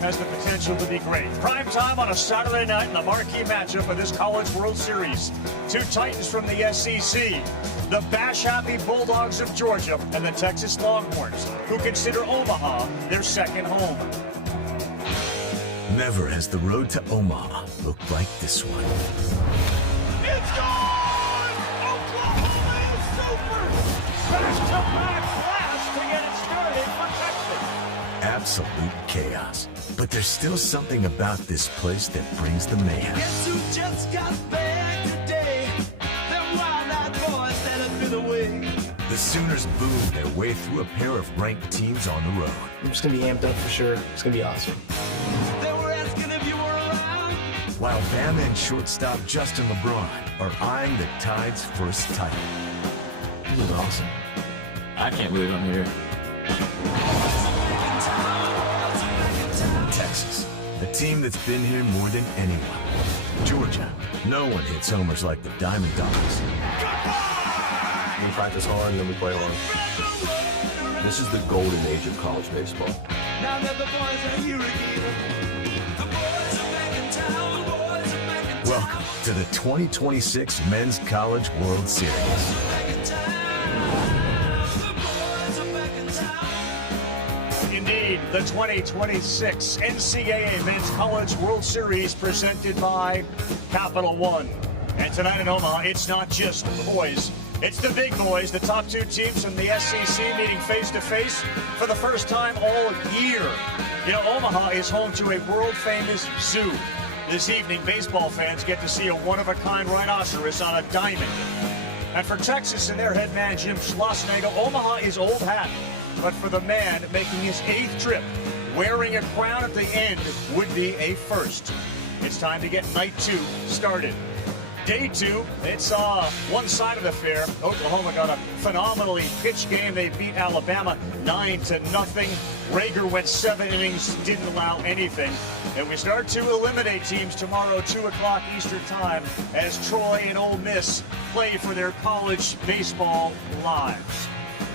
has the potential to be great. Prime time on a Saturday night in the marquee matchup of this College World Series. Two Titans from the SEC, the bash-happy Bulldogs of Georgia, and the Texas Longhorns, who consider Omaha their second home. Never has the road to Omaha looked like this one. It's gone! Oklahoma is super! Back-to-back blast to get it started for Texas. Absolute chaos. But there's still something about this place that brings the mayhem. Guess who just got back today? Them wild-eyed boys that have been away. The Sooners boom their way through a pair of ranked teams on the road. I'm just going to be amped up for sure. It's going to be awesome. They were asking if you were around. While Bama and shortstop Justin LeBron are eyeing the Tide's first title. This is awesome. I can't believe I'm here. Texas, the team that's been here more than anyone. Georgia, no one hits homers like the Diamond Dogs. We practice hard and then we play hard. This is the golden age of college baseball. Now that the boys are here again. The boys are back in town. The boys are back in town. Welcome to the 2026 Men's College World Series. Back in town. The boys are back in town. Indeed, the 2026 NCAA Men's College World Series presented by Capital One. And tonight in Omaha, it's not just the boys. It's the big boys, the top two teams from the SEC meeting face-to-face for the first time all year. You know, Omaha is home to a world-famous zoo. This evening, baseball fans get to see a one-of-a-kind rhinoceros on a diamond. And for Texas and their head man, Jim Schlossnagle, Omaha is old hat. But for the man making his 8th trip, wearing a crown at the end would be a first. It's time to get night 2 started. Day 2, it's a one-sided affair. Oklahoma got a phenomenally pitched game. They beat Alabama 9-0. Rager went 7 innings, didn't allow anything. And we start to eliminate teams tomorrow, 2 o'clock Eastern time, as Troy and Ole Miss play for their college baseball lives.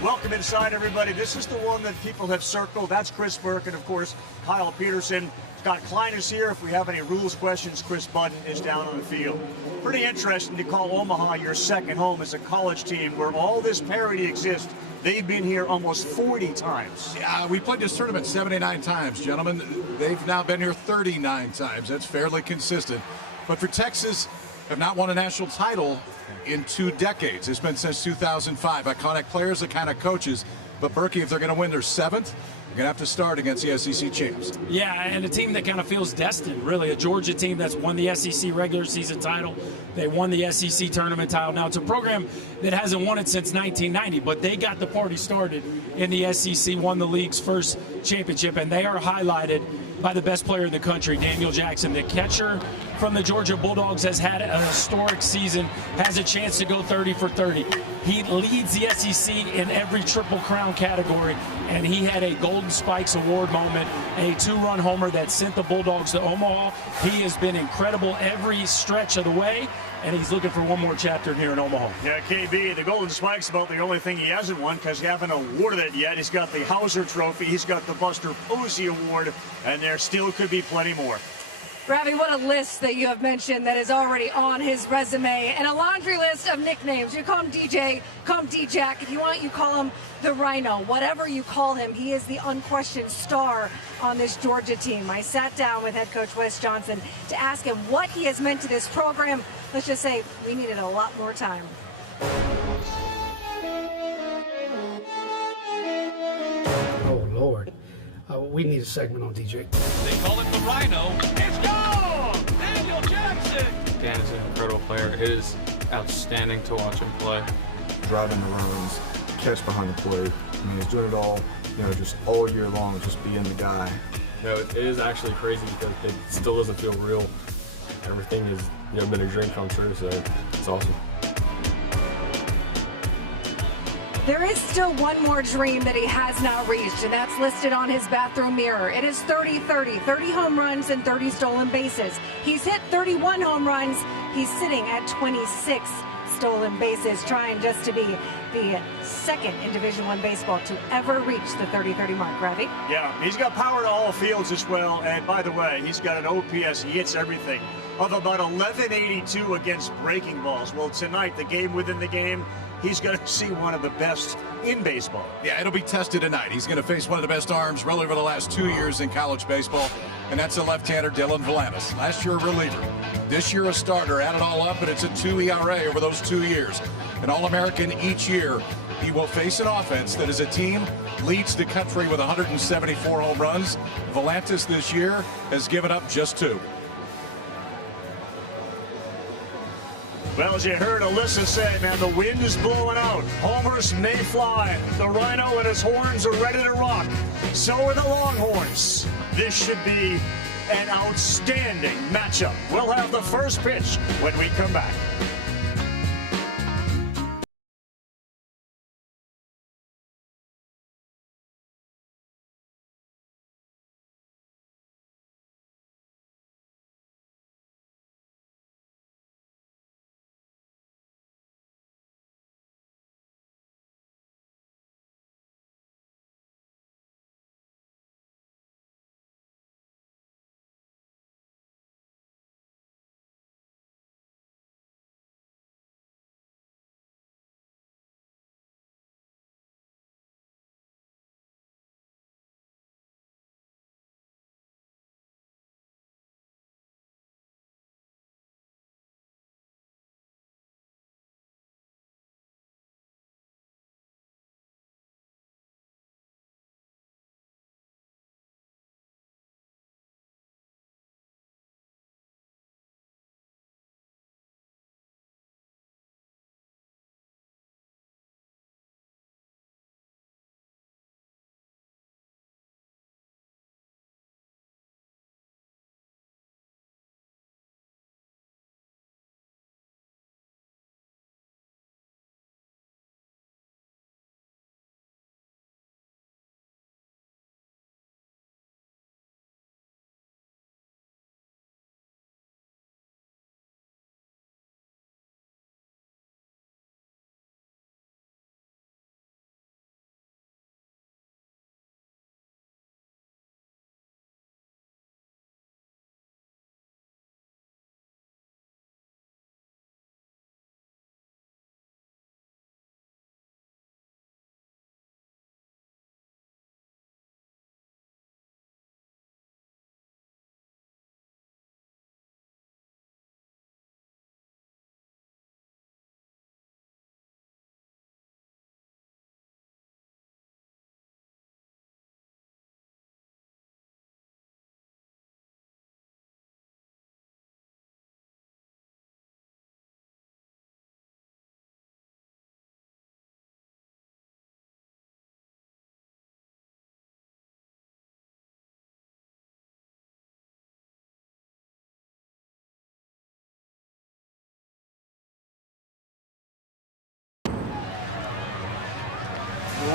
Welcome inside, everybody. This is the one that people have circled. That's Chris Burke and, of course, Kyle Peterson. Scott Klein is here. If we have any rules questions, Chris Budden is down on the field. Pretty interesting to call Omaha your second home as a college team where all this parity exists. They've been here almost 40 times. We played this tournament 79 times, gentlemen. They've now been here 39 times. That's fairly consistent. But for Texas, have not won a national title in 2 decades. It's been since 2005. Iconic players, the kind of coaches. But Berkey, if they're going to win their 7th, they're going to have to start against the SEC champs. Yeah, and a team that kind of feels destined, really. A Georgia team that's won the SEC regular season title. They won the SEC tournament title. Now, it's a program that hasn't won it since 1990, but they got the party started in the SEC, won the league's first championship, and they are highlighted by the best player in the country, Daniel Jackson. The catcher from the Georgia Bulldogs has had a historic season, has a chance to go 30 for 30. He leads the SEC in every Triple Crown category, and he had a Golden Spikes Award moment, a 2-run homer that sent the Bulldogs to Omaha. He has been incredible every stretch of the way, and he's looking for one more chapter here in Omaha. Yeah, KB, the Golden Spike's about the only thing he hasn't won because he haven't awarded it yet. He's got the Hauser Trophy, he's got the Buster Posey Award, and there still could be plenty more. Ravi, what a list that you have mentioned that is already on his resume, and a laundry list of nicknames. You call him DJ, call him D-Jack. If you want, you call him the Rhino. Whatever you call him, he is the unquestioned star on this Georgia team. I sat down with head coach Wes Johnson to ask him what he has meant to this program. Let's just say we needed a lot more time. Oh, Lord. We need a segment on DJ. They call it the Rhino. It's gone! Daniel Jackson! Dan is an incredible player. It is outstanding to watch him play. Driving the runs, catch behind the plate. I mean, he's doing it all, just all year long, just being the guy. It is actually crazy because it still doesn't feel real. Everything has been a dream come true, so it's awesome. There is still one more dream that he has not reached, and that's listed on his bathroom mirror. It is 30-30, 30 home runs and 30 stolen bases. He's hit 31 home runs. He's sitting at 26 stolen bases, trying just to be the second in Division I baseball to ever reach the 30-30 mark. Ravi? Yeah, he's got power to all fields as well. And by the way, he's got an OPS, he hits everything, of about 1182 against breaking balls. Well, tonight, the game within the game, he's going to see one of the best in baseball. Yeah, it'll be tested tonight. He's going to face one of the best arms really over the last 2 years in college baseball, and that's the left-hander Dylan Volantis. Last year a reliever, this year a starter. Add it all up, and it's a 2 ERA over those 2 years. An All-American each year. He will face an offense that as a team leads the country with 174 home runs. Volantis this year has given up just 2. Well, as you heard Alyssa say, man, the wind is blowing out. Homers may fly. The Rhino and his horns are ready to rock. So are the Longhorns. This should be an outstanding matchup. We'll have the first pitch when we come back.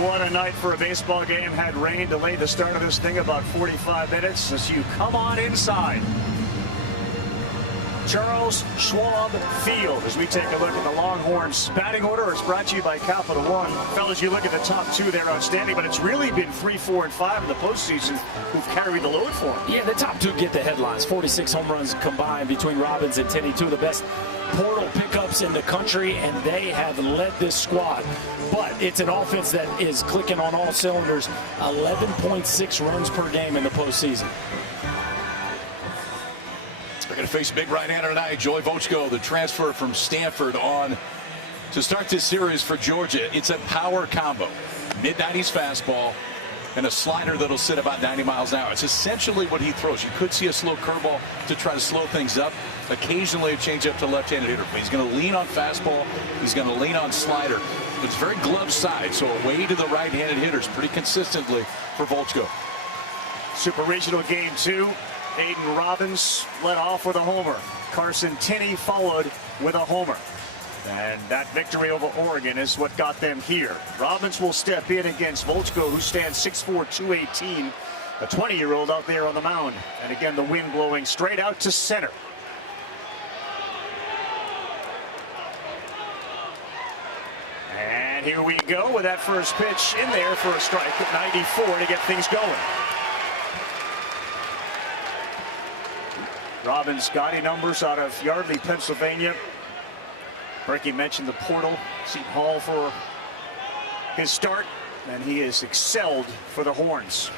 What a night for a baseball game. Had rain delay the start of this thing about 45 minutes as you come on inside Charles Schwab Field as we take a look at the Longhorns batting order. It's brought to you by Capital One. Fellas, you look at the top 2, they're outstanding, but it's really been 3, 4, and 5 in the postseason who've carried the load for them. Yeah, the top 2 get the headlines. 46 home runs combined between Robbins and Tenney, 2 of the best portal pickups in the country, and they have led this squad. But it's an offense that is clicking on all cylinders. 11.6 runs per game in the postseason. They're going to face a big right-hander tonight, Joey Vochko, the transfer from Stanford, on to start this series for Georgia. It's a power combo. Mid-90s fastball and a slider that'll sit about 90 miles an hour. It's essentially what he throws. You could see a slow curveball to try to slow things up. Occasionally a changeup to left-handed hitter. But he's going to lean on fastball. He's going to lean on slider. It's very glove side, so away to the right-handed hitters pretty consistently for Vochko. Super Regional Game 2. Aiden Robbins led off with a homer. Carson Tenney followed with a homer. And that victory over Oregon is what got them here. Robbins will step in against Vochko, who stands 6'4", 218, a 20-year-old out there on the mound. And again, the wind blowing straight out to center. And And here we go with that first pitch in there for a strike at 94 to get things going. Robbins' gaudy numbers out of Yardley, Pennsylvania. Berkey mentioned the portal, Seton Hall for his start, and he has excelled for the Horns.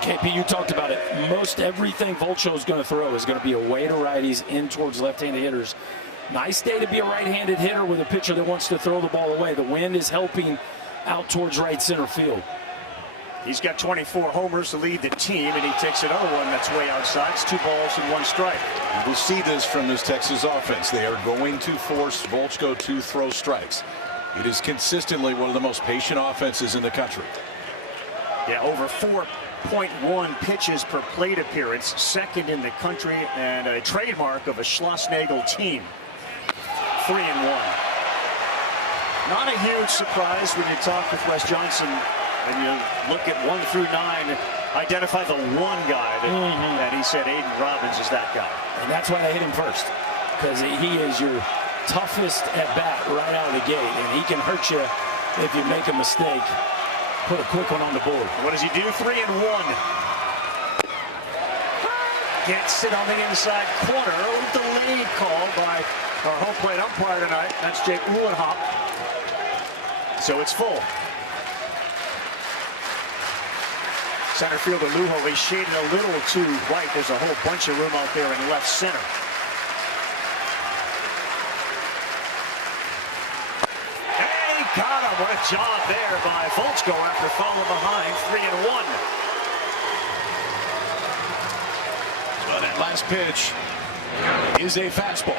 KP, you talked about it. Most everything Volcho is going to throw is going to be away to righties, in towards left-handed hitters. Nice day to be a right-handed hitter with a pitcher that wants to throw the ball away. The wind is helping out towards right center field. He's got 24 homers to lead the team, and he takes another one that's way outside. It's 2 balls and 1 strike. We'll see this from this Texas offense. They are going to force Volchko to throw strikes. It is consistently one of the most patient offenses in the country. Yeah, over 4.1 pitches per plate appearance, second in the country, and a trademark of a Schlossnagel team. 3-1. Not a huge surprise when you talk with Wes Johnson and you look at 1 through 9, identify the one guy that he said Aiden Robbins is that guy. And that's why they hit him first, because he is your toughest at bat right out of the gate, and he can hurt you if you make a mistake. Put a quick one on the board. What does he do? 3-1. Gets it on the inside corner. A little delayed call by our home plate umpire tonight. That's Jake Uhlenhop. So it's full. Center fielder Lujo, he shaded a little too right. There's a whole bunch of room out there in left center. Hey, got him. What a job there by Volchko after falling behind. 3-1. Well, that last pitch is a fastball.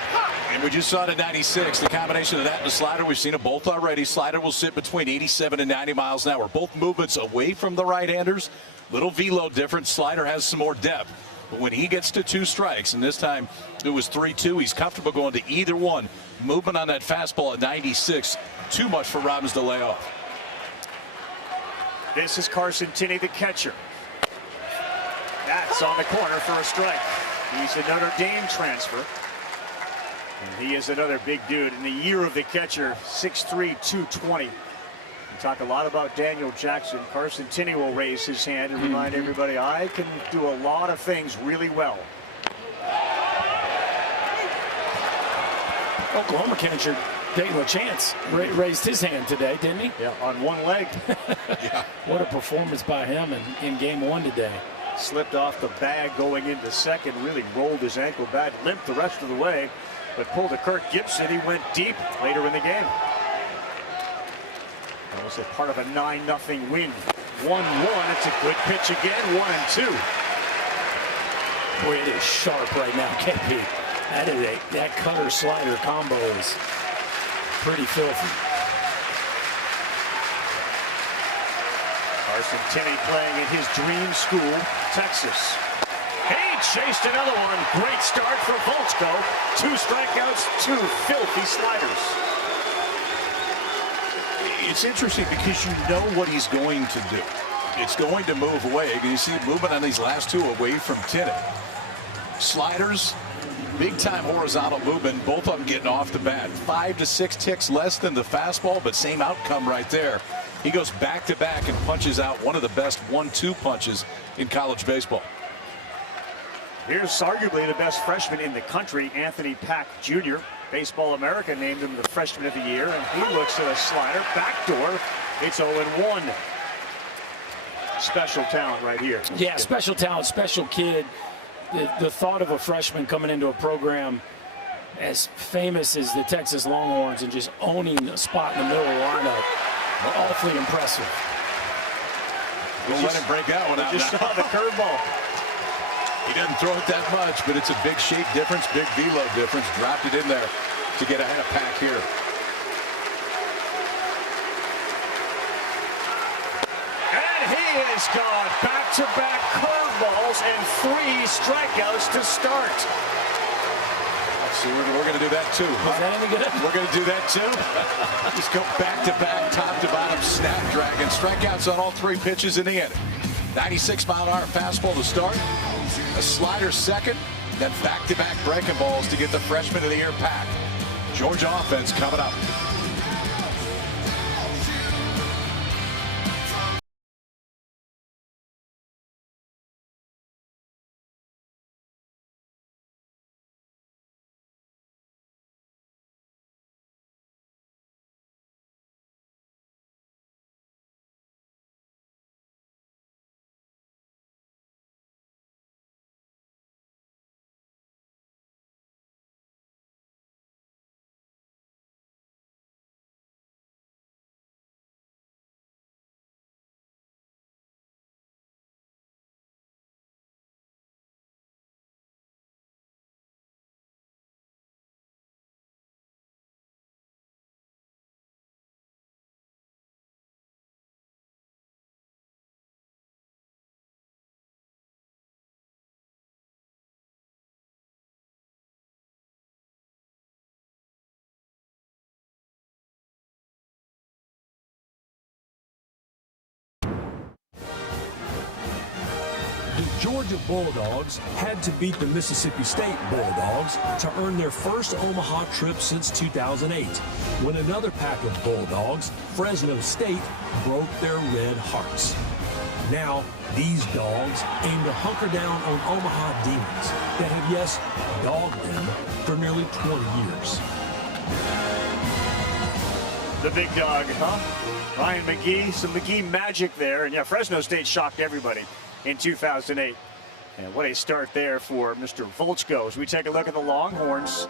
And we just saw it at 96. The combination of that and the slider, we've seen it both already. Slider will sit between 87 and 90 miles an hour. Both movements away from the right-handers. Little velo difference. Slider has some more depth. But when he gets to 2 strikes, and this time it was 3-2, he's comfortable going to either one. Movement on that fastball at 96. Too much for Robbins to lay off. This is Carson Tinney, the catcher. That's on the corner for a strike. He's a Notre Dame transfer. And he is another big dude. In the year of the catcher, 6'3", 220. We talk a lot about Daniel Jackson. Carson Tinney will raise his hand and remind everybody, I can do a lot of things really well. Oklahoma catcher Dave LaChance raised his hand today, didn't he? Yeah, on one leg. Yeah. What a performance by him in game 1 today. Slipped off the bag going into second, really rolled his ankle back, limped the rest of the way, but pulled a Kirk Gibson. He went deep later in the game. That was a part of a 9-0 win. 1-1. It's a good pitch again. 1-2. Boy, it is sharp right now, KP. That cutter slider combo is pretty filthy. Carson Tinney playing in his dream school, Texas. He chased another one. Great start for Volchko. 2 strikeouts, 2 filthy sliders. It's interesting because you know what he's going to do. It's going to move away. You see movement on these last 2 away from Tinney. Sliders, big-time horizontal movement, both of them getting off the bat. 5 to 6 ticks less than the fastball, but same outcome right there. He goes back-to-back and punches out one of the best 1-2 punches in college baseball. Here's arguably the best freshman in the country, Anthony Pack Jr. Baseball America named him the freshman of the year, and he looks at a slider, backdoor. It's 0-1. Special talent right here. Yeah, special talent, special kid. The thought of a freshman coming into a program as famous as the Texas Longhorns and just owning a spot in the middle of the lineup, awfully impressive. We'll let him break out one out. Just saw the curveball. He doesn't throw it that much, but it's a big shape difference, big velo difference. Dropped it in there to get ahead of Pack here. And he has got back-to-back curveballs and 3 strikeouts to start. So we're going to do that too. Is that any good? We're going to do that too. Just go back-to-back, top-to-bottom, snapdragon. Strikeouts on all 3 pitches in the inning. 96-mile-an-hour fastball to start. A slider second. Then back-to-back breaking balls to get the freshman of the year Pack. Georgia offense coming up. The Georgia Bulldogs had to beat the Mississippi State Bulldogs to earn their first Omaha trip since 2008, when another pack of Bulldogs, Fresno State, broke their red hearts. Now, these dogs aim to hunker down on Omaha Demons that have, yes, dogged them for nearly 20 years. The big dog, huh? Ryan McGee, some McGee magic there. And yeah, Fresno State shocked everybody in 2008. And what a start there for Mr. Volchko. As we take a look at the Longhorns,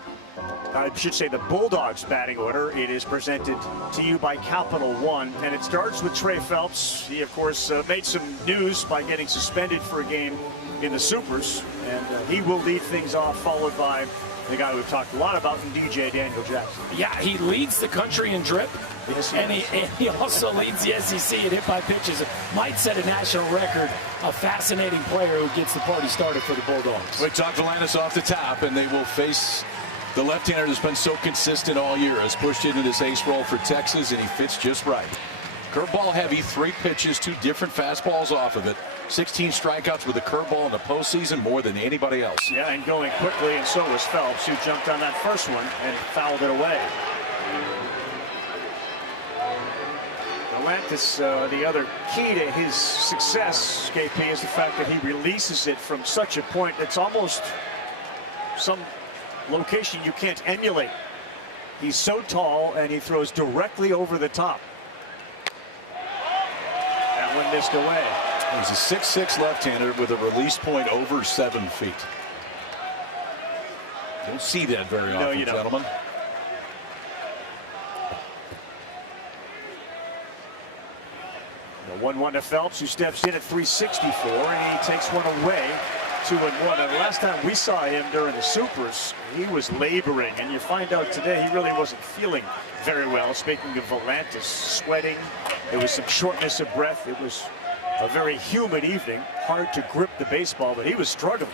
I should say the Bulldogs batting order, it is presented to you by Capital One. And it starts with Trey Phelps. He, of course, made some news by getting suspended for a game in the Supers. And he will lead things off, followed by the guy we've talked a lot about in DJ, Daniel Jackson. Yeah, he leads the country in drip. Yes, and he also leads the SEC in hit by pitches. Might set a national record. A fascinating player who gets the party started for the Bulldogs. We talked Volantis off the top, and they will face the left-hander that's been so consistent all year. Has pushed into this ace role for Texas, and he fits just right. Curveball heavy, 3 pitches, 2 different fastballs off of it. 16 strikeouts with a curveball in the postseason, more than anybody else. Yeah, and going quickly, and so was Phelps, who jumped on that first one and fouled it away. Volantis, the other key to his success, KP, is the fact that he releases it from such a point that's almost some location you can't emulate. He's so tall, and he throws directly over the top. That one missed away. He's a 6'6" left-hander with a release point over 7 feet. Don't see that very often, gentlemen. The 1-1 to Phelps, who steps in at 364, and he takes one away. 2-1. And the last time we saw him during the Supers, he was laboring, and you find out today he really wasn't feeling very well. Speaking of Volantis, sweating, there was some shortness of breath. It was a very humid evening, hard to grip the baseball, but he was struggling.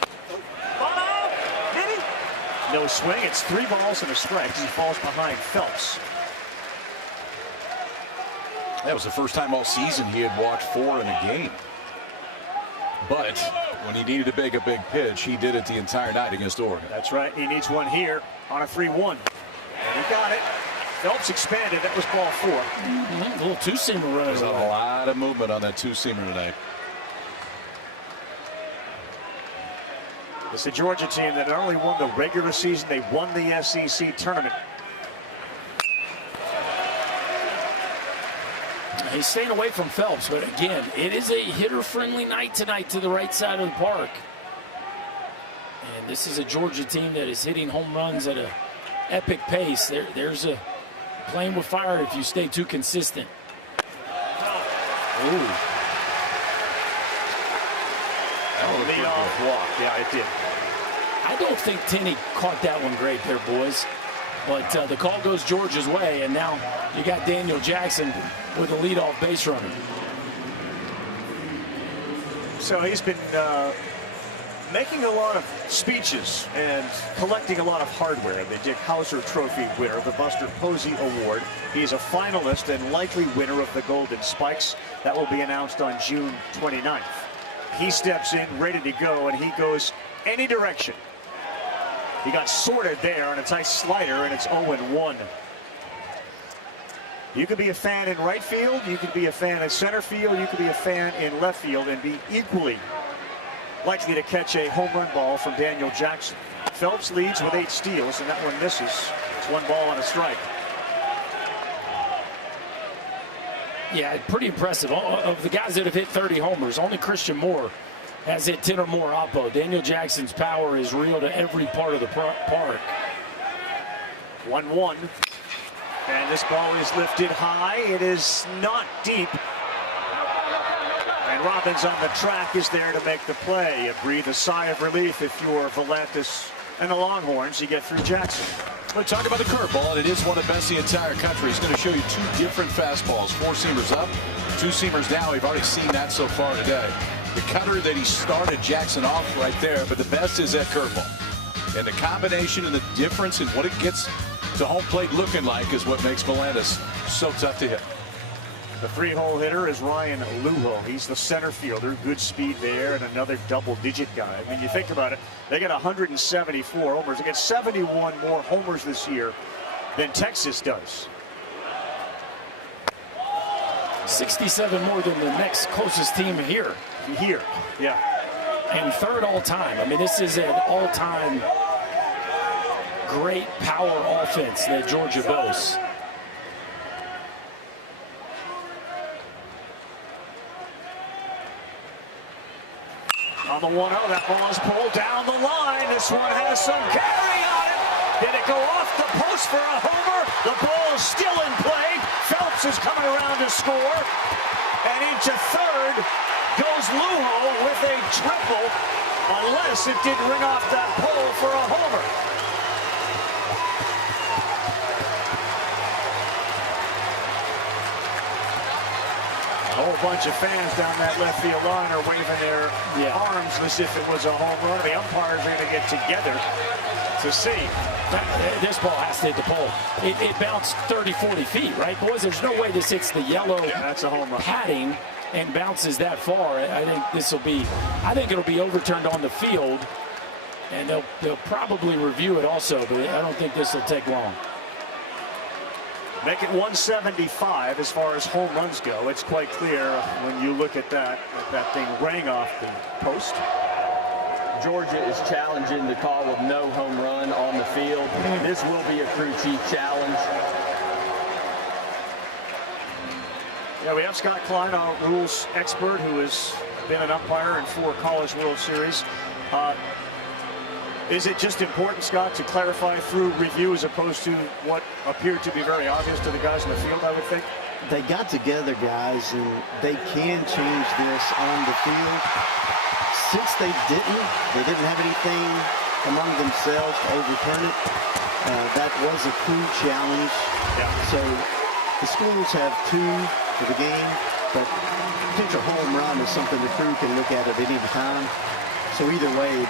No swing, it's 3 balls and a strike. He falls behind Phelps. That was the first time all season he had walked 4 in a game. But when he needed to make a big pitch, he did it the entire night against Oregon. That's right. He needs one here on a 3-1. And he got it. Phelps expanded. That was ball 4. A little two-seamer run. There's a lot of movement on that two-seamer tonight. It's the Georgia team that not only won the regular season, they won the SEC tournament. He's staying away from Phelps, but again, it is a hitter-friendly night tonight to the right side of the park. And this is a Georgia team that is hitting home runs at an epic pace. There's a playing with fire if you stay too consistent. Ooh. Lead-off walk. Yeah, it did. I don't think Tenney caught that one great there, boys. But the call goes Georgia's way, and now you got Daniel Jackson with a leadoff base runner. So he's been making a lot of speeches and collecting a lot of hardware. The Dick Hauser Trophy winner, the Buster Posey Award. He's a finalist and likely winner of the Golden Spikes. That will be announced on June 29th. He steps in ready to go, and he goes any direction. He got sorted there on a tight slider, and it's 0-1. You could be a fan in right field, you could be a fan in center field, you could be a fan in left field and be equally likely to catch a home run ball from Daniel Jackson. Phelps leads with 8 steals, and that one misses. It's 1 ball and a strike. Yeah, pretty impressive. Of the guys that have hit 30 homers, only Christian Moore has hit 10 or more oppo. Daniel Jackson's power is real to every part of the park. 1-1. And this ball is lifted high. It is not deep. And Robbins on the track is there to make the play. You breathe a sigh of relief if you're Volantis and the Longhorns. You get through Jackson. We're talking about the curveball, and it is one of the best in the entire country. He's going to show you 2 different fastballs. 4-seamers up, 2-seamers down. We've already seen that so far today. The cutter that he started Jackson off right there, but the best is that curveball. And the combination and the difference in what it gets to home plate looking like is what makes Volantis so tough to hit. The 3-hole hitter is Ryan Luho. He's the center fielder. Good speed there, and another double-digit guy. I mean, you think about it, they got 174 homers. They get 71 more homers this year than Texas does. 67 more than the next closest team here. Here, yeah. And 3rd all-time. I mean, this is an all-time great power offense that Georgia boasts. On the 1-0, that ball is pulled down the line. This one has some carry on it. Did it go off the post for a homer? The ball is still in play. Phelps is coming around to score. And into 3rd goes Luho with a triple, unless it didn't ring off that pole for a homer. A whole bunch of fans down that left field line are waving their arms as if it was a home run. The umpires are going to get together to see. This ball has to hit the pole. It bounced 30, 40 feet, right, boys? There's no way this hits the yellow that's a home run. padding and bounces that far. I think it'll be overturned on the field, and they'll probably review it also, but I don't think this will take long. Make it 175 as far as home runs go. It's quite clear when you look at that thing rang off the post. Georgia is challenging the call of no home run on the field. This will be a crew chief challenge. Yeah, we have Scott Klein, our rules expert, who has been an umpire in 4 College World Series. Is it just important, Scott, to clarify through review as opposed to what appeared to be very obvious to the guys in the field, I would think? They got together, guys, and they can change this on the field. Since they didn't have anything among themselves to overturn it. That was a crew challenge. Yeah. So the schools have 2 for the game, but potential home run is something the crew can look at any time. So either way,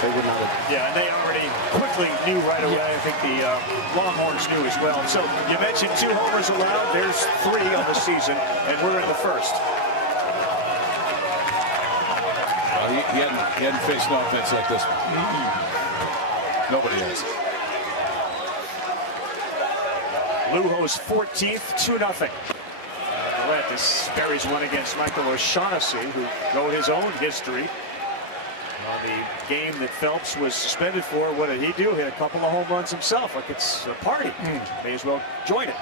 they would not have. Yeah, and they already quickly knew right away. I think the Longhorns knew as well. So you mentioned 2 homers allowed. There's 3 on the season, and we're in the first. Well, he hadn't faced an offense like this one. Nobody has. Luho's 14th, 2-0. Volantis buries one against Michael O'Shaughnessy, who wrote his own history on the game that Phelps was suspended for. What did he do? Hit a couple of home runs himself, like it's a party. May as well join it.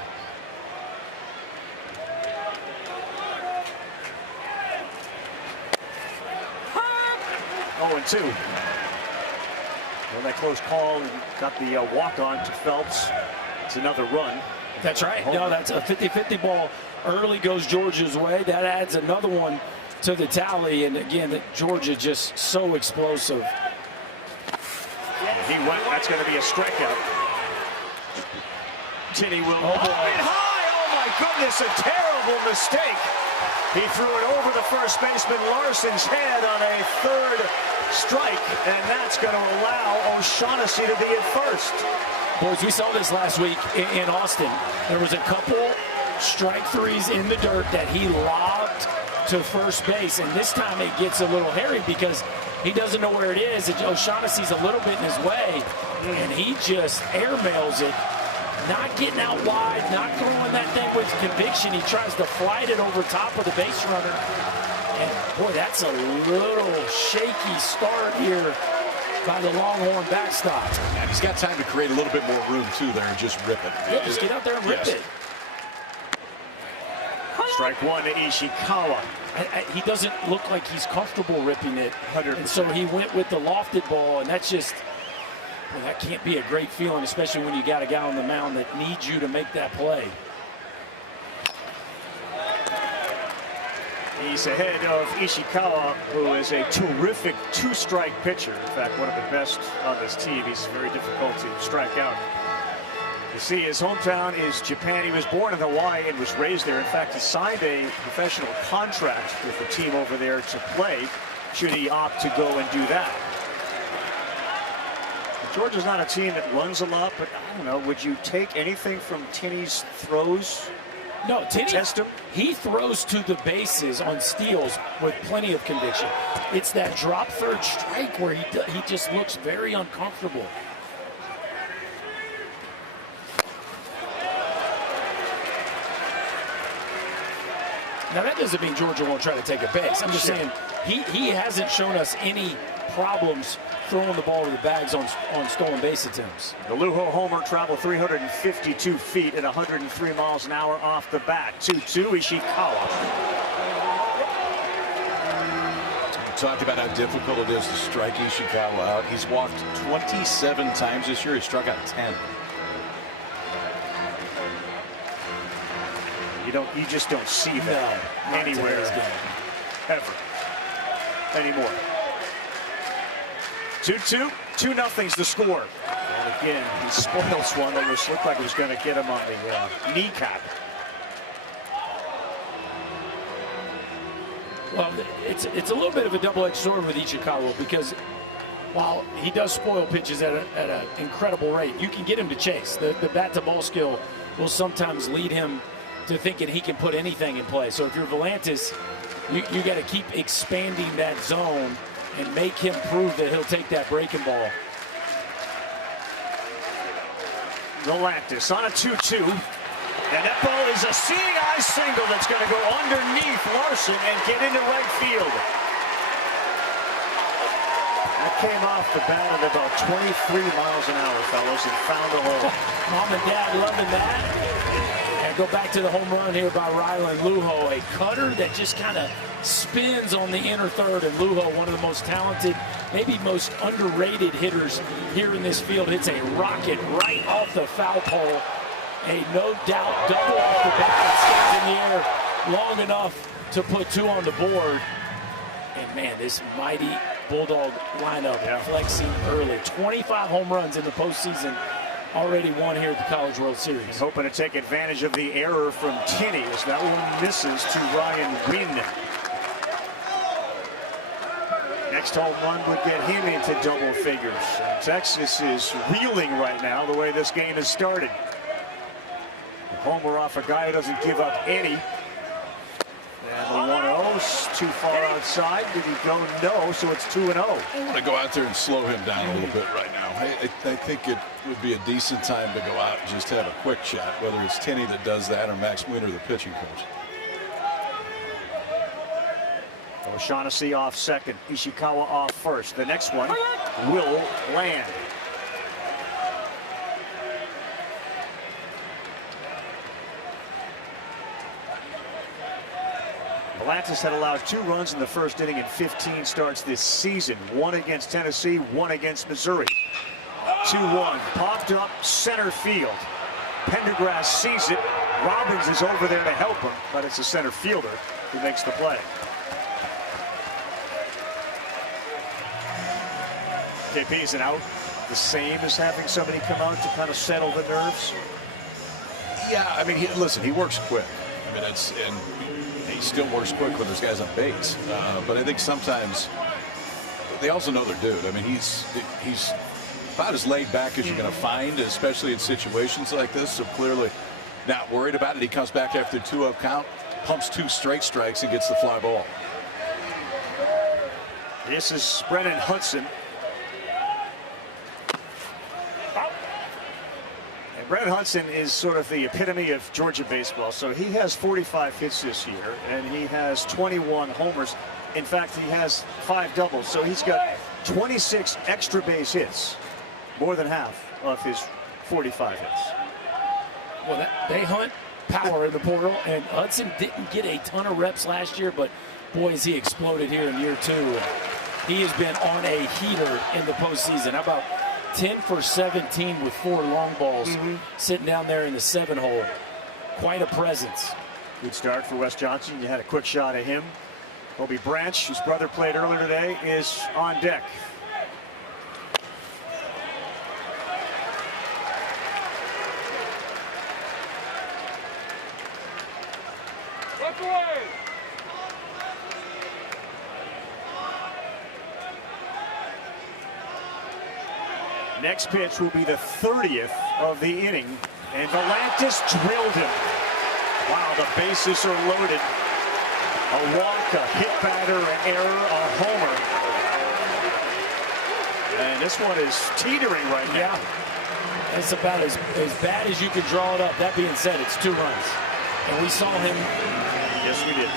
Oh, and 2. Well, that close call and got the walk-on to Phelps. It's another run. That's right. No, that's a 50-50 ball. Early goes Georgia's way. That adds another one to the tally. And again, Georgia just so explosive. He went. That's going to be a strikeout. Tinney will pop it high. Oh my goodness, a terrible mistake. He threw it over the first baseman Larson's head on a 3rd strike, and that's going to allow O'Shaughnessy to be at first. Boys, we saw this last week in Austin. There was a couple strike threes in the dirt that he lobbed to first base, and this time it gets a little hairy because he doesn't know where it is. O'Shaughnessy's a little bit in his way, and he just airmails it, not getting out wide, not throwing that thing with conviction. He tries to flight it over top of the base runner. And boy, that's a little shaky start here by the Longhorn backstop. And he's got time to create a little bit more room too there and just rip it. Yeah, just get out there and rip it. Strike one to Ishikawa. He doesn't look like he's comfortable ripping it. 100%. And so he went with the lofted ball, and that's just, well, that can't be a great feeling, especially when you got a guy on the mound that needs you to make that play. He's ahead of Ishikawa, who is a terrific two-strike pitcher. In fact, one of the best on this team. He's very difficult to strike out. You see, his hometown is Japan. He was born in Hawaii and was raised there. In fact, he signed a professional contract with the team over there to play, should he opt to go and do that. Georgia's not a team that runs a lot, but I don't know, would you take anything from Tinney's throws? No, Tinney, test him? He throws to the bases on steals with plenty of conviction. It's that drop third strike where he just looks very uncomfortable. Now, that doesn't mean Georgia won't try to take a base. I'm just saying he hasn't shown us any problems throwing the ball to the bags on stolen base attempts. The Lujo homer traveled 352 feet at 103 miles an hour off the bat. 2-2, Ishikawa. We talked about how difficult it is to strike Ishikawa out. He's walked 27 times this year. He struck out 10. You just don't see that anywhere ever anymore. 2-2, 2-0's the score. And again, he spoils one that looked like it was going to get him on the kneecap. Well, it's a little bit of a double-edged sword with Ishikawa, because while he does spoil pitches at an incredible rate, you can get him to chase. The bat-to-ball skill will sometimes lead him to thinking he can put anything in play. So if you're Volantis, you got to keep expanding that zone and make him prove that he'll take that breaking ball. Volantis on a 2-2. And that ball is a seeing eye single that's going to go underneath Larson and get into right field. That came off the bat at about 23 miles an hour, fellas, and found a hole. Mom and Dad loving that. And go back to the home run here by Rylan Lujo, a cutter that just kind of spins on the inner third, and Lujo, one of the most talented, maybe most underrated hitters here in this field, hits a rocket right off the foul pole. A no doubt double off the bat, stays in the air long enough to put two on the board. And man, this mighty Bulldog lineup flexing early. 25 home runs in the postseason, already won here at the College World Series. Hoping to take advantage of the error from Tinney as that one misses to Ryan Wynn. Next home run would get him into double figures. Texas is reeling right now the way this game has started. Homer off a guy who doesn't give up any. And the 1-0's too far outside. Did he go? No, so it's 2-0. I want to go out there and slow him down a little bit right now. I think it would be a decent time to go out and just have a quick shot, whether it's Tinney that does that or Max Wiener, the pitching coach. O'Shaughnessy off second. Ishikawa off first. The next one will land. Volantis had allowed 2 runs in the first inning in 15 starts this season. 1 against Tennessee, 1 against Missouri. 2-1, popped up center field. Pendergrass sees it. Robbins is over there to help him, but it's a center fielder who makes the play. KP, is it out the same as having somebody come out to kind of settle the nerves? Yeah, I mean, listen, he works quick. I mean, he still works quick when there's guys on base. But I think sometimes they also know their dude. I mean, he's about as laid back as you're going to find, especially in situations like this. So clearly not worried about it. He comes back after 2-up count, pumps 2 straight strikes, and gets the fly ball. This is Brennan Hudson. Brad Hudson is sort of the epitome of Georgia baseball. So he has 45 hits this year, and he has 21 homers. In fact, he has 5 doubles. So he's got 26 extra base hits, more than half of his 45 hits. Well, they hunt power in the portal, and Hudson didn't get a ton of reps last year, but boy, has he exploded here in year 2. He has been on a heater in the postseason. How about 10 for 17 with 4 long balls sitting down there in the 7-hole. Quite a presence. Good start for Wes Johnson. You had a quick shot at him. Colby Branch, whose brother played earlier today, is on deck. Next pitch will be the 30th of the inning, and Volantis drilled him. Wow, the bases are loaded. A walk, a hit batter, an error, a homer. And this one is teetering right now. Yeah, it's about as bad as you could draw it up. That being said, it's 2 runs. And we saw him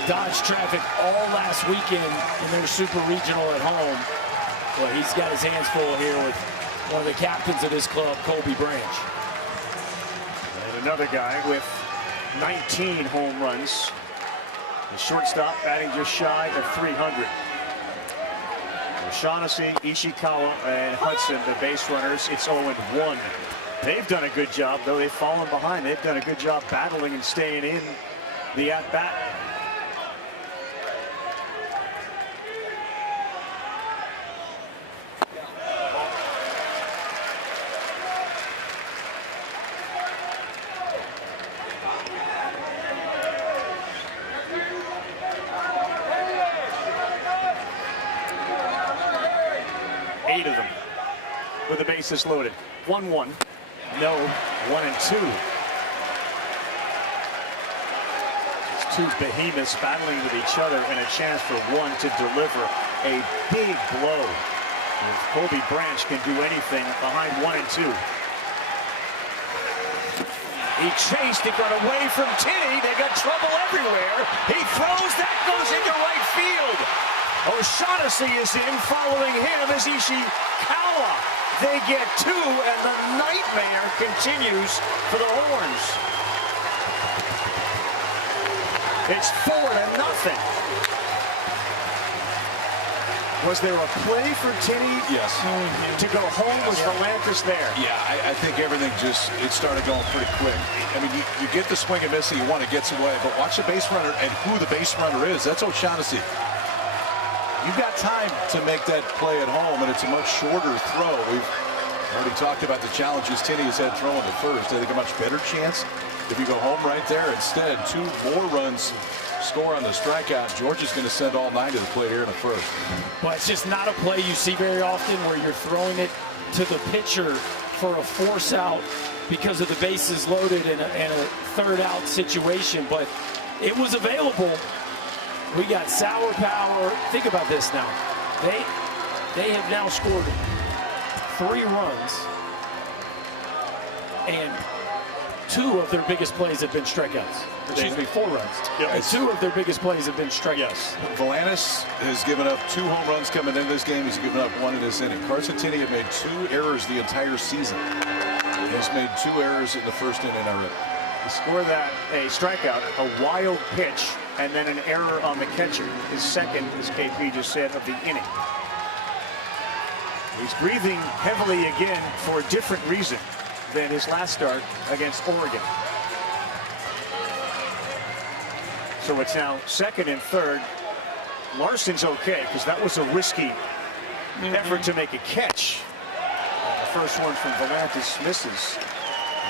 dodge traffic all last weekend in their super regional at home. Well, he's got his hands full here with one of the captains of this club, Colby Branch. And another guy with 19 home runs. The shortstop batting just shy of 300. O'Shaughnessy, Ishikawa, and Hudson, the base runners. It's 0-1. They've done a good job, though they've fallen behind. They've done a good job battling and staying in the at-bat. Of them with the bases loaded. 1-1. No. 1-2. It's 2 behemoths battling with each other, and a chance for one to deliver a big blow. And Colby Branch can do anything behind 1-2. He chased, it got away from Tinney. They got trouble everywhere. He throws, that goes into right field. O'Shaughnessy is in, following him is Ishikawa. They get 2, and the nightmare continues for the Horns. It's 4-0. Was there a play for Tinney? Yes. To go home? Was Volantis there? Yeah, I think everything it started going pretty quick. I mean, you get the swing and miss that you want to get some away, but watch the base runner and who the base runner is. That's O'Shaughnessy. You've got time to make that play at home, and it's a much shorter throw. We've already talked about the challenges Tinney has had throwing to first. I think a much better chance if you go home right there. Instead, 2 more runs score on the strikeout. Georgia's going to send all 9 to the plate here in the first. But it's just not a play you see very often where you're throwing it to the pitcher for a force out because of the bases loaded in a 3rd out situation. But it was available. We got sour power. Think about this now. They have now scored 3 runs, and 2 of their biggest plays have been strikeouts. Excuse me, 4 runs. Yeah, and 2 of their biggest plays have been strikeouts. Volantis has given up 2 home runs coming in this game. He's given up 1 in this inning. Carson Tinney had made 2 errors the entire season. He's made 2 errors in the first inning already. He scored that, a strikeout, a wild pitch, and then an error on the catcher. His second, as KP just said, of the inning. He's breathing heavily again for a different reason than his last start against Oregon. So it's now 2nd and 3rd. Larson's okay, because that was a risky effort to make a catch. The first one from Volantis misses.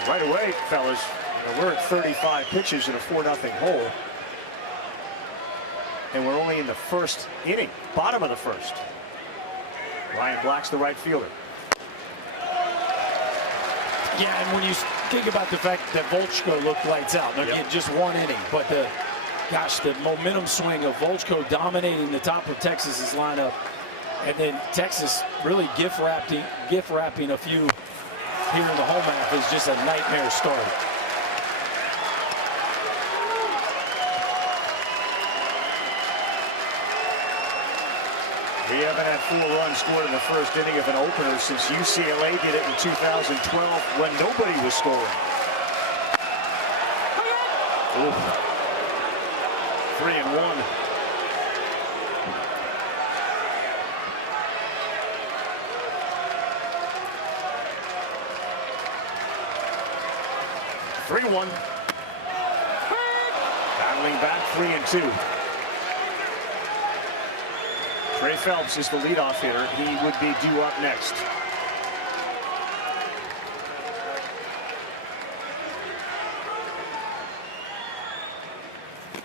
Right away, fellas, we're at 35 pitches in a 4-0 hole. And we're only in the 1st inning, bottom of the 1st. Ryan Black's the right fielder. Yeah, and when you think about the fact that Volchko looked lights out, they're getting just 1 inning, but the momentum swing of Volchko dominating the top of Texas's lineup, and then Texas really gift wrapping a few here in the home half is just a nightmare start. We haven't had 4 runs scored in the first inning of an opener since UCLA did it in 2012 when nobody was scoring. Ooh. 3-1. Battling back 3-2. Trey Phelps is the leadoff hitter. He would be due up next.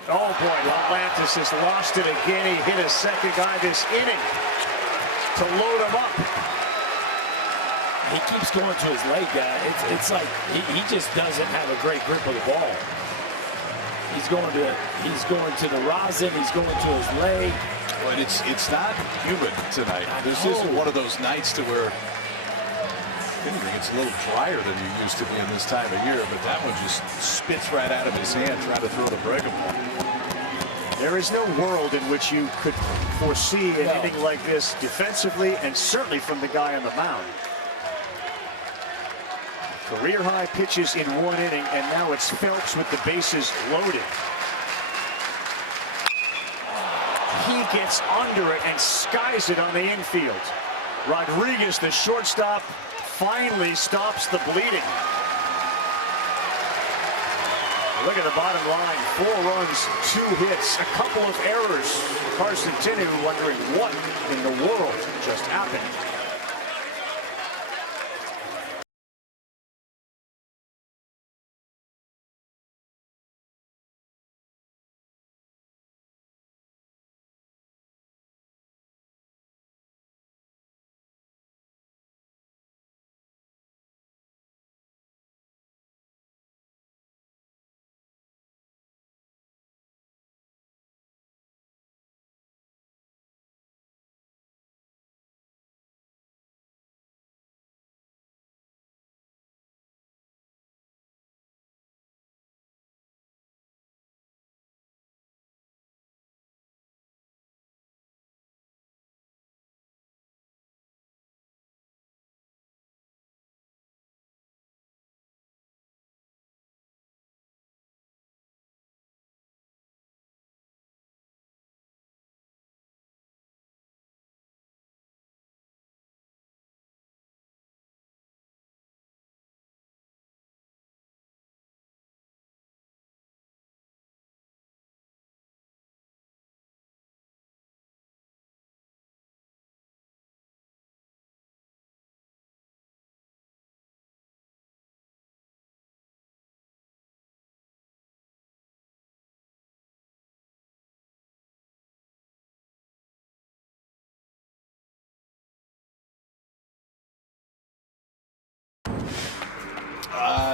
Oh boy, Atlantis has lost it again. He hit a second guy this inning to load him up. He keeps going to his leg, guy. It's like he just doesn't have a great grip of the ball. He's going to the rosin. He's going to his leg. But it's not humid tonight. This isn't one of those nights to where it's a little drier than you're used to being this time of year. But that one just spits right out of his hand trying to throw the Brigham ball. There is no world in which you could foresee an inning like this defensively, and certainly from the guy on the mound. Career high pitches in 1 inning, and now it's Phelps with the bases loaded. He gets under it and skies it on the infield. Rodriguez, the shortstop, finally stops the bleeding. Look at the bottom line. 4 runs, 2 hits, a couple of errors. Carson Tinu wondering what in the world just happened.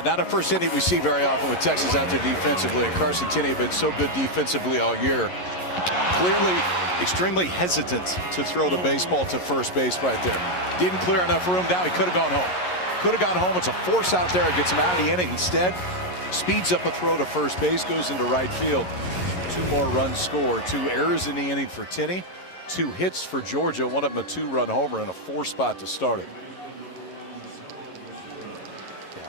Not a first inning we see very often with Texas out there defensively. And Carson Tini been so good defensively all year. Clearly extremely hesitant to throw the baseball to first base right there. Didn't clear enough room down. He could have gone home. Could have gone home. It's a force out there. It gets him out of the inning. Instead, speeds up a throw to first base, goes into right field. 2 more runs scored. 2 errors in the inning for Tini. 2 hits for Georgia. One of them a 2-run homer and a 4 spot to start it.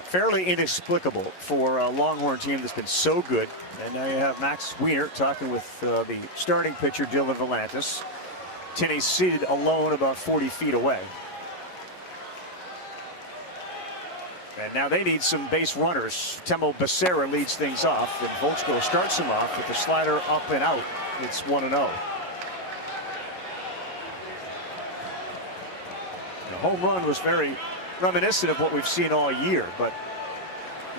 Fairly inexplicable for a Longhorn team that's been so good. And now you have Max Wiener talking with the starting pitcher, Dylan Volantis. Tini seated alone about 40 feet away. And now they need some base runners. Temo Becerra leads things off, and Volchko starts him off with the slider up and out. It's 1-0. The home run was very reminiscent of what we've seen all year, but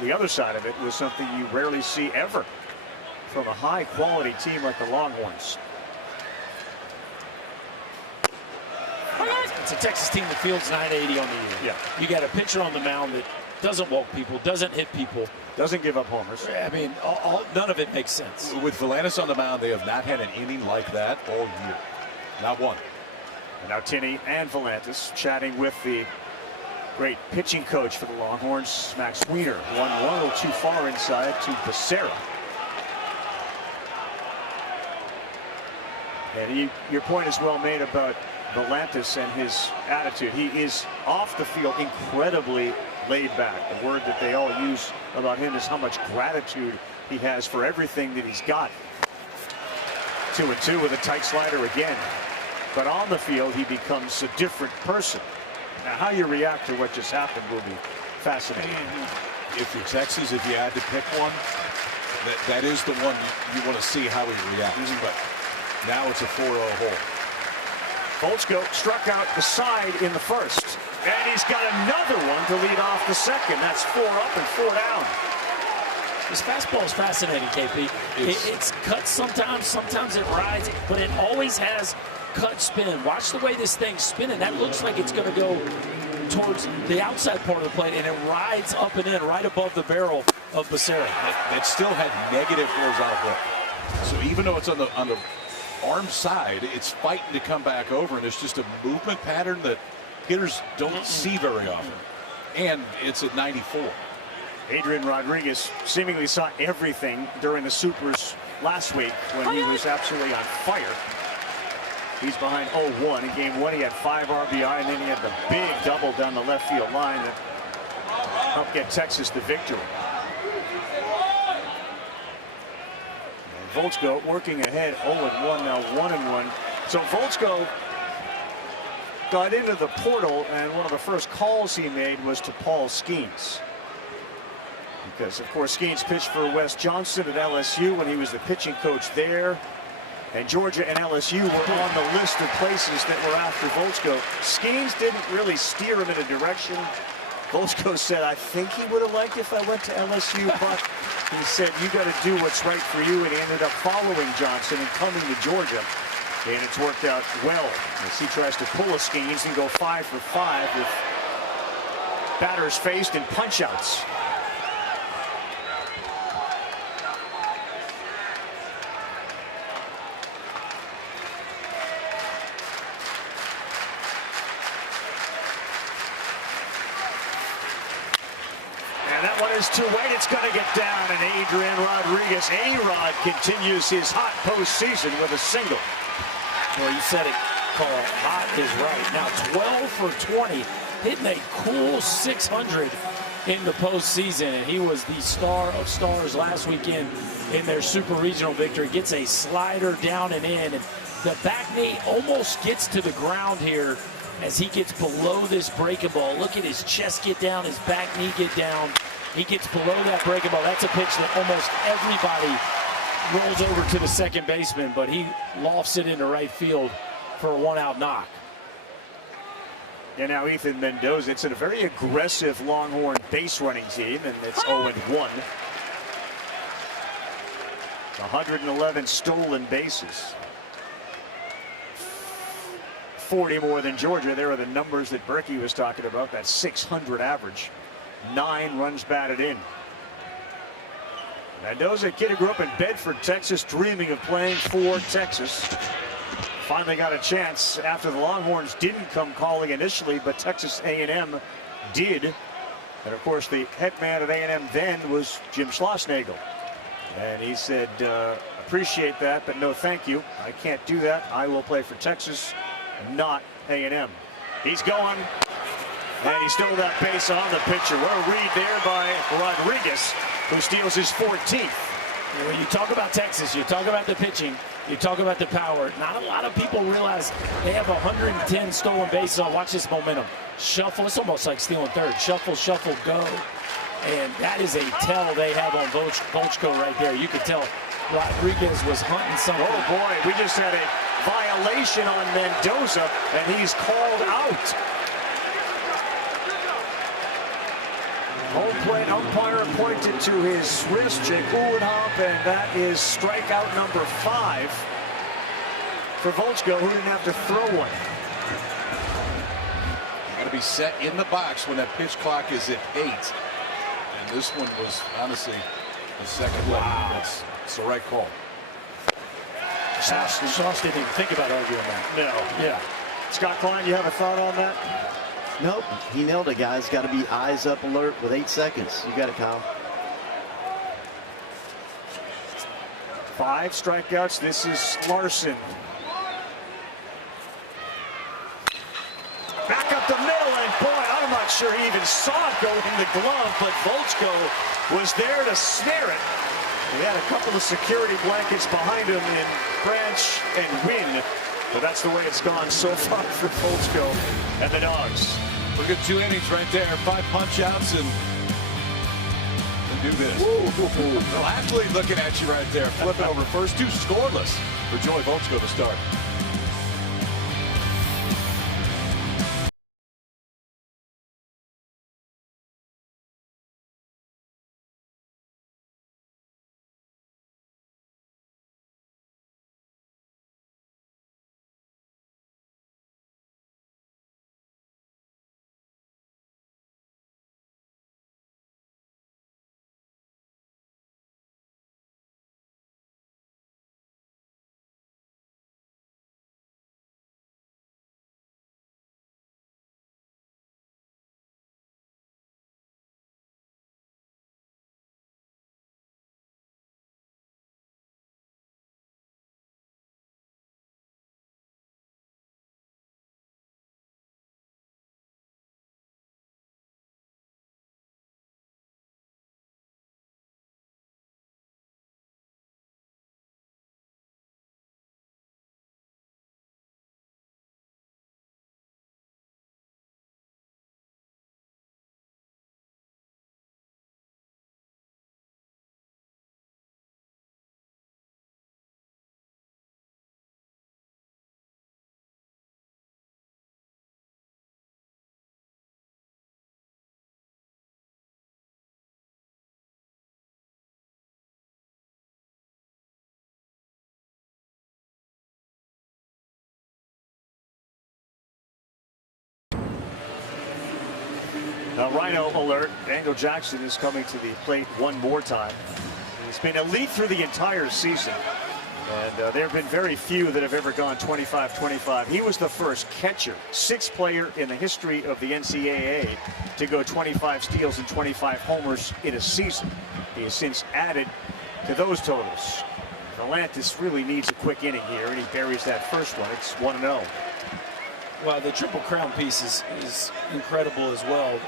the other side of it was something you rarely see ever from a high quality team like the Longhorns. It's a Texas team that fields 980 on the year. Yeah. You got a pitcher on the mound that doesn't walk people, doesn't hit people, doesn't give up homers. I mean, none of it makes sense. With Volantis on the mound, they have not had an inning like that all year. Not one. And now Tini and Volantis chatting with the Great pitching coach for the Longhorns, Max Weiner. 1-1, a little too far inside to Becerra. And your point is well made about Volantis and his attitude. He is off the field incredibly laid back. The word that they all use about him is how much gratitude he has for everything that he's got. 2-2 with a tight slider again. But on the field, he becomes a different person. Now, how you react to what just happened will be fascinating. If you're Texas, if you had to pick one, that is the one you want to see how he reacts. But now it's a 4-0 hole. Volchko struck out the side in the first. And he's got another one to lead off the second. That's 4 up and 4 down. This fastball is fascinating, KP. It's cut sometimes it rides, but it always has cut spin. Watch the way this thing's spinning. That looks like it's going to go towards the outside part of the plate, and it rides up and in right above the barrel of Becerra. That still had negative horizontal whip. So even though it's on the arm side, it's fighting to come back over, and it's just a movement pattern that hitters don't see very often. And it's at 94. Adrian Rodriguez seemingly saw everything during the Supers last week when he was absolutely on fire. He's behind 0-1 in game 1. He had 5 RBI, and then he had the big double down the left field line that helped get Texas the victory. And Volchko working ahead, 0-1, now 1-1. So Volchko got into the portal, and one of the first calls he made was to Paul Skeens. Because, of course, Skeens pitched for Wes Johnson at LSU when he was the pitching coach there. And Georgia and LSU were on the list of places that were after Volchko. Skeens didn't really steer him in a direction. Volchko said, I think he would have liked if I went to LSU, but he said, you got to do what's right for you. And he ended up following Johnson and coming to Georgia. And it's worked out well as he tries to pull a Skeens and go 5 for 5 with batters faced and punch-outs. That one is too late. It's going to get down, and Adrian Rodriguez, A-Rod, continues his hot postseason with a single. Well, you said it, Carl. Hot is right. Now 12 for 20, hitting a cool 600 in the postseason, and he was the star of stars last weekend in their Super Regional victory. Gets a slider down and in, and the back knee almost gets to the ground here as he gets below this breaking ball. Look at his chest get down, his back knee get down. He gets below that breaking ball. That's a pitch that almost everybody rolls over to the second baseman, but he lofts it into right field for a 1-out knock. And now Ethan Mendoza. It's a very aggressive Longhorn base running team, and it's 0-1. 111 stolen bases. 40 more than Georgia. There are the numbers that Berkey was talking about, that 600 average. 9 runs batted in. Mendoza, a kid who grew up in Bedford, Texas, dreaming of playing for Texas. Finally got a chance after the Longhorns didn't come calling initially, but Texas A&M did. And of course, the head man at A&M then was Jim Schlossnagle. And he said, appreciate that, but no thank you. I can't do that. I will play for Texas, not A&M. He's going, and he stole that base on the pitcher. What a read there by Rodriguez, who steals his 14th. When you talk about Texas, you talk about the pitching, you talk about the power. Not a lot of people realize they have 110 stolen bases. Watch this momentum. Shuffle, it's almost like stealing third. Shuffle, shuffle, go. And that is a tell they have on Volchko right there. You could tell Rodriguez was hunting something. Oh boy, we just had a violation on Mendoza, and he's called out. Home plate umpire pointed to his wrist, Jake Uhlenhop, and that is strikeout number 5 for Volchko, who didn't have to throw one. Got to be set in the box when that pitch clock is at 8. And this one was honestly the second one. That's the right call. Schloss didn't even think about arguing that. No. Yeah. Scott Klein, you have a thought on that? Nope, he nailed it, guys. Got to be eyes up alert with 8 seconds. You got it, Kyle. 5 strikeouts. This is Larson. Back up the middle, and boy, I'm not sure he even saw it go in the glove, but Volchko was there to snare it. He had a couple of security blankets behind him in Branch and Wynn, but that's the way it's gone so far for Volchko and the Dogs. Look at 2 innings right there, 5 punch-outs, and do this. Well, athlete looking at you right there. Flipping over first 2 scoreless for Joey Volchko to start. Now, Rhino alert. Daniel Jackson is coming to the plate one more time. He's been elite through the entire season. And there have been very few that have ever gone 25-25. He was the first catcher, 6th player in the history of the NCAA to go 25 steals and 25 homers in a season. He has since added to those totals. Volantis really needs a quick inning here, and he buries that first one. It's 1-0. Well, the Triple Crown piece is incredible as well.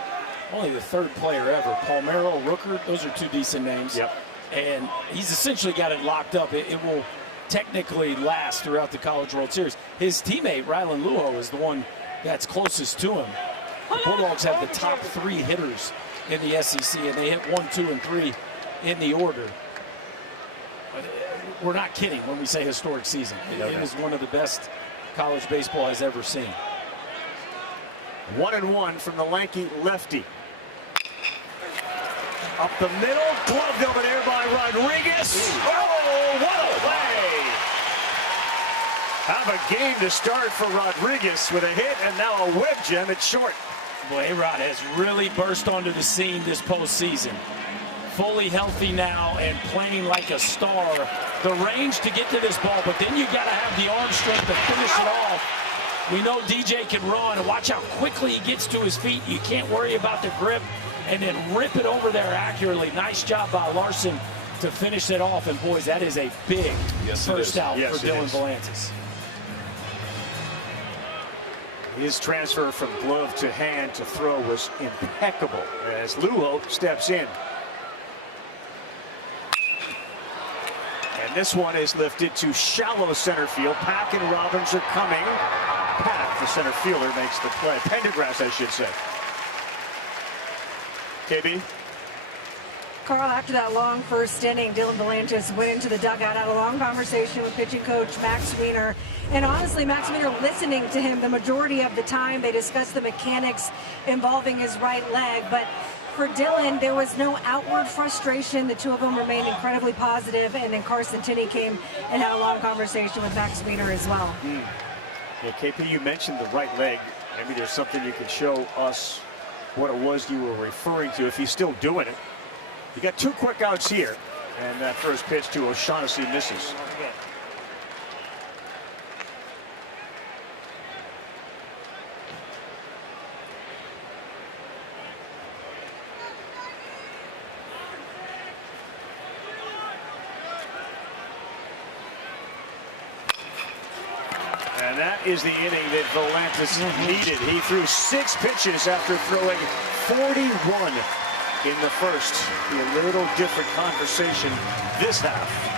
Only the 3rd player ever. Palmeiro, Rooker, those are 2 decent names. Yep. And he's essentially got it locked up. It will technically last throughout the College World Series. His teammate, Rylan Luo, is the one that's closest to him. The Bulldogs have the top 3 hitters in the SEC, and they hit 1, 2, and 3 in the order. But we're not kidding when we say historic season. It is one of the best college baseball has ever seen. 1-1 from the lanky lefty. Up the middle, gloved over there by Rodriguez. Oh, what a play! Have a game to start for Rodriguez with a hit and now a whip gem at short. Boy, A-Rod has really burst onto the scene this postseason. Fully healthy now and playing like a star. The range to get to this ball, but then you got to have the arm strength to finish it off. We know DJ can run, and watch how quickly he gets to his feet. You can't worry about the grip, and then rip it over there accurately. Nice job by Larson to finish it off, and boys, that is a big first out for Dylan Volantis. His transfer from glove to hand to throw was impeccable as Luo steps in. And this one is lifted to shallow center field. Pack and Robbins are coming. Pack, the center fielder, makes the play. Pendergrass, I should say. KB? Carl, after that long first inning, Dylan Volantis went into the dugout, had a long conversation with pitching coach Max Wiener. And honestly, Max Wiener listening to him the majority of the time. They discussed the mechanics involving his right leg. But for Dylan, there was no outward frustration. The 2 of them remained incredibly positive. And then Carson Tinney came and had a long conversation with Max Wiener as well. Yeah, KP, you mentioned the right leg. Maybe there's something you can show us what it was you were referring to if he's still doing it. You got 2 quick outs here, and that first pitch to O'Shaughnessy misses. And that is the inning that Volantis needed. He threw 6 pitches after throwing 41 in the first. A little different conversation this half.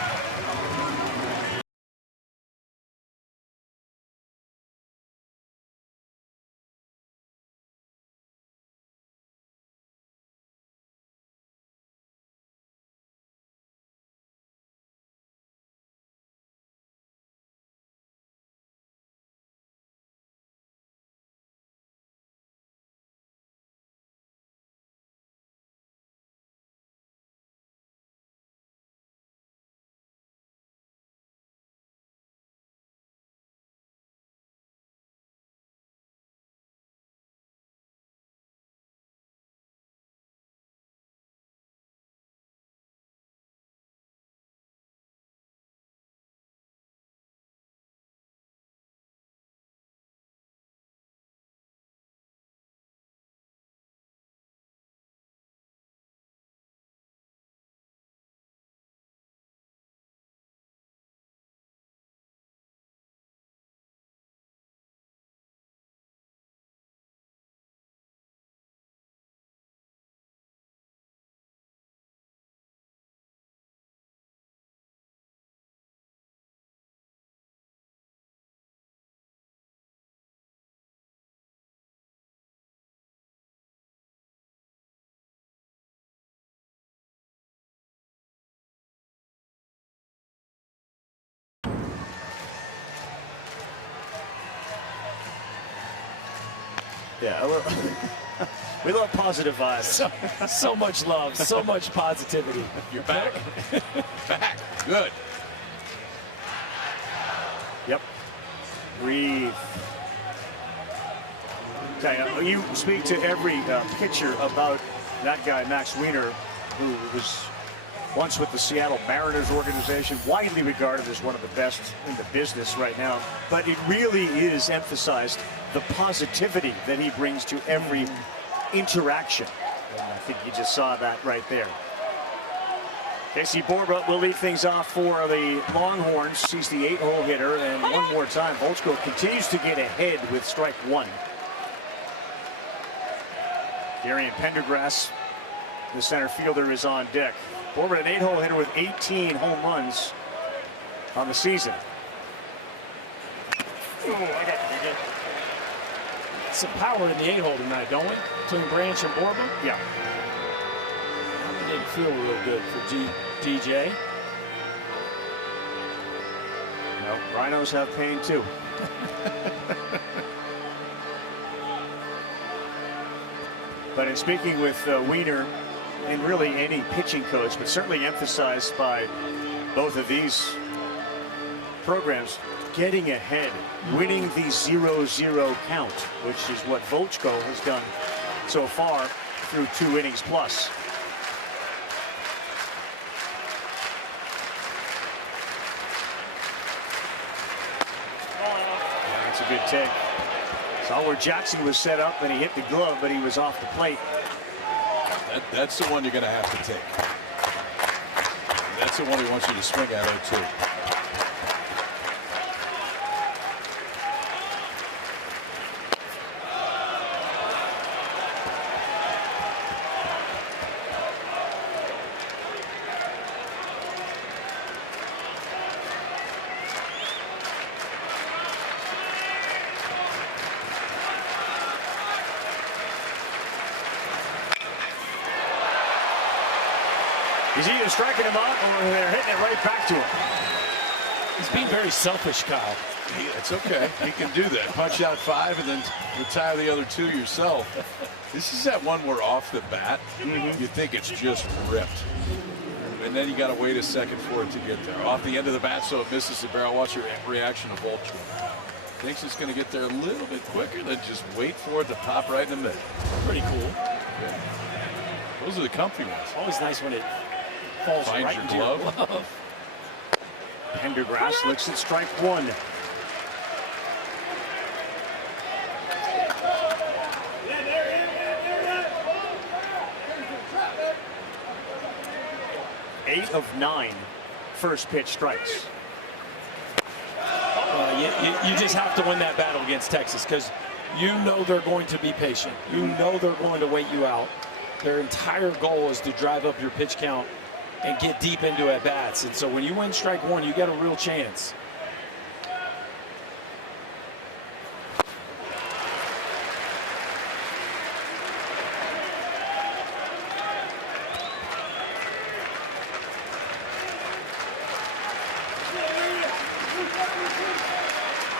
Yeah, we love positive vibes. So much love, so much positivity. You're back. Back. Good. Yep. Breathe. Okay, you speak to every pitcher about that guy, Max Wiener, who was once with the Seattle Mariners organization, widely regarded as one of the best in the business right now. But it really is emphasized the positivity that he brings to every interaction. And I think you just saw that right there. Casey Borba will lead things off for the Longhorns. He's the 8-hole hitter. And one more time, Volchko continues to get ahead with strike 1. Darian Pendergrass, the center fielder, is on deck. Borba, an 8-hole hitter with 18 home runs on the season. Some power in the 8-hole tonight, don't we? Between Branch and Borba? Yeah. That didn't feel real good for DJ. No, Rhinos have pain too. But in speaking with Wiener, and really any pitching coach, but certainly emphasized by both of these programs, getting ahead, winning the 0-0 count, which is what Volchko has done so far through 2 innings plus. That's a good take. Saw where Jackson was set up and he hit the glove, but he was off the plate. That's the one you're going to have to take. That's the one he wants you to swing at, too. He's either striking him out or they're hitting it right back to him. He's being very selfish, Kyle. It's okay. He can do that. Punch out 5 and then retire the other 2 yourself. This is that one where off the bat, you think it's just ripped. And then you got to wait a second for it to get there. Off the end of the bat, so it misses the barrel. Watch your reaction to Volchko. Thinks it's going to get there a little bit quicker than just wait for it to pop right in the middle. Pretty cool. Yeah. Those are the comfy ones. Always nice when it falls Finds right your into glove. your glove. Pendergrass looks at strike 1. Eight of 9 first pitch strikes. You just have to win that battle against Texas because you know they're going to be patient. You know they're going to wait you out. Their entire goal is to drive up your pitch count and get deep into at-bats. And so when you win strike one, you got a real chance.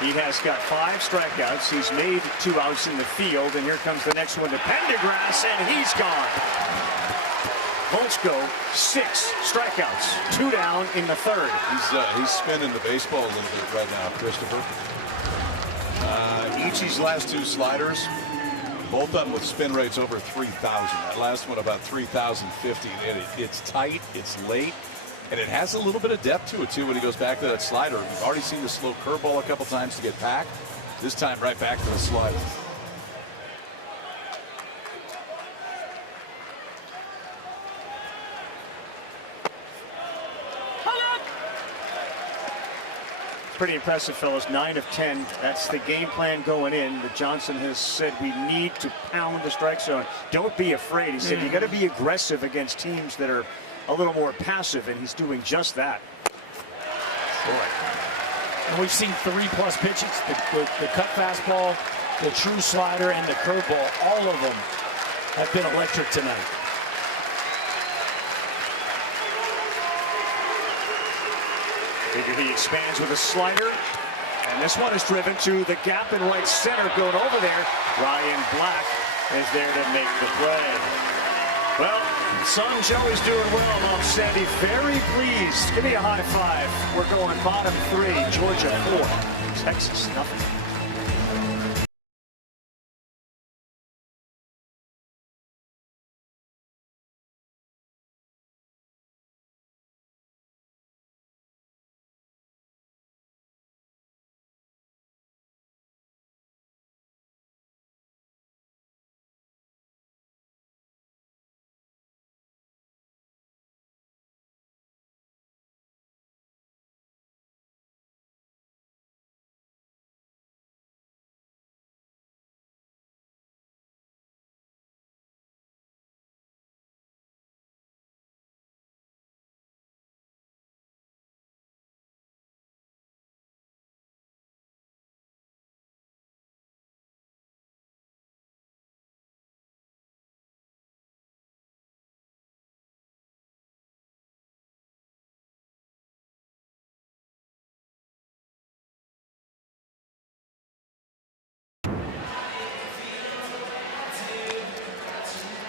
He has got 5 strikeouts. He's made 2 outs in the field, and here comes the next one to Pendergrass, and he's gone. Volchko, 6 strikeouts, 2 down in the 3rd. He's spinning the baseball a little bit right now, Christopher. Ichi's last 2 sliders, both of them with spin rates over 3,000. That last one about 3,050. It's tight, it's late, and it has a little bit of depth to it too when he goes back to that slider. We've already seen the slow curveball a couple times to get back. This time right back to the slider. Pretty impressive, fellas. 9 of 10. That's the game plan going in. But Johnson has said we need to pound the strike zone. Don't be afraid. He said you got to be aggressive against teams that are a little more passive, and he's doing just that. Boy. And we've seen 3+ pitches. The cut fastball, the true slider, and the curveball. All of them have been electric tonight. He expands with a slider, and this one is driven to the gap in right center. Going over there, Ryan Black is there to make the play. Well, son Joey's doing well. Mom Sandy very pleased. Give me a high five. We're going bottom 3. Georgia 4, Texas nothing.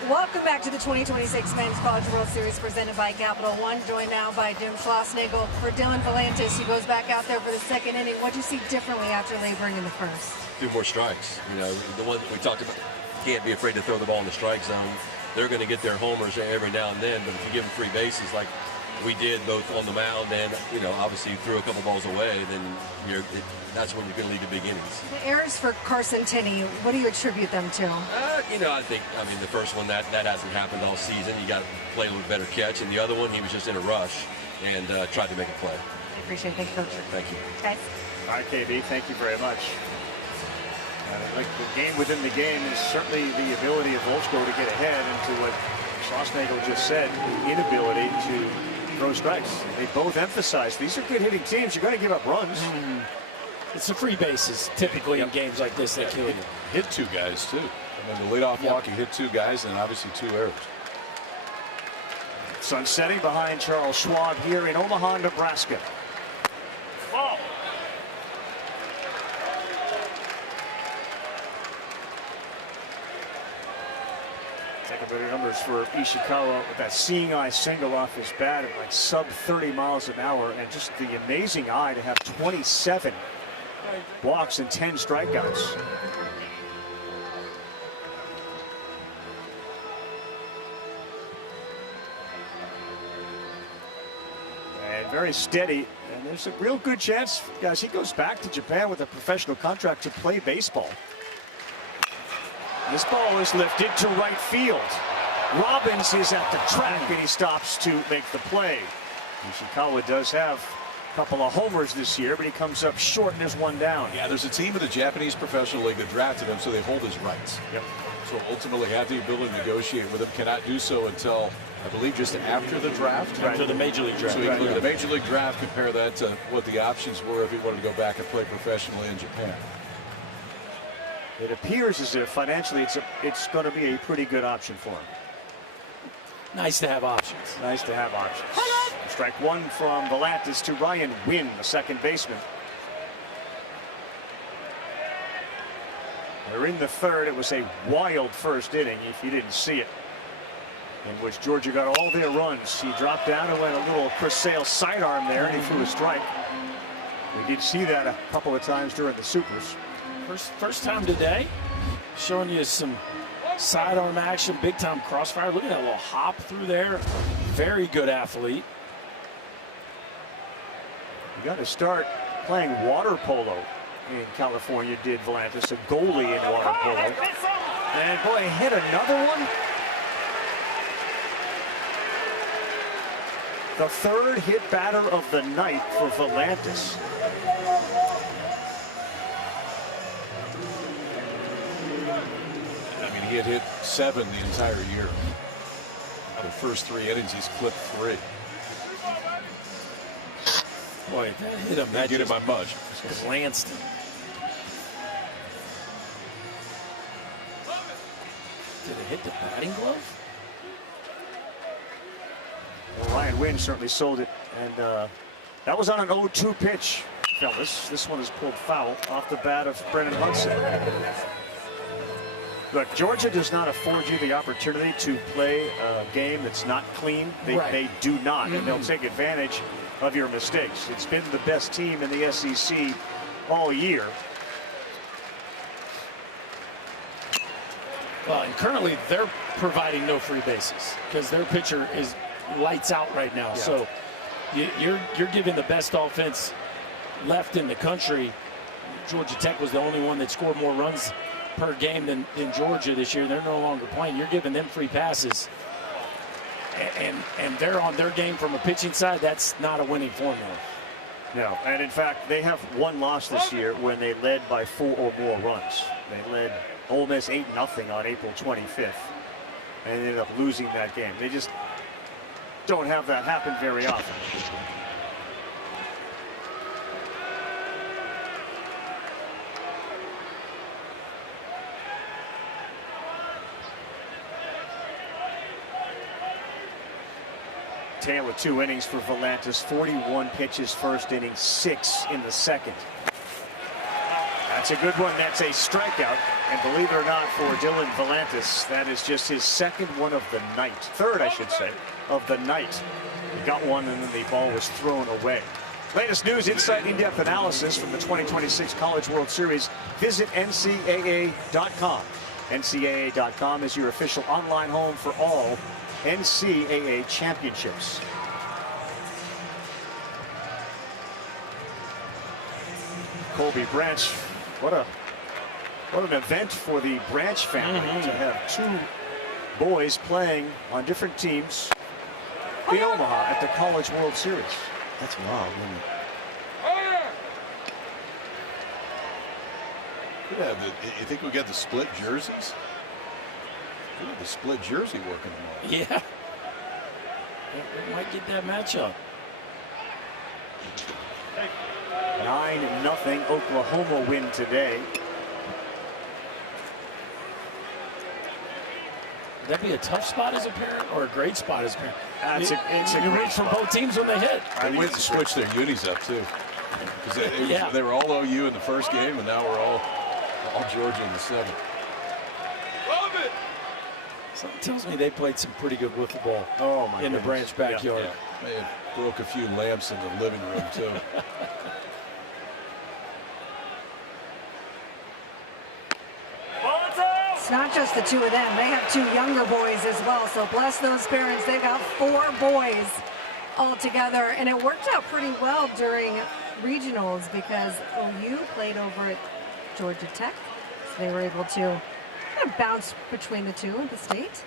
Welcome back to the 2026 Men's College World Series presented by Capital One. Joined now by Jim Schlossnagle. For Dylan Volantis, who goes back out there for the 2nd inning. What do you see differently after laboring in the 1st? 2 more strikes. You know, the one we talked about, can't be afraid to throw the ball in the strike zone. They're going to get their homers every now and then, but if you give them 3 bases like we did both on the mound and, you know, obviously threw a couple balls away, then that's when you're going to lead to big innings. The errors for Carson Tenney, what do you attribute them to? You know, I mean, the first one, that hasn't happened all season. You got to play a little better catch. And the other one, he was just in a rush and tried to make a play. I appreciate it. Thank you, Coach. Thank you. Guys. All right, KB, thank you very much. Like the game within the game is certainly the ability of Volchko to get ahead, and to what Schlossnagle just said, the inability to throw strikes. They both emphasize these are good hitting teams. You're going to give up runs. It's the free bases typically in games like this that kill you. Hit 2 guys too. I mean, the leadoff walk, he hit 2 guys, and obviously 2 errors. Sun setting behind Charles Schwab here in Omaha, Nebraska. Oh. Second numbers for Ishikawa with that seeing eye single off his bat at like sub 30 miles an hour, and just the amazing eye to have 27 walks and 10 strikeouts. And very steady, and there's a real good chance, guys, he goes back to Japan with a professional contract to play baseball. This ball is lifted to right field. Robbins is at the track, and he stops to make the play. Ishikawa does have Couple of homers this year, but he comes up short and is one down. Yeah, there's a team in the Japanese Professional League that drafted him, so they hold his rights. Yep. So ultimately have the ability to negotiate with him. Cannot do so until, I believe, just after the draft. After the Major League draft. So you can look at the Major League draft, compare that to what the options were if he wanted to go back and play professionally in Japan. It appears as if financially it's going to be a pretty good option for him. Nice to have options. Nice to have options. Strike one from Volantis to Ryan Wynn, the second baseman. We're in the third. It was a wild first inning, if you didn't see it, in which Georgia got all their runs. He dropped down and went a little Chris Sale sidearm there, and he threw a strike. We did see that a couple of times during the Supers. First time today, showing you some sidearm action, big time crossfire. Look at that little hop through there. Very good athlete. You got to start playing water polo in California, did Volantis, a goalie in water polo. And boy, hit another one. The third hit batter of the night for Volantis. I mean, he had hit 7 the entire year. The first 3 innings, he's clipped 3. Boy, that hit him. That get him by much. Glanced him. Did it hit the batting glove? Well, Ryan Wynn certainly sold it, and that was on an 0-2 pitch, fellas. This one is pulled foul off the bat of Brennan Hudson. Look, Georgia does not afford you the opportunity to play a game that's not clean. They do not, and they'll take advantage of your mistakes. It's been the best team in the SEC all year. Well, and currently they're providing no free bases because their pitcher is lights out right now. Yeah. So you're giving the best offense left in the country. Georgia Tech was the only one that scored more runs per game than Georgia this year. They're no longer playing. You're giving them free passes. And they're on their game from a pitching side. That's not a winning formula. No, and in fact, they have one loss this year when they led by 4 or more runs. They led Ole Miss 8-0 on April 25th and ended up losing that game. They just don't have that happen very often. Tale of 2 innings for Volantis. 41 pitches first inning, 6 in the second. That's a good one. That's a strikeout. And believe it or not, for Dylan Volantis, that is just his second one of the night. Third, I should say, of the night. He got one, and then the ball was thrown away. Latest news, insight, in-depth analysis from the 2026 College World Series. Visit NCAA.com. NCAA.com is your official online home for all NCAA championships. Colby Branch, what an event for the Branch family to have 2 boys playing on different teams in Omaha at the College World Series. That's wild, isn't it? Yeah, you think we got the split jerseys? We got the split jersey working tomorrow. Yeah. We might get that matchup. 9-0 Oklahoma win today. Would that be a tough spot as a parent or a great spot as a parent? You root for both teams when they hit. They went to switch their unis up too. They were all OU in the first game, and now we're all Georgia in the 7th. Something tells me they played some pretty good wiffle ball in the Branch backyard. Yeah. They had broke a few lamps in the living room too. It's not just the 2 of them. They have 2 younger boys as well. So bless those parents. They've got 4 boys all together. And it worked out pretty well during regionals because OU played over at Georgia Tech. So they were able to kind of bounce between the 2 in the state.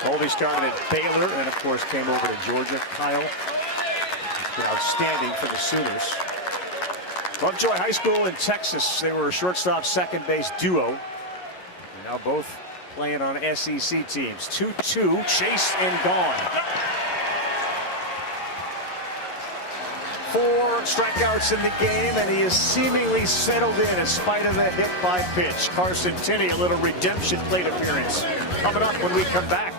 Colby started at Baylor and, of course, came over to Georgia. Kyle, outstanding for the Sooners. Lovejoy High School in Texas, they were a shortstop, second base duo. And now both playing on SEC teams. 2-2, chase and gone. 4 strikeouts in the game, and he is seemingly settled in spite of that hit by pitch. Carson Tenney, a little redemption plate appearance coming up when we come back.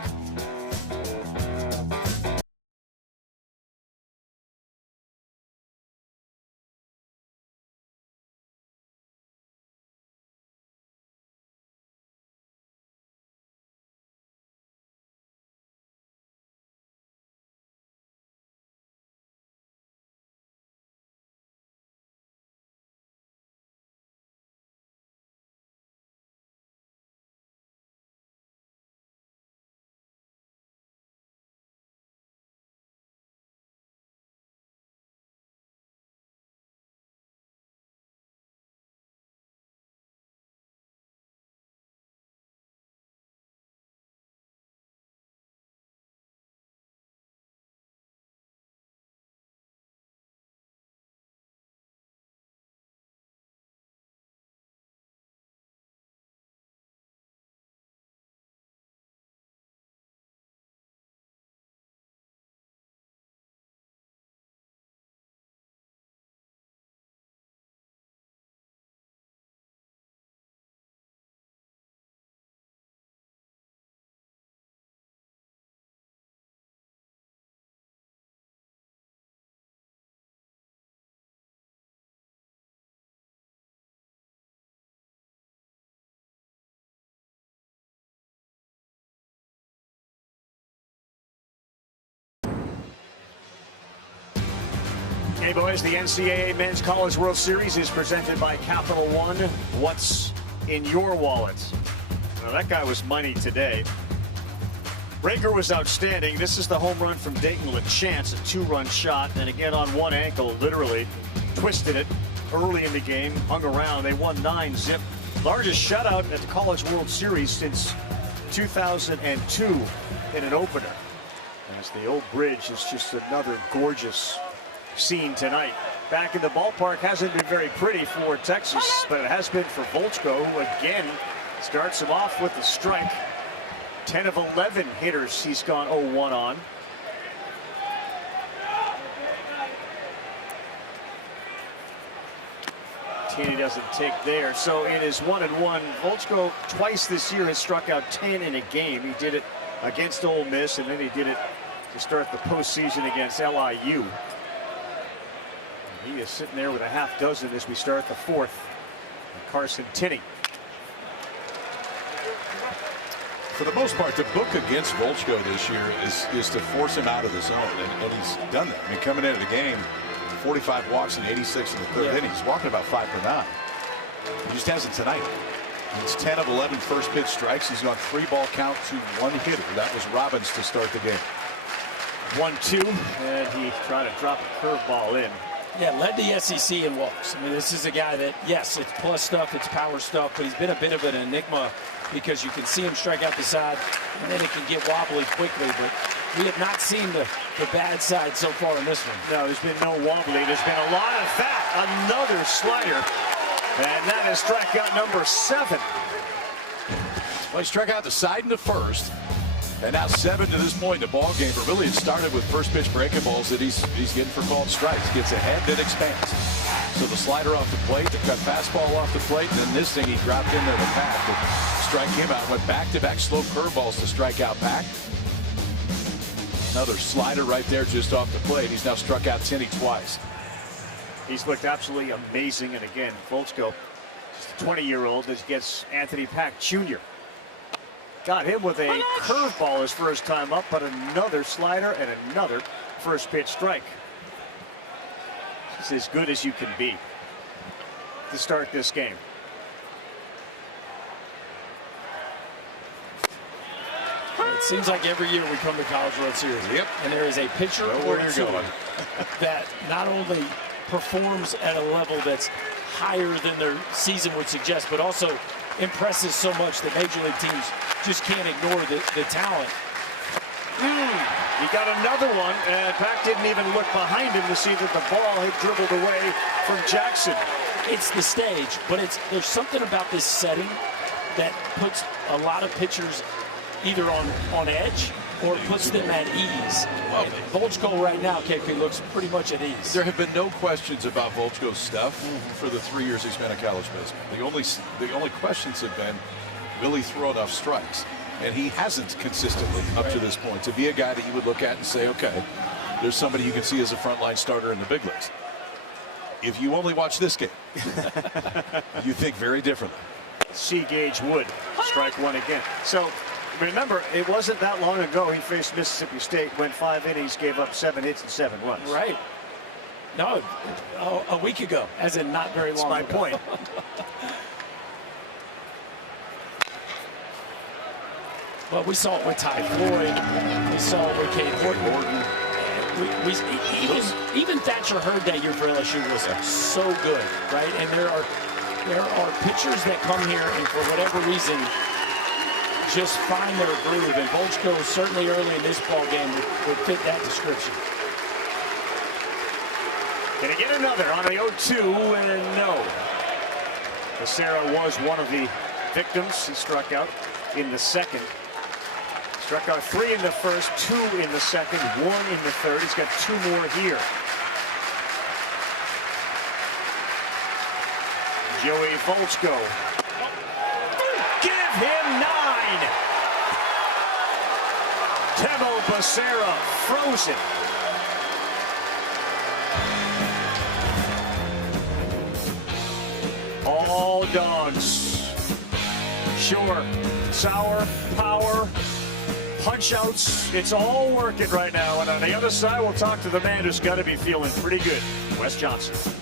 Hey boys, the NCAA Men's College World Series is presented by Capital One. What's in your wallet? Well, that guy was money today. Raker was outstanding. This is the home run from Dayton LaChance, a 2-run shot, and again on one ankle, literally twisted it early in the game, hung around. They won 9-zip. Largest shutout at the College World Series since 2002 in an opener. As the old bridge is just another gorgeous scene tonight. Back in the ballpark hasn't been very pretty for Texas, but it has been for Volchko, who again starts him off with a strike. 10 of 11 hitters he's gone 0-1 on. Tenney doesn't take there, so it is 1-1. Volchko twice this year has struck out 10 in a game. He did it against Ole Miss, and then he did it to start the postseason against LIU. He is sitting there with a half dozen as we start the fourth. And Carson Tenney. For the most part, the book against Volchko this year is to force him out of the zone, and he's done that. I mean, coming into the game, 45 walks and 86 in the third inning. He's walking about 5 per 9. He just hasn't tonight. It's 10 of 11 first pitch strikes. He's gone 3-ball count to 1 hitter. That was Robbins to start the game. 1-2, and he tried to drop a curveball in. Yeah, led the SEC in walks. I mean, this is a guy that, yes, it's plus stuff, it's power stuff, but he's been a bit of an enigma because you can see him strike out the side, and then it can get wobbly quickly. But we have not seen the bad side so far in this one. No, there's been no wobbly. There's been a lot of fat. Another slider, and that is strikeout number 7. Well, he struck out the side in the first. And now 7 to this point in the ball game, but really it started with first pitch breaking balls that he's getting for called strikes. Gets ahead, then expands. So the slider off the plate, the cut fastball off the plate, and then this thing he dropped in there to Pack to strike him out. Went back-to-back slow curveballs to strike out Pack. Another slider right there just off the plate. He's now struck out Tenney twice. He's looked absolutely amazing, and again, Volchko, just a 20-year-old, as he gets Anthony Pack Jr. Got him with a curveball his first time up, but another slider and another first pitch strike. It's as good as you can be to start this game. It seems like every year we come to College World Series. Yep. And there is a pitcher or two that not only performs at a level that's higher than their season would suggest, but also impresses so much that major league teams just can't ignore the talent He got another one, and Pack didn't even look behind him to see that the ball had dribbled away from Jackson. It's the stage, but there's something about this setting that puts a lot of pitchers either on edge or puts them at ease. Volchko right now, KP, looks pretty much at ease. There have been no questions about Volchko's stuff for the 3 years he's been in college baseball. The only questions have been, will he throw enough strikes? And he hasn't consistently up to this point to be a guy that you would look at and say, okay, there's somebody you can see as a frontline starter in the big leagues. If you only watch this game, you think very differently. C. Gage Wood, strike one again. So remember, it wasn't that long ago he faced Mississippi State, went 5 innings, gave up 7 hits and 7 runs. Right. No, a week ago, as in not very long That's ago. my point. Well, we saw it with Ty Floyd. We saw it with Cade Horton. Even Thatcher Hurd that year for LSU was so good, right? And there are pitchers that come here and for whatever reason just find their groove. And Volchko certainly early in this ball game would fit that description. Gonna get another on the 0-2, and no. Becerra was one of the victims. He struck out in the second. Struck out 3 in the first, 2 in the second, 1 in the third. He's got 2 more here. Joey Volchko. Give him 9. Temo Becerra frozen. All dogs. Sure. Sour, power, punch outs. It's all working right now. And on the other side, we'll talk to the man who's got to be feeling pretty good, Wes Johnson.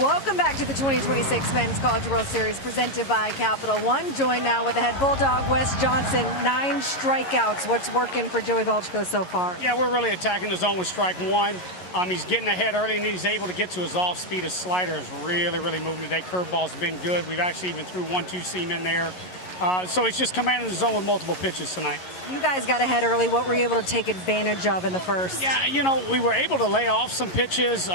Welcome back to the 2026 Men's College World Series presented by Capital One. Joined now with the head Bulldog, Wes Johnson. 9 strikeouts. What's working for Joey Volchko so far? Yeah, we're really attacking the zone with strike one. He's getting ahead early and he's able to get to his off speed. His slider is really moving today. Curveball's been good. We've actually even threw 1-2 seam in there. So he's just commanding the zone with multiple pitches tonight. You guys got ahead early. What were you able to take advantage of in the first? Yeah, we were able to lay off some pitches.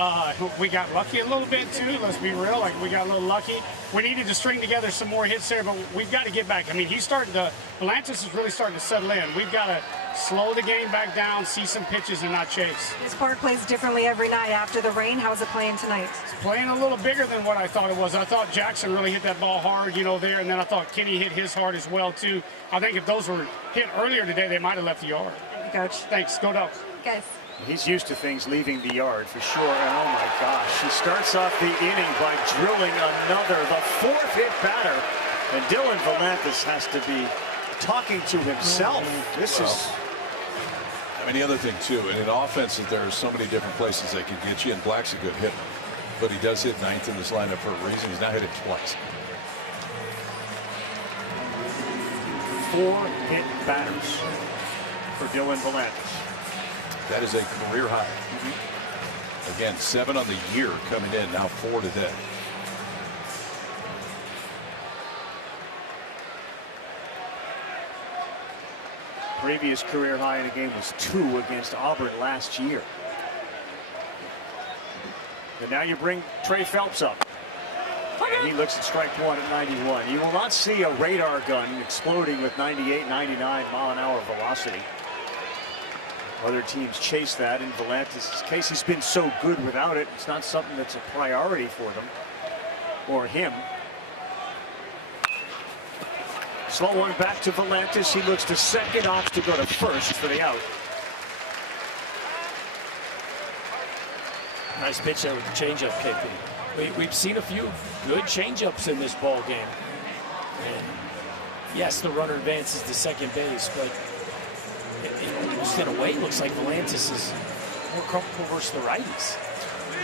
We got lucky a little bit, too. Let's be real. We got a little lucky. We needed to string together some more hits there, but we've got to get back. Volantis is really starting to settle in. We've got to slow the game back down, see some pitches, and not chase. This park plays differently every night after the rain. How's it playing tonight? It's playing a little bigger than what I thought it was. I thought Jackson really hit that ball hard, there, and then I thought Kenny hit his hard as well, too. I think if those were hit earlier today, they might have left the yard. Thank you, Coach. Thanks. Go Dogs. Guys. He's used to things leaving the yard for sure. And oh my gosh, he starts off the inning by drilling the 4th hit batter. And Dylan Volantis has to be talking to himself. The other thing, too, and in offenses, there are so many different places they can get you, and Black's a good hitter. But he does hit 9th in this lineup for a reason. He's now hit it twice. 4 hit batters for Dylan Volantis. That is a career high. Again, 7 on the year coming in, now 4 today. Previous career high in a game was 2 against Auburn last year. And now you bring Trey Phelps up. And he looks at strike one at 91. You will not see a radar gun exploding with 98, 99 mile an hour velocity. Other teams chase that. In Volantis' case, he's been so good without it. It's not something that's a priority for them or him. Slow one back to Volantis. He looks to second, opts to go to first for the out. Nice pitch there with the changeup kick. We've seen a few good changeups in this ball game. And yes, the runner advances to second base, but it almost in a way looks like Volantis is more comfortable versus the righties.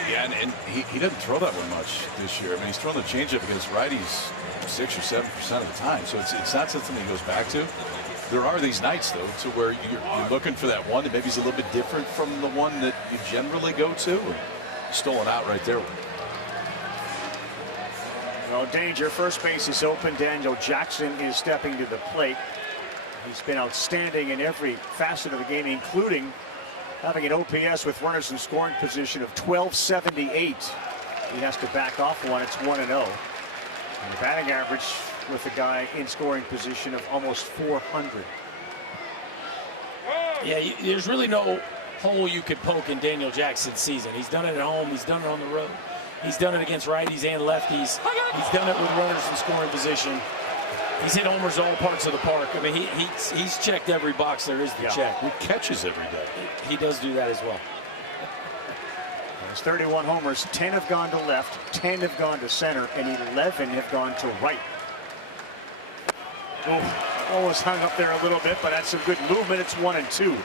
Yeah, and he doesn't throw that one much this year. I mean, he's thrown the changeup against righties 6 or 7% of the time, so it's not something he goes back to. There are these nights, though, to where you're looking for that one that maybe is a little bit different from the one that you generally go to. Stolen out right there. No danger. First base is open. Daniel Jackson is stepping to the plate. He's been outstanding in every facet of the game, including having an OPS with runners in scoring position of 1278. He has to back off one. It's 1-0. And the batting average with a guy in scoring position of almost 400. Yeah, there's really no hole you could poke in Daniel Jackson's season. He's done it at home. He's done it on the road. He's done it against righties and lefties. He's done it with runners in scoring position. He's hit homers all parts of the park. I mean, he's checked every box there is to check. He catches every day. He does do that as well. There's 31 homers. 10 have gone to left, 10 have gone to center, and 11 have gone to right. Almost hung up there a little bit, but that's some good movement. It's 1-2.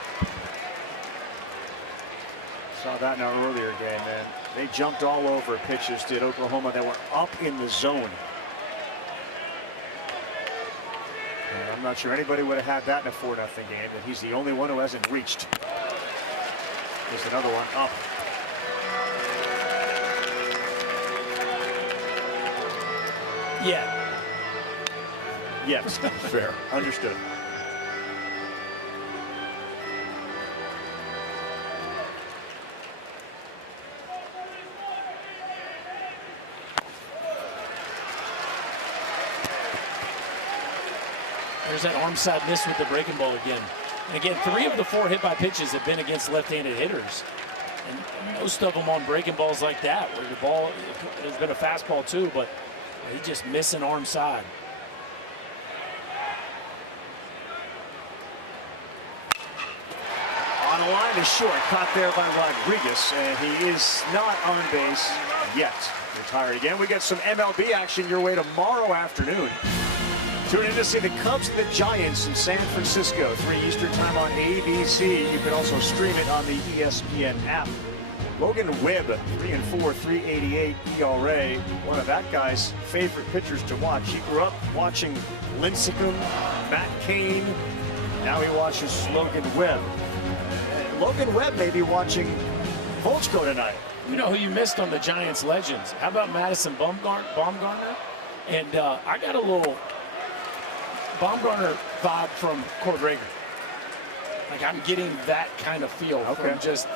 Saw that in our earlier game, man. They jumped all over pitches, did Oklahoma, that were up in the zone. And I'm not sure anybody would have had that in a 4-0 game, but he's the only one who hasn't reached. There's another one up. Yeah. Yes. Fair. Understood. There's that arm side miss with the breaking ball again. And again, 3 of the 4 hit by pitches have been against left-handed hitters. And most of them on breaking balls like that, where the ball has been a fastball too, but he just missing arm side. On a line to short, caught there by Rodriguez, and he is not on base yet. Retired again. We got some MLB action your way tomorrow afternoon. Tune in to see the Cubs and the Giants in San Francisco, 3 Eastern time on ABC. You can also stream it on the ESPN app. Logan Webb, 3-4, 388 ERA. One of that guy's favorite pitchers to watch. He grew up watching Lincecum, Matt Cain. Now he watches Logan Webb. And Logan Webb may be watching Volchko tonight. You know who you missed on the Giants legends? How about Madison Bumgarner? And I got a little Bumgarner vibe from Cord Rager. Like, I'm getting that kind of feel from just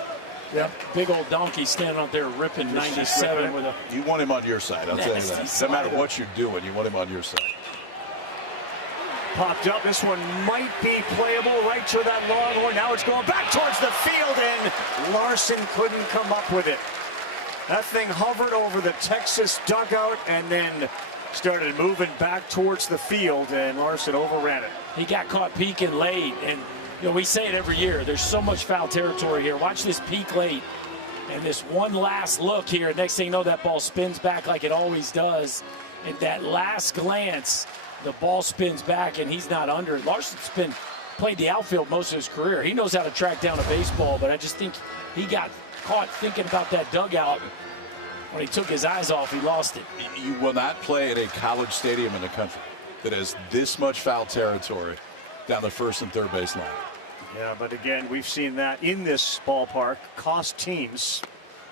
that big old donkey standing out there ripping 97 with a... You want him on your side, I'll tell you that. No matter what you're doing, you want him on your side. Popped up. This one might be playable right to that longhorn. Now it's going back towards the field, and Larson couldn't come up with it. That thing hovered over the Texas dugout and then started moving back towards the field, and Larson overran it. He got caught peeking late, and you know, we say it every year. There's so much foul territory here. Watch this peak late, and this one last look here. Next thing you know, that ball spins back like it always does. And that last glance, the ball spins back, and he's not under. Larson's played the outfield most of his career. He knows how to track down a baseball, but I just think he got caught thinking about that dugout. When he took his eyes off, he lost it. You will not play at a college stadium in the country that has this much foul territory down the first and third base line. Yeah, but again, we've seen that in this ballpark cost teams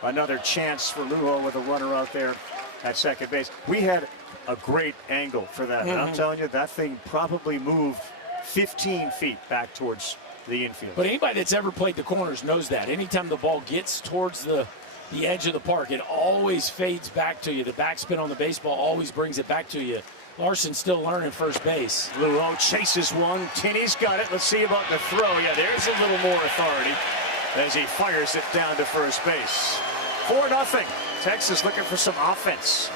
another chance for Lujo with a runner out there at second base. We had a great angle for that. And I'm telling you, that thing probably moved 15 feet back towards the infield. But anybody that's ever played the corners knows that. Anytime the ball gets towards the the edge of the park. It always fades back to you. The backspin on the baseball always brings it back to you. Larson's still learning first base. Luo chases one. Tinney's got it. Let's see about the throw. Yeah, there's a little more authority as he fires it down to first base. 4-0. Texas looking for some offense.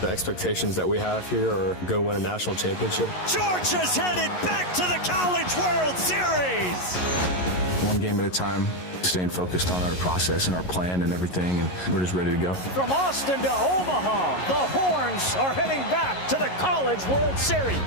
The expectations that we have here are go win a national championship. Georgia's headed back to the College World Series. One game at a time, staying focused on our process and our plan and everything, and we're just ready to go. From Austin to Omaha, the Horns are heading back to the College World Series.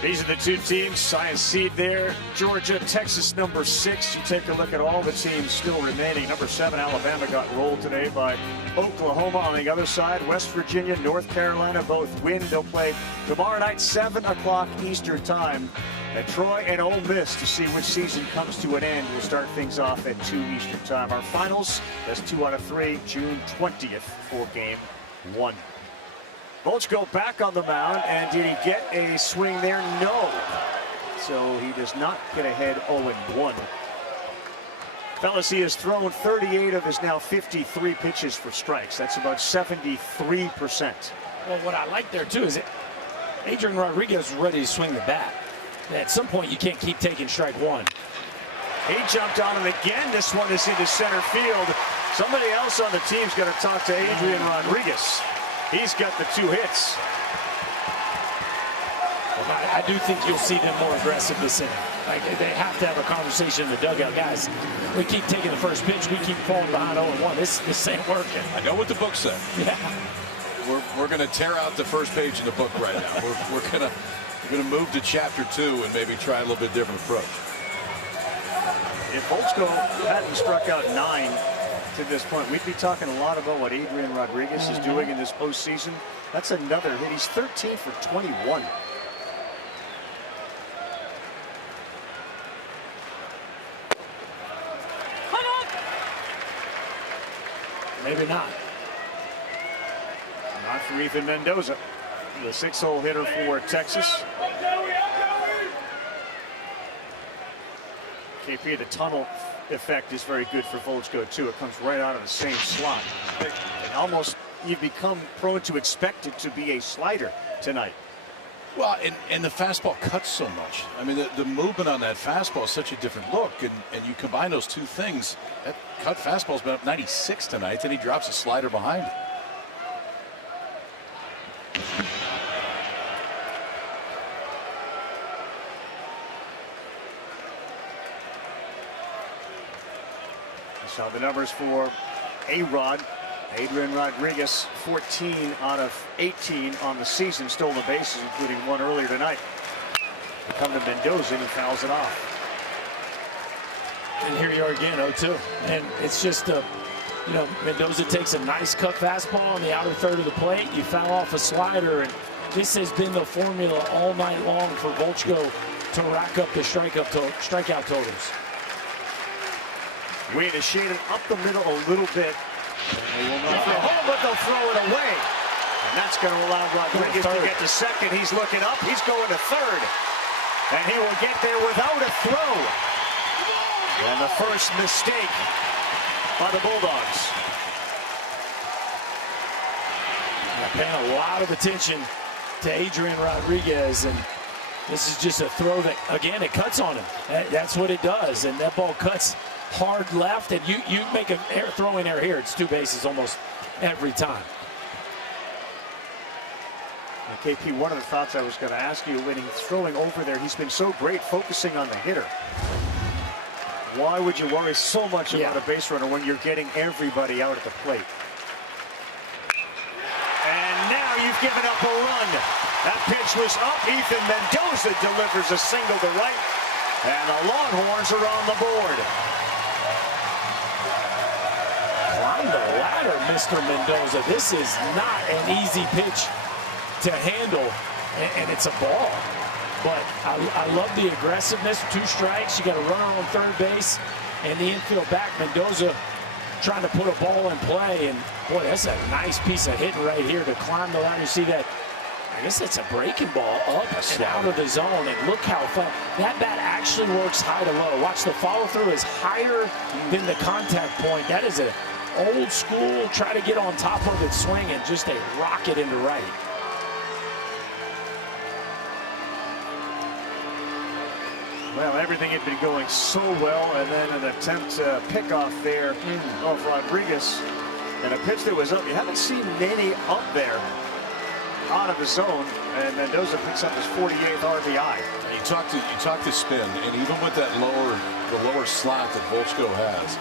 These are the two teams, science seed there. Georgia, Texas, number 6. You take a look at all the teams still remaining. Number 7, Alabama got rolled today by Oklahoma. On the other side, West Virginia, North Carolina, both win. They'll play tomorrow night, 7 o'clock Eastern time at Troy and Ole Miss to see which season comes to an end. We'll start things off at 2 Eastern time. Our finals, that's 2 out of 3, June 20th for game 1. Volchko back on the mound, and did he get a swing there? No. So he does not get ahead 0-1. Fellas, he has thrown 38 of his now 53 pitches for strikes. That's about 73%. Well, what I like there, too, is that Adrian Rodriguez is ready to swing the bat. At some point, you can't keep taking strike one. He jumped on him again. This one is into center field. Somebody else on the team's got to talk to Adrian Rodriguez. He's got the 2 hits. I do think you'll see them more aggressive this inning. Like, they have to have a conversation in the dugout. Guys, we keep taking the first pitch. We keep falling behind 0-1. This ain't working. I know what the book said. Yeah. We're going to tear out the first page of the book right now. We're going to move to chapter 2 and maybe try a little bit different approach. If Volchko hadn't struck out 9 to this point, we'd be talking a lot about what Adrian Rodriguez is doing in this postseason. That's another hit. He's 13 for 21. Maybe not. Not for Ethan Mendoza, the 6-hole hitter for Texas. KP, the tunnel effect is very good for Volchko too. It comes right out of the same slot. And almost you've become prone to expect it to be a slider tonight. Well, and the fastball cuts so much. I mean, the movement on that fastball is such a different look, and you combine those two things. That cut fastball's been up 96 tonight, and he drops a slider behind it. So the numbers for A-Rod. Adrian Rodriguez, 14 out of 18 on the season, stolen bases, including one earlier tonight. They come to Mendoza, and he fouls it off. And here you are again, 0-2. And it's just, you know, Mendoza takes a nice cut fastball on the outer third of the plate. You foul off a slider, and this has been the formula all night long for Volchko to rack up the strikeout totals. Way to shade it up the middle a little bit. They will not throw home, but they'll throw it away. And that's going to allow Rodriguez to get to second. He's looking up. He's going to third. And he will get there without a throw. And the first mistake by the Bulldogs. Paying a lot of attention to Adrian Rodriguez, and this is just a throw that, again, it cuts on him. That's what it does, and that ball cuts hard left, and you make a throw in error here. It's 2 bases almost every time. KP, one of the thoughts I was going to ask you when he's throwing over there, he's been so great focusing on the hitter. Why would you worry so much about a base runner when you're getting everybody out at the plate? And now you've given up a run. That pitch was up. Ethan Mendoza delivers a single to right. And the Longhorns are on the board. Climb the ladder, Mr. Mendoza. This is not an easy pitch to handle, and it's a ball. But I love the aggressiveness. 2 strikes. You got a runner on third base and the infield back. Mendoza trying to put a ball in play, and boy, that's a nice piece of hitting right here to climb the ladder. You see that? I guess that's a breaking ball up and out of the zone, and look how far that bat actually works high to low. Watch, the follow through is higher than the contact point. That is an old school try to get on top of it swing and just a rocket into right. Well, everything had been going so well, and then an attempt to pick off there of Rodriguez. And a pitch that was up. You haven't seen many up there out of the zone, and Mendoza picks up his 48th RBI. You talk to spin, and even with that lower slot that Volchko has,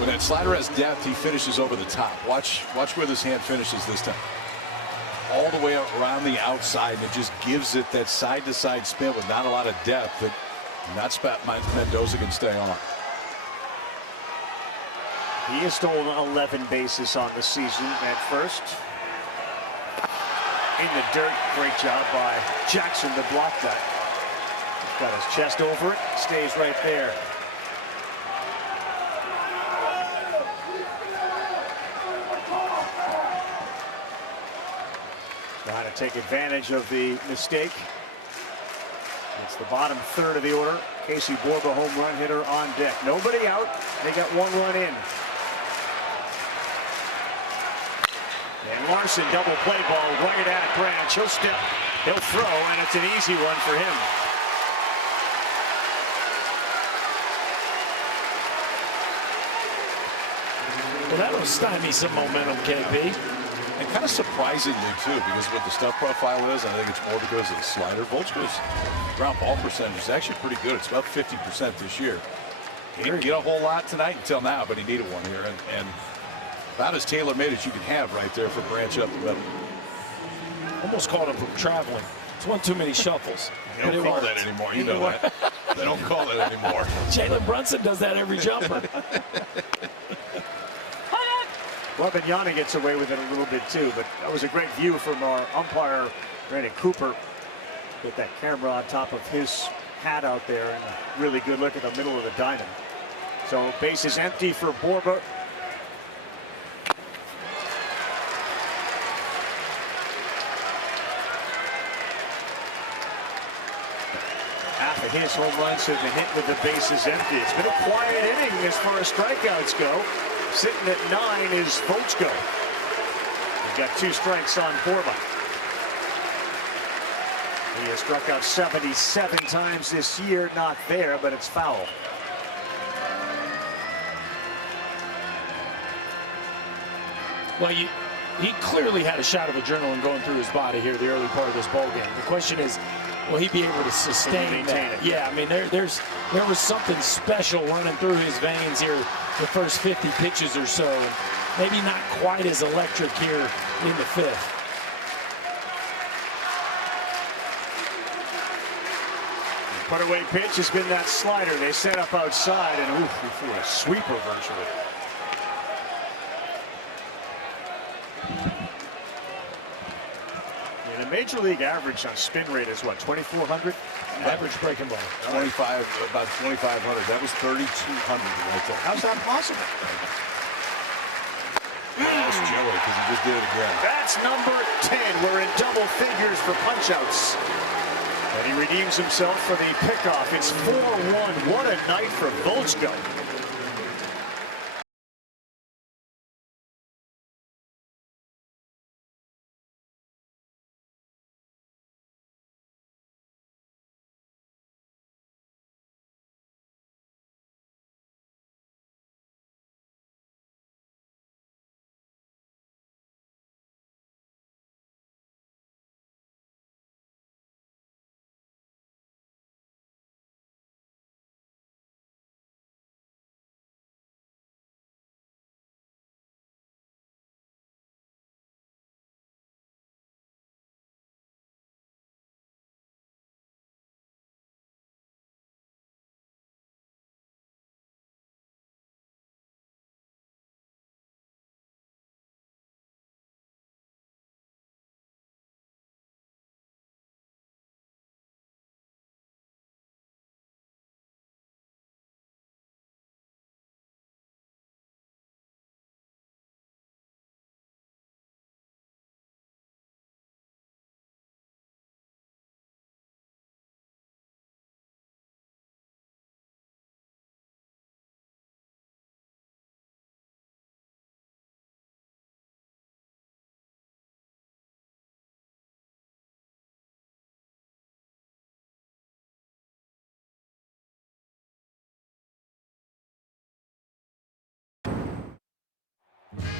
when that slider has depth, he finishes over the top. Watch where this hand finishes this time. All the way around the outside, and it just gives it that side-to-side spin with not a lot of depth that Mendoza can stay on. He has stolen 11 bases on the season at first. In the dirt, great job by Jackson to block that. He's got his chest over it, stays right there. Trying to take advantage of the mistake. It's the bottom third of the order. Casey Borba, home run hitter on deck. Nobody out. They got 1 run in. And Larson, double play ball right at Branch. He'll step, he'll throw, and it's an easy one for him. Well, that'll stymie some momentum, KP. And kind of surprisingly, too, because what the stuff profile is, I think it's more because of the slider. Volchko's ground ball percentage is actually pretty good. It's about 50% this year. He didn't get a whole lot tonight until now, but he needed one here. And about as tailor-made as you can have right there for Branch up the middle. Almost called him from traveling. It's one too many shuffles. They don't call that anymore. You know that. They don't call it anymore. Jalen Brunson does that every jumper. Well, Vignani gets away with it a little bit too, but that was a great view from our umpire, Brandon Cooper. Get that camera on top of his hat out there, and a really good look at the middle of the diamond. So base is empty for Borba. Half of his home runs have been hit with the bases empty. It's been a quiet inning as far as strikeouts go. Sitting at 9 is Volchko. He's got 2 strikes on Borba. He has struck out 77 times this year. Not there, but it's foul. Well, he clearly had a shot of adrenaline going through his body here the early part of this ball game. The question is, will he be able to sustain that? Yeah, I mean, there was something special running through his veins here the first 50 pitches or so. Maybe not quite as electric here in the 5th. Put away pitch has been that slider. They set up outside, and oof, he threw a sweeper virtually. And it may major league average on spin rate is what, 2,400? Average breaking ball. 25, about 2,500. That was 3,200 right there. How's that possible? That's Joey, because he just did it again. That's number 10. We're in double figures for punch-outs. And he redeems himself for the pickoff. It's 4-1. What a night for Volchko.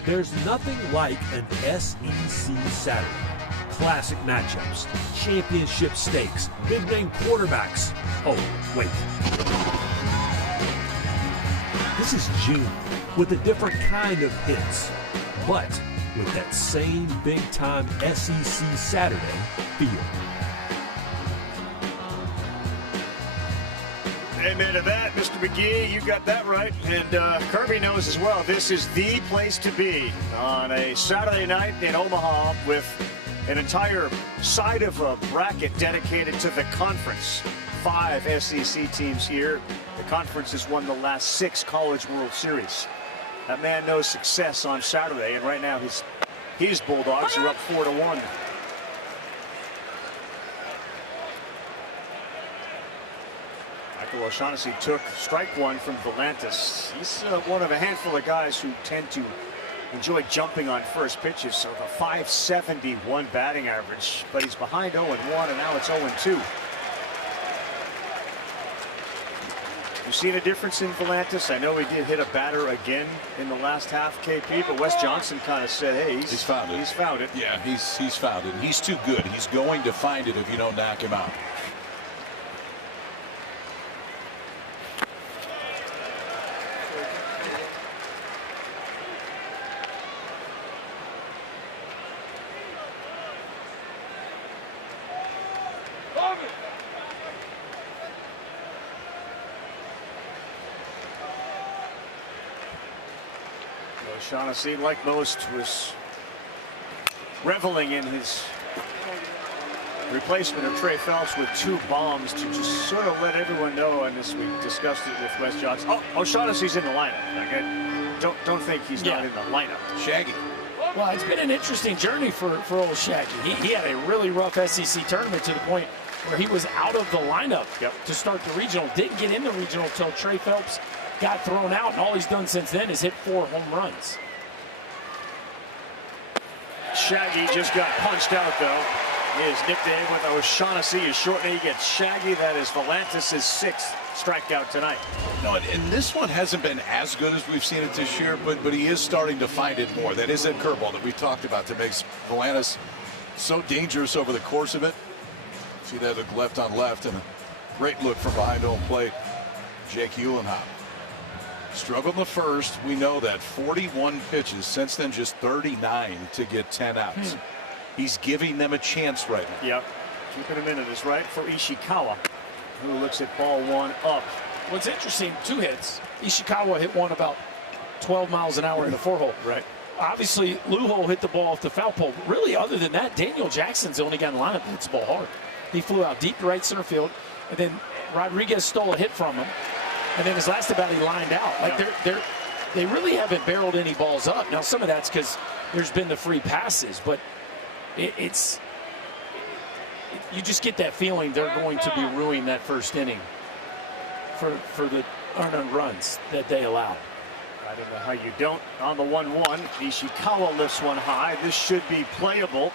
There's nothing like an SEC Saturday. Classic matchups, championship stakes, big-name quarterbacks. Oh, wait. This is June with a different kind of hits, but with that same big-time SEC Saturday feel. Amen to that, Mr. McGee. You got that right. And Kirby knows as well. This is the place to be on a Saturday night in Omaha with an entire side of a bracket dedicated to the conference. 5 SEC teams here. The conference has won the last 6 College World Series. That man knows success on Saturday, and right now his Bulldogs are up 4-1. Michael O'Shaughnessy took strike one from Volantis. He's one of a handful of guys who tend to enjoy jumping on first pitches. So the .571 batting average, but he's behind 0-1, and now it's 0-2. You've seen a difference in Volantis. I know he did hit a batter again in the last half, KP, but Wes Johnson kind of said, hey, he's found it. He's found it. Yeah, he's found it. He's too good. He's going to find it if you don't knock him out. O'Shaughnessy, like most, was reveling in his replacement of Trey Phelps with 2 bombs to just sort of let everyone know. And this, we discussed it with Wes Johnson. Oh, O'Shaughnessy's in the lineup. Okay? Don't think he's not in the lineup. Shaggy. Well, it's been an interesting journey for old Shaggy. He had a really rough SEC tournament to the point where he was out of the lineup to start the regional. Didn't get in the regional until Trey Phelps got thrown out, and all he's done since then is hit 4 home runs. Shaggy just got punched out, though. His nickname with O'Shaughnessy is shortening. He gets Shaggy. That is Volantis' 6th strikeout tonight. No, and this one hasn't been as good as we've seen it this year, but he is starting to find it more. That is that curveball that we talked about that makes Volantis so dangerous over the course of it. See that look left on left, and a great look from behind home plate. Jake Uhlenhop. Struggled in the first. We know that. 41 pitches. Since then, just 39 to get 10 outs. He's giving them a chance right now. Yep. Keeping him in it is right for Ishikawa, who looks at ball 1 up. What's interesting, 2 hits. Ishikawa hit one about 12 miles an hour in the 4-hole. Right. obviously, Lujo hit the ball off the foul pole. Really, other than that, Daniel Jackson's the only guy in the lineup that hits the ball hard. He flew out deep to right center field, and then Rodriguez stole a hit from him. And then his last at bat, he lined out. Like they really haven't barreled any balls up. Now, some of that's because there's been the free passes, but you just get that feeling they're going to be ruining that first inning for the unearned runs that they allow. I don't know how you don't. On the 1-1, Ishikawa lifts one high. This should be playable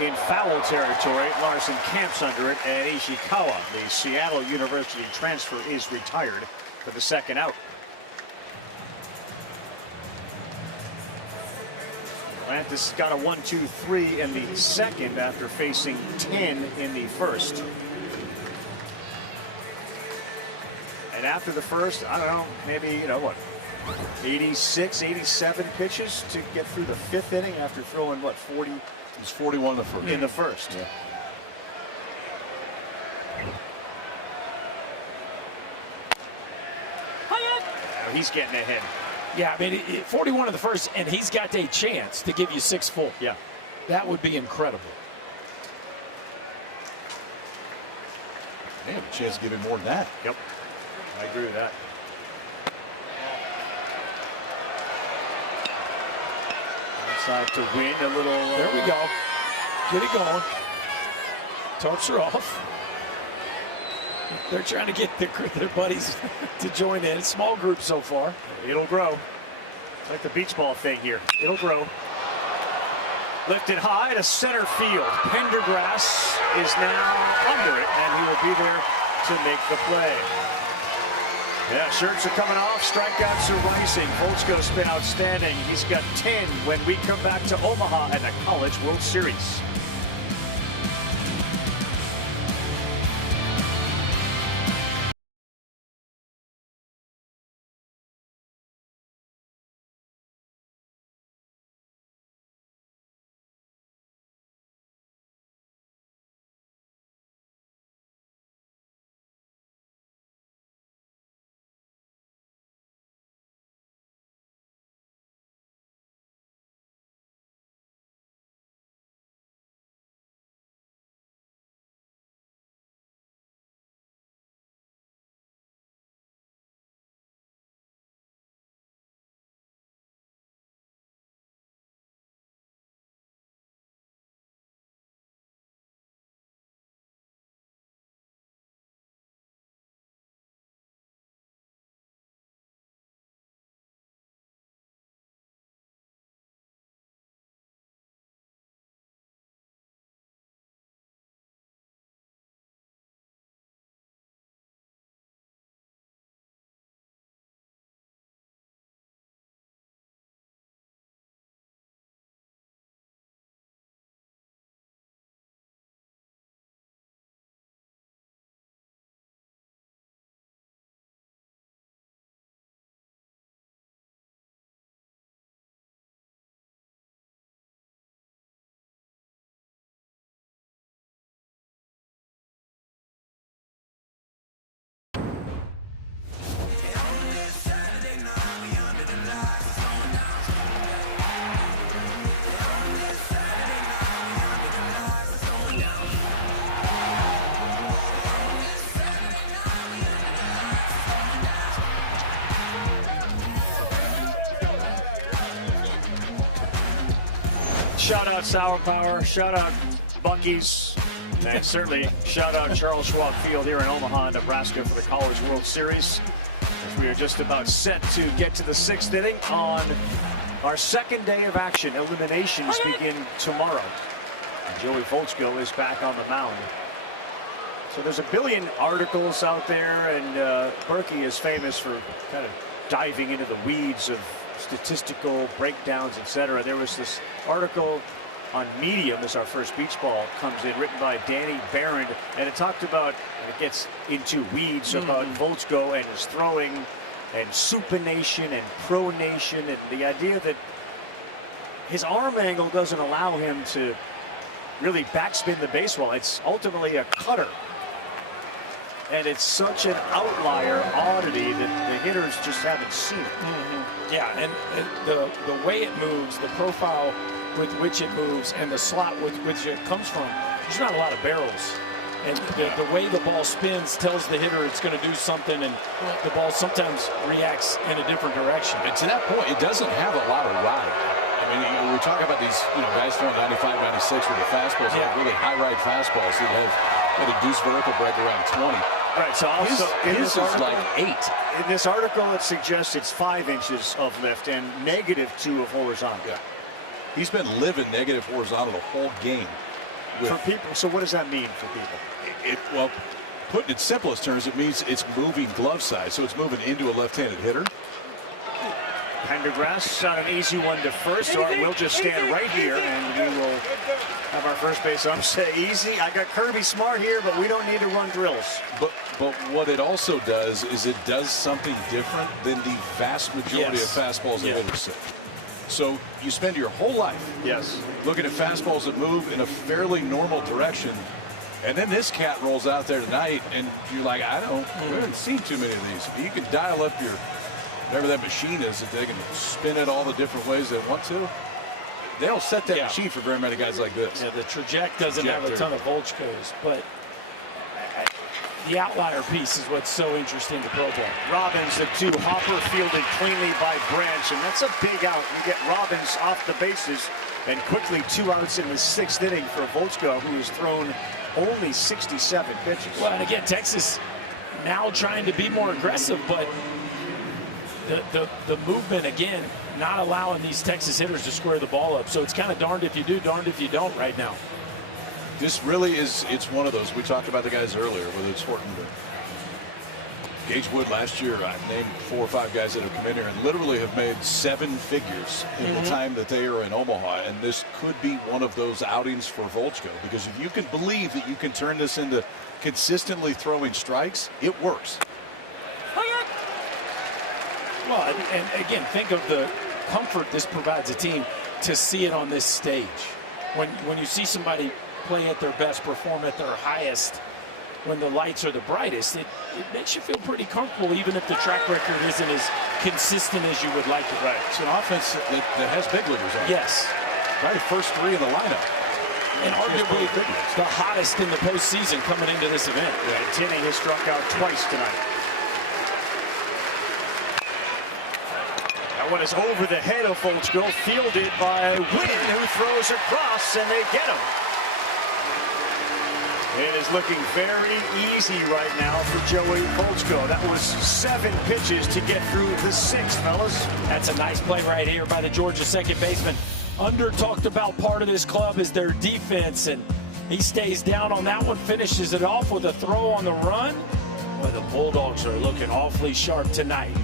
in foul territory. Larson camps under it, and Ishikawa, the Seattle University transfer, is retired for the second out. Atlantis got a 1-2-3 in the second after facing 10 in the first. And after the first, I don't know, maybe, 86, 87 pitches to get through the fifth inning after throwing, 40? It was 41 the first. In the first. Yeah. He's getting ahead. Yeah, I mean, 41 in the first, and he's got a chance to give you 6 full. Yeah. That would be incredible. They have a chance to give him more than that. Yep. I agree with that. Outside to win a little. There we go. Get it going. Tarps are off. They're trying to get their buddies to join in. Small group so far. It'll grow. It's like the beach ball thing here. It'll grow. Lifted high to center field. Pendergrass is now under it, and he will be there to make the play. Yeah, shirts are coming off. Strikeouts are rising. Voltzko's been outstanding. He's got 10 when we come back to Omaha at the College World Series. Shout out Sour Power, shout out Buc-ee's, and certainly shout out Charles Schwab Field here in Omaha, Nebraska for the College World Series. As we are just about set to get to the 6th inning on our second day of action. Eliminations begin tomorrow. And Joey Voltzko is back on the mound. So there's a billion articles out there, and Berkey is famous for kind of diving into the weeds of statistical breakdowns, etc. There was this article on Medium, as our first beach ball comes in, written by Danny Barron, and it talked about, and it gets into weeds about Voltzko and his throwing and supination and pronation, and the idea that his arm angle doesn't allow him to really backspin the baseball. It's ultimately a cutter. And it's such an outlier oddity that the hitters just haven't seen it. Yeah, and the way it moves, the profile with which it moves, and the slot with which it comes from, there's not a lot of barrels. And the way the ball spins tells the hitter it's going to do something, and the ball sometimes reacts in a different direction. And to that point, it doesn't have a lot of ride. I mean, we're talking about these, guys throwing 95, 96 with the fastballs, like really high ride fastballs that have a deuce vertical break around 20. Right, so also his is like 8. In this article, it suggests it's 5 inches of lift and -2 of horizontal. Yeah. He's been living negative horizontal the whole game. For people, so what does that mean for people? Well, putting it in simplest terms, it means it's moving glove side, so it's moving into a left-handed hitter. Pendergrass on an easy one to first, so we'll just stand right here and we will have our first base ump say easy. I got Kirby Smart here, but we don't need to run drills. But what it also does is it does something different than the vast majority of fastballs that hitters see. So you spend your whole life looking at fastballs that move in a fairly normal direction, and then this cat rolls out there tonight, and you're like, we haven't seen too many of these. You can dial up your, whatever that machine is, that they can spin it all the different ways they want to. They don't set that machine for very many guys like this. Yeah, the Traject doesn't have a ton of Volchkos, but the outlier piece is what's so interesting to Pro Ball. Robbins, the 2, Hopper fielded cleanly by Branch, and that's a big out. You get Robbins off the bases, and quickly 2 outs in the 6th inning for Volchko, who has thrown only 67 pitches. Well, and again, Texas now trying to be more aggressive, but the movement, again, not allowing these Texas hitters to square the ball up. So it's kind of darned if you do, darned if you don't right now. This really is, it's one of those, we talked about the guys earlier, whether it's Horton, but Gage Wood last year, I named 4 or 5 guys that have come in here and literally have made 7 figures in the time that they are in Omaha. And this could be one of those outings for Volchko, because if you can believe that you can turn this into consistently throwing strikes, it works. Well, and again, think of the comfort this provides a team to see it on this stage. When you see somebody play at their best, perform at their highest, when the lights are the brightest, it makes you feel pretty comfortable, even if the track record isn't as consistent as you would like it. Right. It's an offense that has big leaguers on it. Yes. Right, first 3 in the lineup. And arguably the hottest in the postseason coming into this event. Yeah, Tinney has struck out twice tonight. That one is over the head of Volchko, fielded by Wynn, who throws across, and they get him. It is looking very easy right now for Joey Volchko. That was 7 pitches to get through the 6th, fellas. That's a nice play right here by the Georgia second baseman. Under talked about part of this club is their defense, and he stays down on that one, finishes it off with a throw on the run. Boy, the Bulldogs are looking awfully sharp tonight.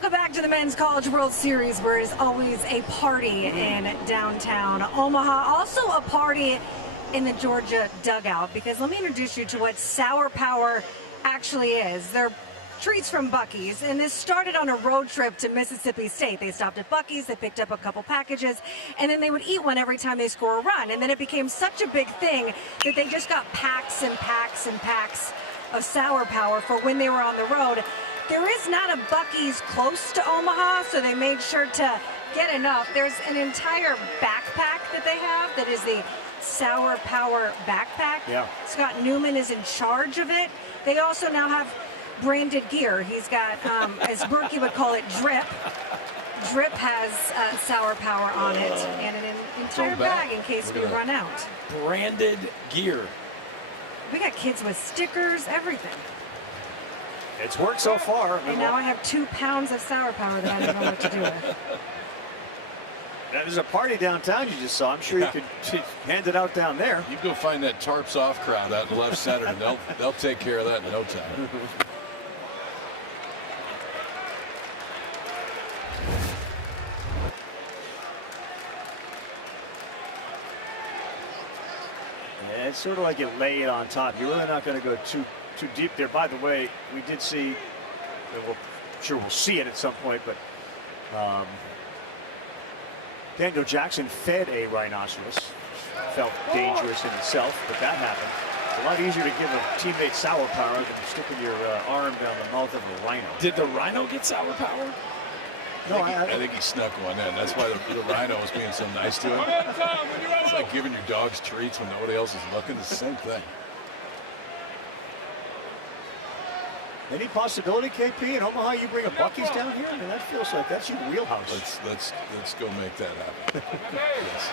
Welcome back to the Men's College World Series, where it is always a party in downtown Omaha. Also a party in the Georgia dugout, because let me introduce you to what Sour Power actually is. They're treats from Buc-ee's, and this started on a road trip to Mississippi State. They stopped at Buc-ee's, they picked up a couple packages, and then they would eat one every time they score a run. And then it became such a big thing that they just got packs and packs and packs of Sour Power for when they were on the road. There is not a Buc-ee's close to Omaha, so they made sure to get enough. There's an entire backpack that they have that is the Sour Power backpack. Yeah. Scott Newman is in charge of it. They also now have branded gear. He's got, as Berkey would call it, drip. Drip has Sour Power on it and an entire bag in case we run out. Branded gear. We got kids with stickers, everything. It's worked so far. And now I have 2 pounds of Sour Power that I don't know what to do with. Now, there's a party downtown you just saw. I'm sure you could hand it out down there. You go find that Tarps Off crowd out in the left center, and they'll take care of that in no time. Yeah, it's sort of like you lay it on top. You're really not going to go too deep there. By the way, we did see, I'm sure we'll see it at some point, but Daniel Jackson fed a rhinoceros. Felt dangerous in itself, but that happened. It's a lot easier to give a teammate Sour Power than sticking your arm down the mouth of a rhino. Did the rhino get Sour Power? No, I think he snuck one in. That's why the rhino was being so nice to him. It's like giving your dogs treats when nobody else is looking. It's the same thing. Any possibility, KP, in Omaha, you bring a Buc-ee's down here? I mean, that feels like that's your wheelhouse. Let's go make that happen. Yes.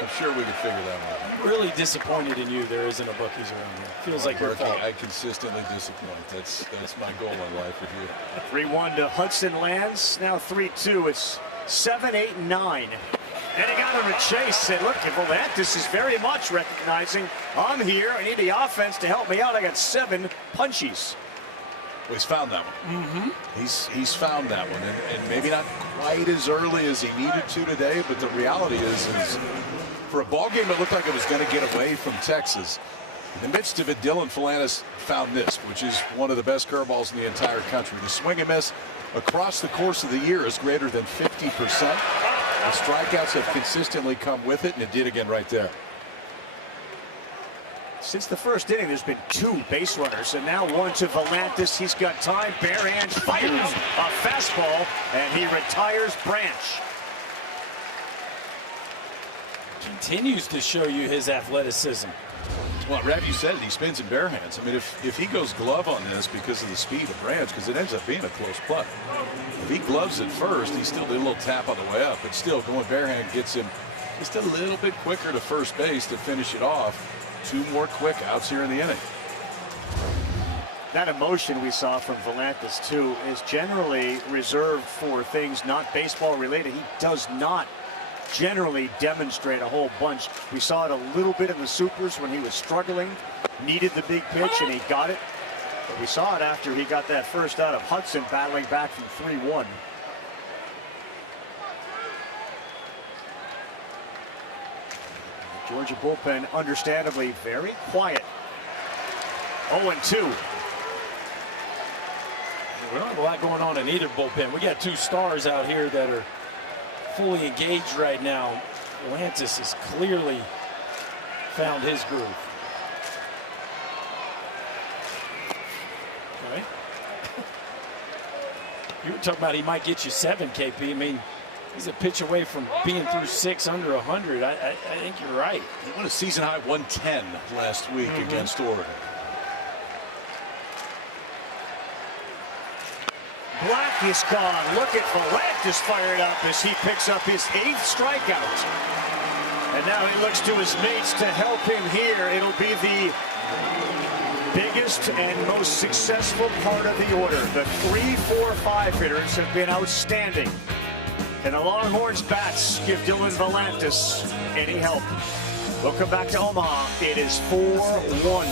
I'm sure we could figure that one out. I'm really disappointed in you. There isn't a Buc-ee's around here. Feels like your fault. I consistently disappoint. That's my goal in life with you. 3-1 to Hudson Lands. Now 3-2. It's 7, 8, and 9. And he got him a chase. Said, look, if Volantis is very much recognizing, I'm here. I need the offense to help me out. I got 7 punchies. Well, he's found that one. He's found that one, and maybe not quite as early as he needed to today, but the reality is for a ball game that looked like it was going to get away from Texas, in the midst of it, Dylan Volantis found this, which is one of the best curveballs in the entire country. The swing and miss across the course of the year is greater than 50%. The strikeouts have consistently come with it, and it did again right there. Since the first inning, there's been 2 base runners, and now 1 to Volantis. He's got time. Bare hand fires a fastball, and he retires Branch. Continues to show you his athleticism. Well, Rav, you said it. He spins in bare hands. I mean, if he goes glove on this because of the speed of Branch, because it ends up being a close play. If he gloves it first, he still did a little tap on the way up, but still going bare hand gets him just a little bit quicker to first base to finish it off. 2 more quick outs here in the inning. That emotion we saw from Volantis, too, is generally reserved for things not baseball related. He does not generally demonstrate a whole bunch. We saw it a little bit in the Supers when he was struggling, needed the big pitch, and he got it. But we saw it after he got that first out of Hudson, battling back from 3-1. Georgia bullpen, understandably, very quiet. 0-2. We don't have a lot going on in either bullpen. We got 2 stars out here that are fully engaged right now. Volantis has clearly found his groove. Okay. You were talking about he might get you 7, KP. I mean, he's a pitch away from being through 6 under 100. I think you're right. He won a season-high 110 last week against Oregon. Black is gone. Look at Volantis fired up as he picks up his 8th strikeout. And now he looks to his mates to help him here. It'll be the biggest and most successful part of the order. The 3, 4, 5 hitters have been outstanding. Can the Longhorns bats give Dylan Volantis any help? We'll come back to Omaha. It is 4-1.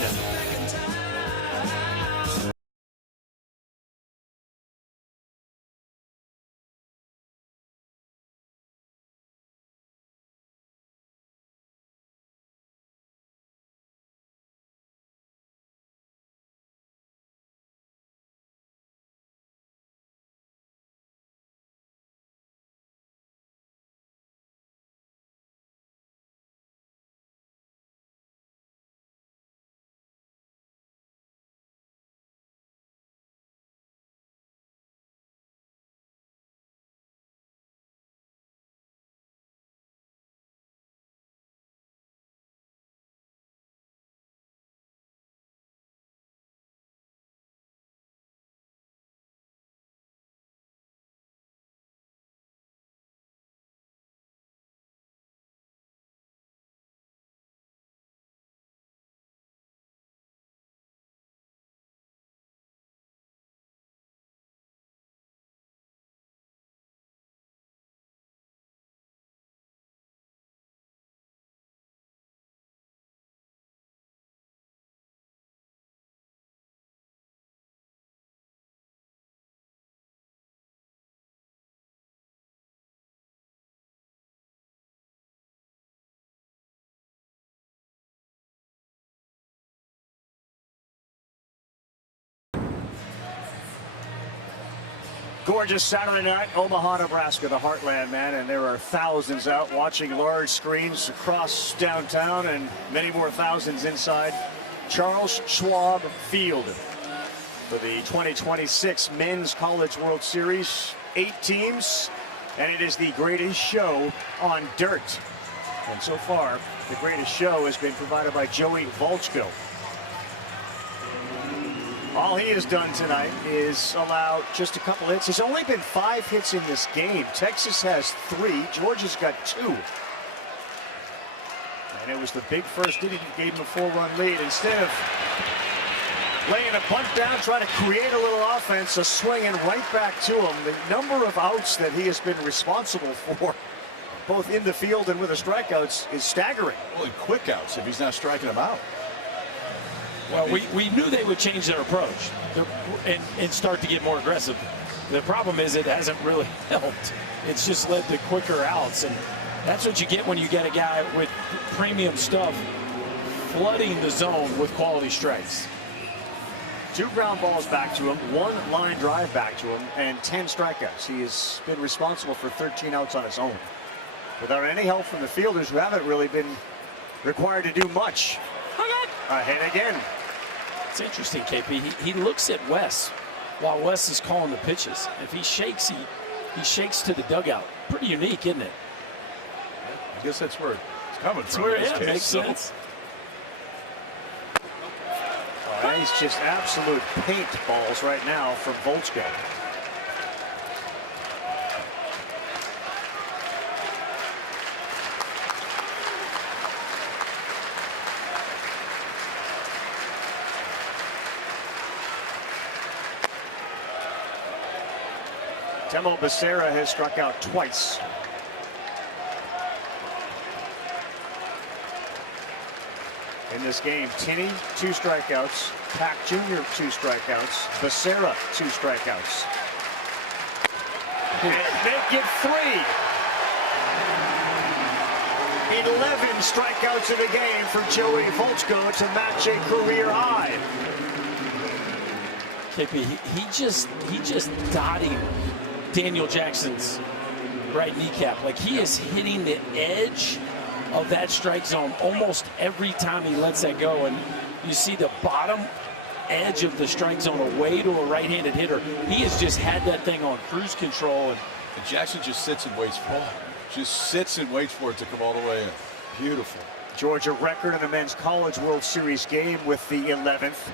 Gorgeous Saturday night, Omaha, Nebraska, the heartland, man, and there are thousands out watching large screens across downtown and many more thousands inside Charles Schwab Field for the 2026 Men's College World Series. 8 teams, and it is the greatest show on dirt. And so far, the greatest show has been provided by Joey Volchko. All he has done tonight is allow just a couple hits. There's only been 5 hits in this game. Texas has 3. Georgia's got 2. And it was the big first inning that gave him a 4-run lead. Instead of laying a bunt down, trying to create a little offense, a swing and right back to him. The number of outs that he has been responsible for, both in the field and with the strikeouts, is staggering. Well, quick outs if he's not striking them out. Well, we knew they would change their approach and start to get more aggressive. The problem is it hasn't really helped. It's just led to quicker outs, and that's what you get when you get a guy with premium stuff flooding the zone with quality strikes. 2 ground balls back to him, 1 line drive back to him, and 10 strikeouts. He has been responsible for 13 outs on his own, without any help from the fielders who haven't really been required to do much. A hit again. It's interesting, KP. He looks at Wes while Wes is calling the pitches. If he shakes, he shakes to the dugout. Pretty unique, isn't it? I guess that's where it's coming That's from. where in this it case, makes so. sense. He's just absolute paint balls right now from Volchko. Temo Becerra has struck out twice. In this game, Tinney, 2 strikeouts. Pack Jr., 2 strikeouts. Becerra, 2 strikeouts. And make it 3. 11 strikeouts in the game for Joey Volchko to match a career high. KP, he just dotted Daniel Jackson's right kneecap. Like, he is hitting the edge of that strike zone almost every time he lets that go. And you see the bottom edge of the strike zone away to a right-handed hitter. He has just had that thing on cruise control. And Jackson just sits and waits for it. Just sits and waits for it to come all the way in. Beautiful. Georgia record in the Men's College World Series game with the 11th.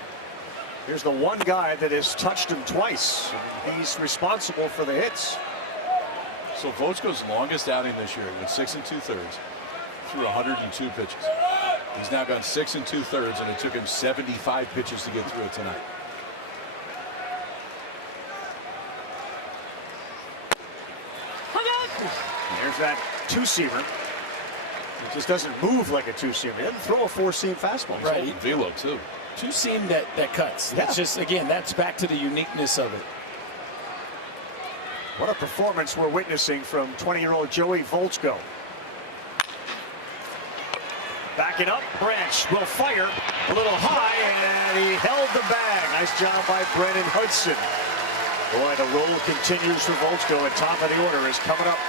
Here's the one guy that has touched him twice. He's responsible for the hits. So Volchko's longest outing this year went 6 2/3 through 102 pitches. He's now gone 6 2/3, and it took him 75 pitches to get through it tonight. There's that 2-seamer. It just doesn't move like a 2-seamer. He doesn't throw a 4-seam fastball. Right. Velo too. 2-seam that cuts. Yeah. That's just, again, that's back to the uniqueness of it. What a performance we're witnessing from 20-year-old Joey Volchko. Backing up, Branch will fire a little high, and he held the bag. Nice job by Brennan Hudson. Boy, the roll continues for Volchko, and top of the order is coming up.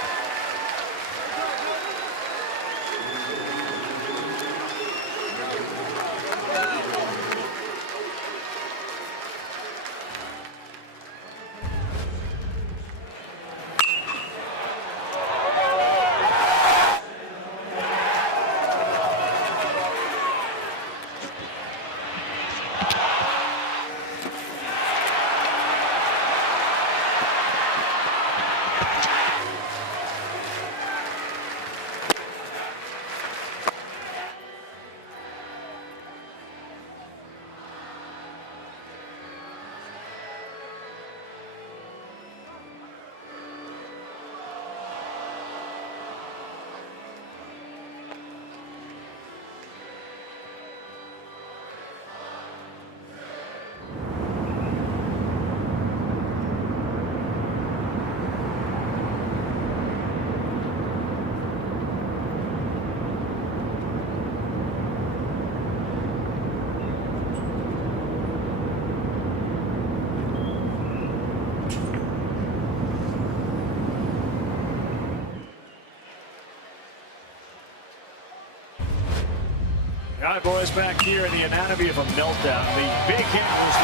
All right, boys, back here in the anatomy of a meltdown. The big hit was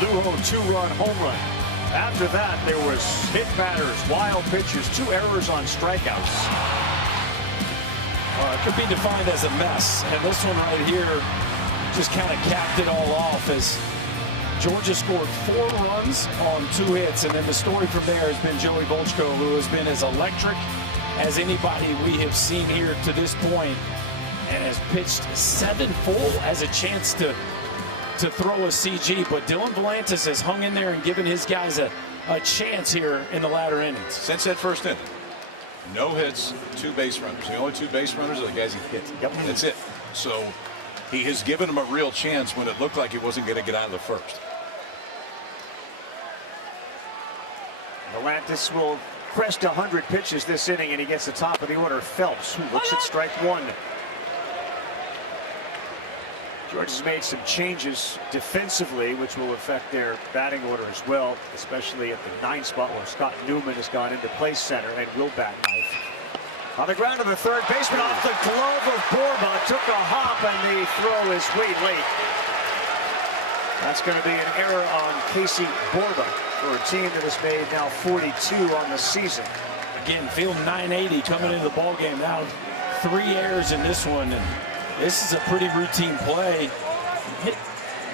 the Lujo 2-run home run. After that, there was hit batters, wild pitches, 2 errors on strikeouts. It could be defined as a mess, and this one right here just kind of capped it all off as Georgia scored 4 runs on 2 hits, and then the story from there has been Joey Volchko, who has been as electric as anybody we have seen here to this point, and has pitched 7 full, has a chance to throw a CG, but Dylan Volantis has hung in there and given his guys a chance here in the latter innings. Since that first inning, no hits, 2 base runners. The only 2 base runners are the guys he hit. Yep. That's it. So he has given them a real chance when it looked like he wasn't going to get out of the first. Volantis will crest 100 pitches this inning, and he gets the top of the order. Phelps, who looks at strike 1. Georgia's made some changes defensively, which will affect their batting order as well, especially at the 9 spot where Scott Newman has gone into play center and will bat 9th. On the ground to the third baseman, off the glove of Borba, took a hop, and the throw is way late. That's going to be an error on Casey Borba for a team that has made now 42 on the season. Again, field 980 coming into the ball game now. 3 errors in this one, and this is a pretty routine play. Hit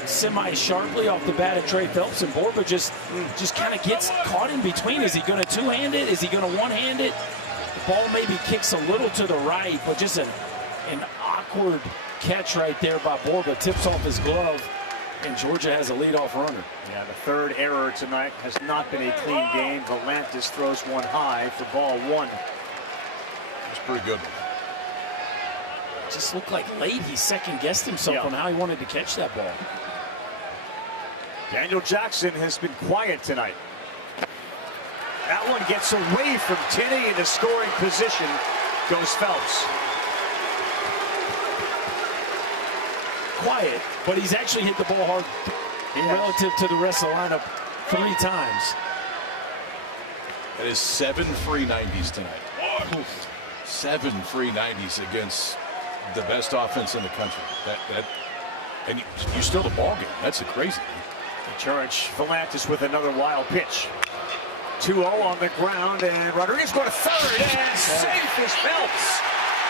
semi-sharply off the bat of Trey Phelps, and Borba just kind of gets caught in between. Is he going to 2-hand it? Is he going to 1-hand it? The ball maybe kicks a little to the right, but just an awkward catch right there by Borba. Tips off his glove, and Georgia has a leadoff runner. Yeah, the 3rd error tonight has not been a clean game. Volantis throws one high for ball 1. It's pretty good. Just looked like late he second-guessed himself on how he wanted to catch that ball. Daniel Jackson has been quiet tonight. That one gets away from Tinney into scoring position. Goes Phelps. Quiet, but he's actually hit the ball hard relative to the rest of the lineup 3 times. That is 7 free 90s tonight. 7 free 90s against the best offense in the country. And you still the ball game. That's a crazy. The charge. Volantis with another wild pitch. 2-0 on the ground, and Rodriguez going to third, and safe is Phelps.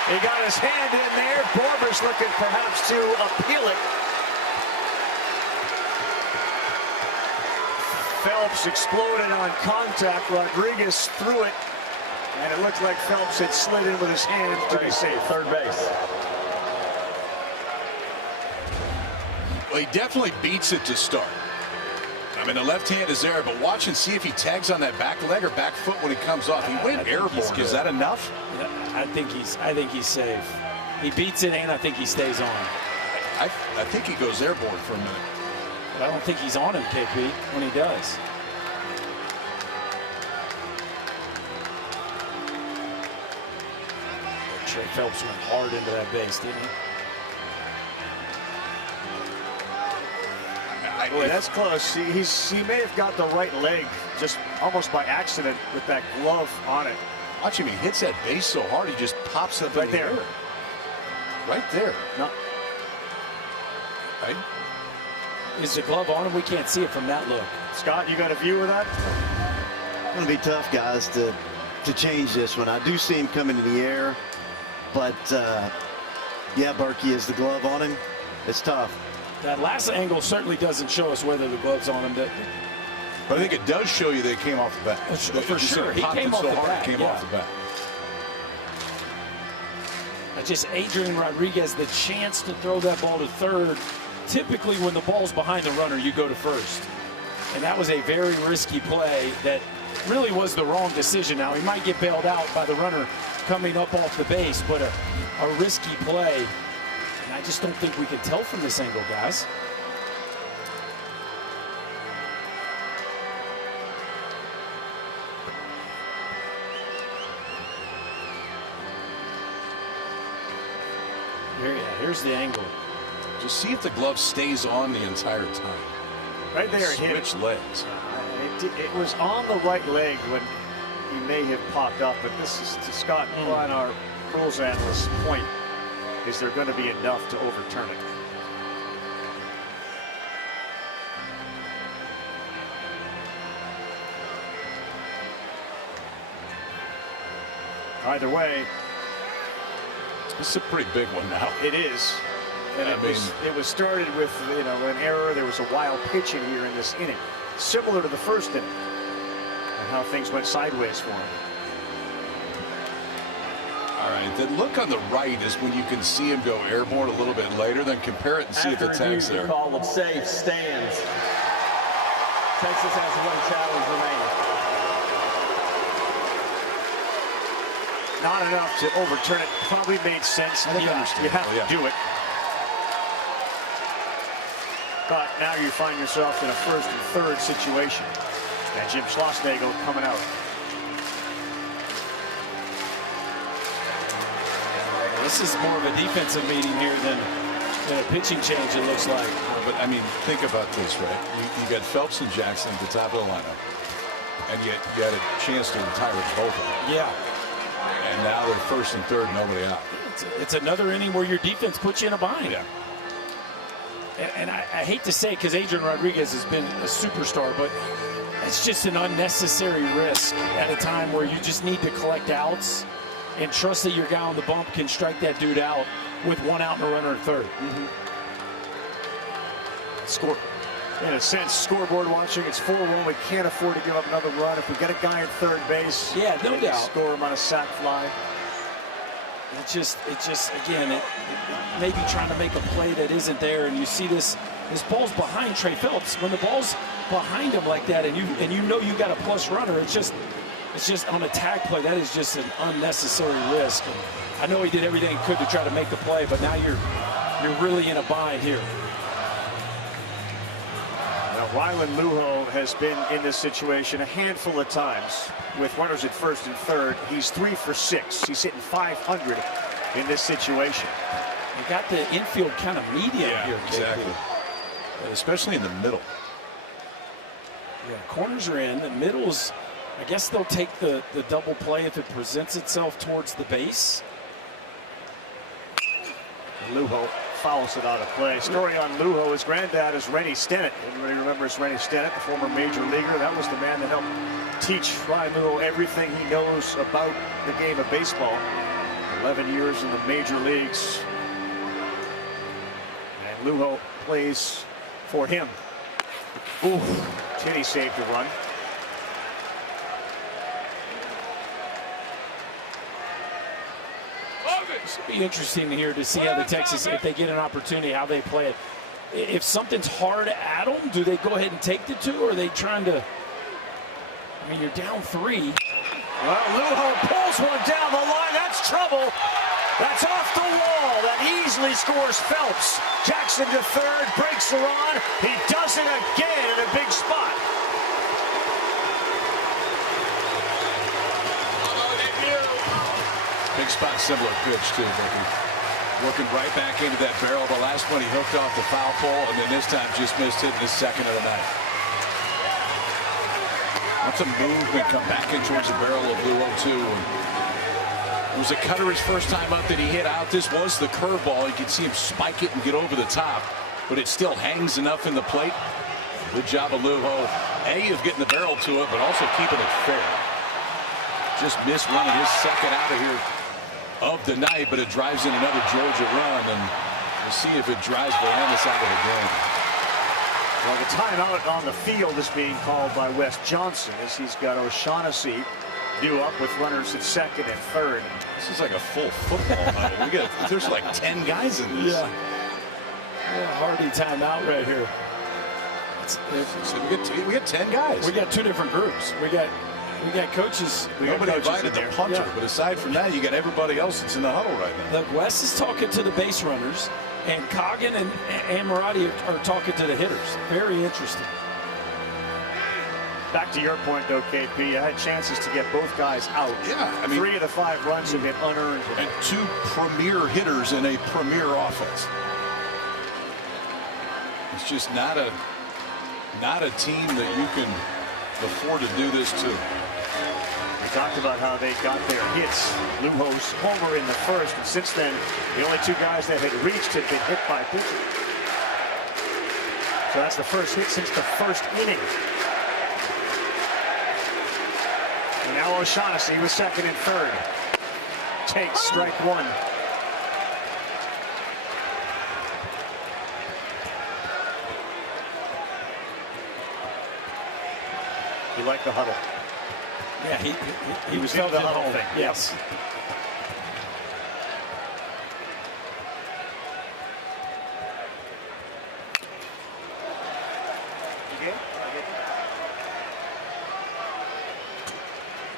He got his hand in there. Borba's looking perhaps to appeal it. Phelps exploded on contact. Rodriguez threw it, and it looked like Phelps had slid in with his hand to be safe. Third base. Well, he definitely beats it to start. I mean, the left hand is there, but watch and see if he tags on that back leg or back foot when he comes off. He went airborne. Is that enough? Yeah, I think he's safe. He beats it, and I think he stays on. I think he goes airborne for a minute. But I don't think he's on him, KP, when he does. Trey Phelps went hard into that base, didn't he? Boy, that's close. He may have got the right leg just almost by accident with that glove on it. Watch him. He hits that base so hard, he just pops up right there. Right there. No. Right. Is the glove on him? We can't see it from that look. Scott, you got a view of that? It's going to be tough, guys, to change this one. I do see him coming in the air, but yeah, Berkey, is the glove on him? It's tough. That last angle certainly doesn't show us whether the glove's on him. But I think it does show you they came off the bat. For sure. He came off the bat. Came off the bat. Just Adrian Rodriguez, the chance to throw that ball to third. Typically, when the ball's behind the runner, you go to first. And that was a very risky play that really was the wrong decision. Now, he might get bailed out by the runner coming up off the base, but a risky play. And I just don't think we can tell from this angle, guys. Here's the angle. Just see if the glove stays on the entire time. Right there, it hit. Switch legs. It was on the right leg when he may have popped up, but this is to Scott Klein, our rules analyst's point. is there going to be enough to overturn it? Either way, this is a pretty big one now. It is. And it was started with an error. There was a wild pitch in here in this inning, similar to the first inning, and how things went sideways for him. All right, the look on the right is when you can see him go airborne a little bit later. Then compare it and see if the tag's there. The call of safe stands. Texas has one challenge remaining. Not enough to overturn it. Probably made sense. You have to do it. But now you find yourself in a first and third situation. And Jim Schlossnagle coming out. This is more of a defensive meeting here than a pitching change, it looks like. But, I mean, think about this, right? You got Phelps and Jackson at the top of the lineup. And yet you had a chance to retire both of them. Yeah. And now they're first and third, nobody out. It's another inning where your defense puts you in a bind. Yeah. And I hate to say it because Adrian Rodriguez has been a superstar, but it's just an unnecessary risk at a time where you just need to collect outs and trust that your guy on the bump can strike that dude out with one out and a runner at third. Score. In a sense, scoreboard watching, it's 4-1. We can't afford to give up another run. If we get a guy at third base, yeah, no doubt, score him on a sac fly. It just again, it maybe trying to make a play that isn't there, and you see this ball's behind Trey Phelps. When the ball's behind him like that, and you know you got a plus runner, it's just on a tag play. That is just an unnecessary risk. I know he did everything he could to try to make the play, but now you're really in a bind here. Rylan Lugo has been in this situation a handful of times with runners at first and third. He's 3 for 6. He's hitting .500 in this situation. You got the infield kind of medium here. Exactly. And especially in the middle. Yeah, corners are in. The middle's, I guess they'll take the double play if it presents itself towards the base. Lugo fouls it out of play. Story on Lugo, his granddad is Rennie Stennett. Everybody remembers Rennie Stennett, the former major leaguer. That was the man that helped teach Ryan Lugo everything he knows about the game of baseball. 11 years in the major leagues. And Lugo plays for him. Ooh, Cheney saved the run. It'll be interesting here to see how the Texas, if they get an opportunity, how they play it. If something's hard at them, do they go ahead and take the 2, or are they trying to? I mean, you're down 3. Well, Lugo pulls one down the line. That's trouble. That's off the wall. That easily scores Phelps. Jackson to third, breaks the run. He does it again in a big spot. Big spot, similar pitch too, Becky. Working right back into that barrel. The last one he hooked off the foul pole, and then this time just missed it in his second of the night. Wants a movement, come back in towards the barrel of Lugo too. It was a cutter his first time up that he hit out. This was the curveball. You can see him spike it and get over the top, but it still hangs enough in the plate. Good job of Lugo, A, of getting the barrel to it, but also keeping it fair. Just missed running his second out of here of the night, but it drives in another Georgia run, and we'll see if it drives Valandis out of the game. Well, the timeout on the field is being called by Wes Johnson as he's got O'Shaughnessy due up with runners at second and third. This is like a full football night. There's like 10 guys in this. Yeah. Hardy timeout right here. So we got 10 guys. We got 2 different groups. We got coaches. Nobody invited the punter, but aside from that, you got everybody else that's in the huddle right now. Look, Wes is talking to the base runners, and Coggin and Ammirati are talking to the hitters. Very interesting. Back to your point, though, KP, you had chances to get both guys out. Yeah, I mean, 3 of the 5 runs have been unearned. And 2 premier hitters in a premier offense. It's just not a team that you can afford to do this to. We talked about how they got their hits. Lujo's homer in the first, and since then, the only two guys that had reached had been hit by pitchers. So that's the first hit since the first inning. And now O'Shaughnessy with second and third. Takes strike one. You like the huddle? Yeah, he was in the huddle thing. Yes.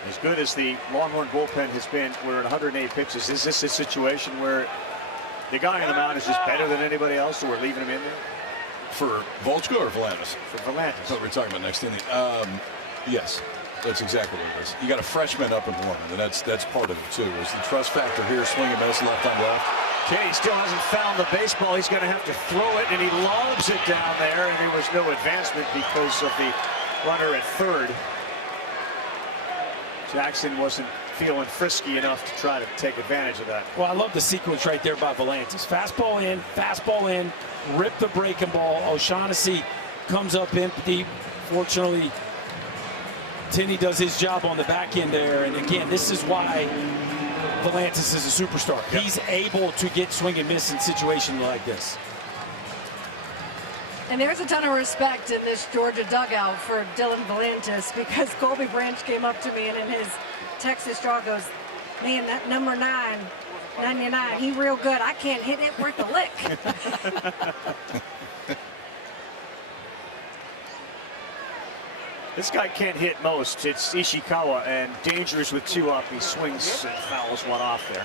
As good as the Longhorn bullpen has been, we're at 108 pitches. Is this a situation where the guy on the mound is just better than anybody else, so we're leaving him in there? For Volchko or Volantis? For Volantis. That's what we're talking about next inning. Yes, that's exactly what it is. You got a freshman up and warming, and that's part of it too. Is the trust factor here, swing and miss, left on left. Kenny still hasn't found the baseball. He's going to have to throw it, and he lobs it down there, and there was no advancement because of the runner at third. Jackson wasn't feeling frisky enough to try to take advantage of that. Well, I love the sequence right there by Volantis. Fastball in, rip the breaking ball. O'Shaughnessy comes up empty. Fortunately, Tinney does his job on the back end there. And again, this is why Volantis is a superstar. Yep. He's able to get swing and miss in situations like this. And there's a ton of respect in this Georgia dugout for Dylan Volantis, because Colby Branch came up to me and in his Texas draw goes, man, that number 99, he real good. I can't hit it worth a lick. This guy can't hit most. It's Ishikawa, and dangerous with two up. He swings and fouls one off there.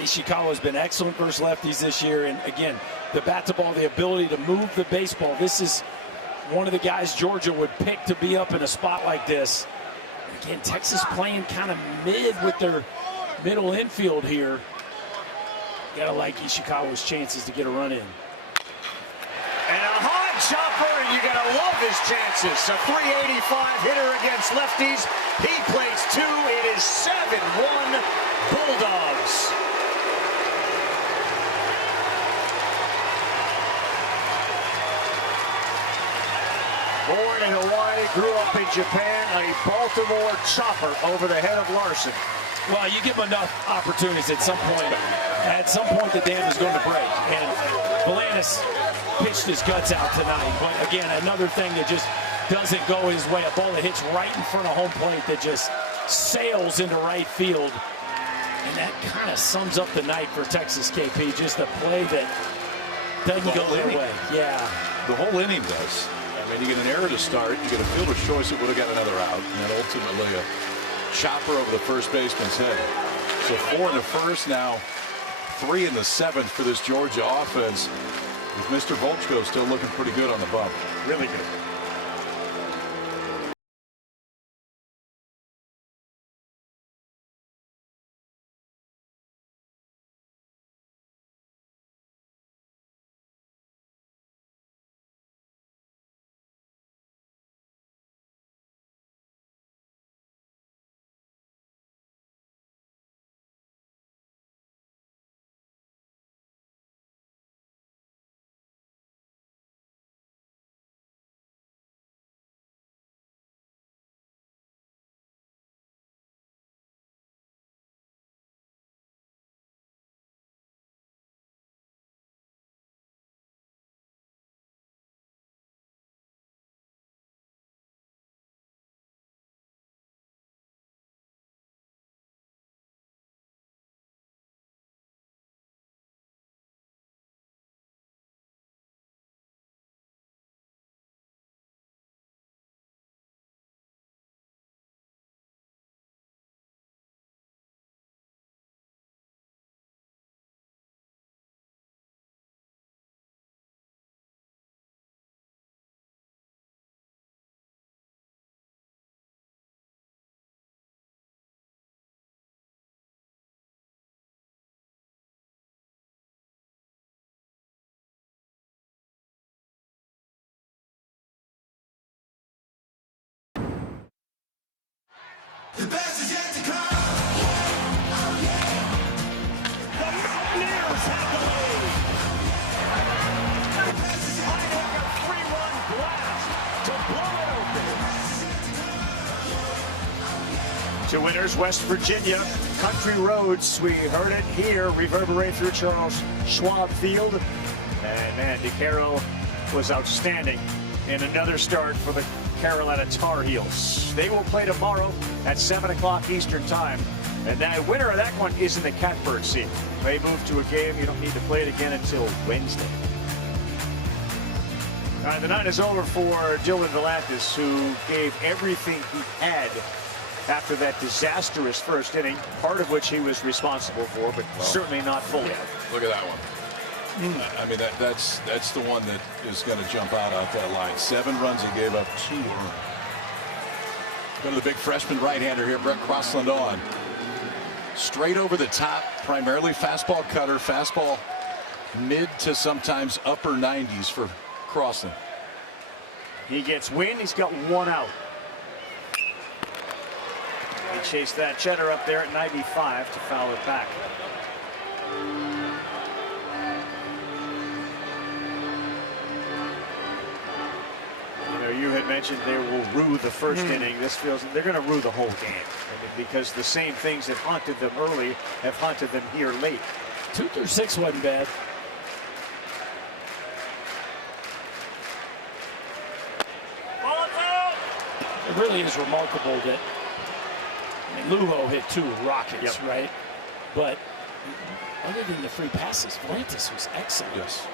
Ishikawa's been excellent versus lefties this year, and again, the bat to ball, the ability to move the baseball. This is one of the guys Georgia would pick to be up in a spot like this. Again, Texas playing kind of mid with their middle infield here. You gotta like Ishikawa's chances to get a run in. And a hard chopper, and you gotta love his chances. A 385 hitter against lefties. He plays two. It is 7-1 Bulldogs. Born in Hawaii, grew up in Japan, a Baltimore chopper over the head of Larson. Well, you give him enough opportunities at some point. At some point, the dam is going to break. And Volantis pitched his guts out tonight. But again, another thing that just doesn't go his way. A ball that hits right in front of home plate that just sails into right field. And that kind of sums up the night for Texas KP. Just a play that doesn't go their way. Yeah. The whole inning does. I mean, you get an error to start, you get a fielder's choice that would have got another out, and then ultimately a chopper over the first baseman's head. So 4 in the first, now 3 in the 7th for this Georgia offense, with Mr. Volchko still looking pretty good on the bump. Really good. The best is yet to come. Bulldogs have the lead. A 3-run blast to blow it open. Two winners, West Virginia, Country Roads. We heard it here, reverberate through Charles Schwab Field. And man, DeCaro was outstanding in another start for the Carolina Tar Heels. They will play tomorrow at 7 o'clock Eastern Time. And the winner of that one is in the Catbird seat. They move to a game. You don't need to play it again until Wednesday. All right, the night is over for Dylan Volantis, who gave everything he had after that disastrous first inning, part of which he was responsible for, but certainly not fully. Look at that one. I mean, that's the one that is going to jump out off that line. 7 runs, he gave up 2. Go to the big freshman right-hander here, Brett Crossland on. Straight over the top, primarily fastball cutter, fastball mid to sometimes upper 90s for Crossland. He gets wind, he's got 1 out. He chased that Cheddar up there at 95 to foul it back. You had mentioned they will rue the first inning. This feels they're going to rue the whole game. I mean, because the same things that haunted them early have haunted them here late. 2 through 6 wasn't bad. It really is remarkable that Lugo hit 2 rockets, right? But other than the free passes, Volantis was excellent. Yes.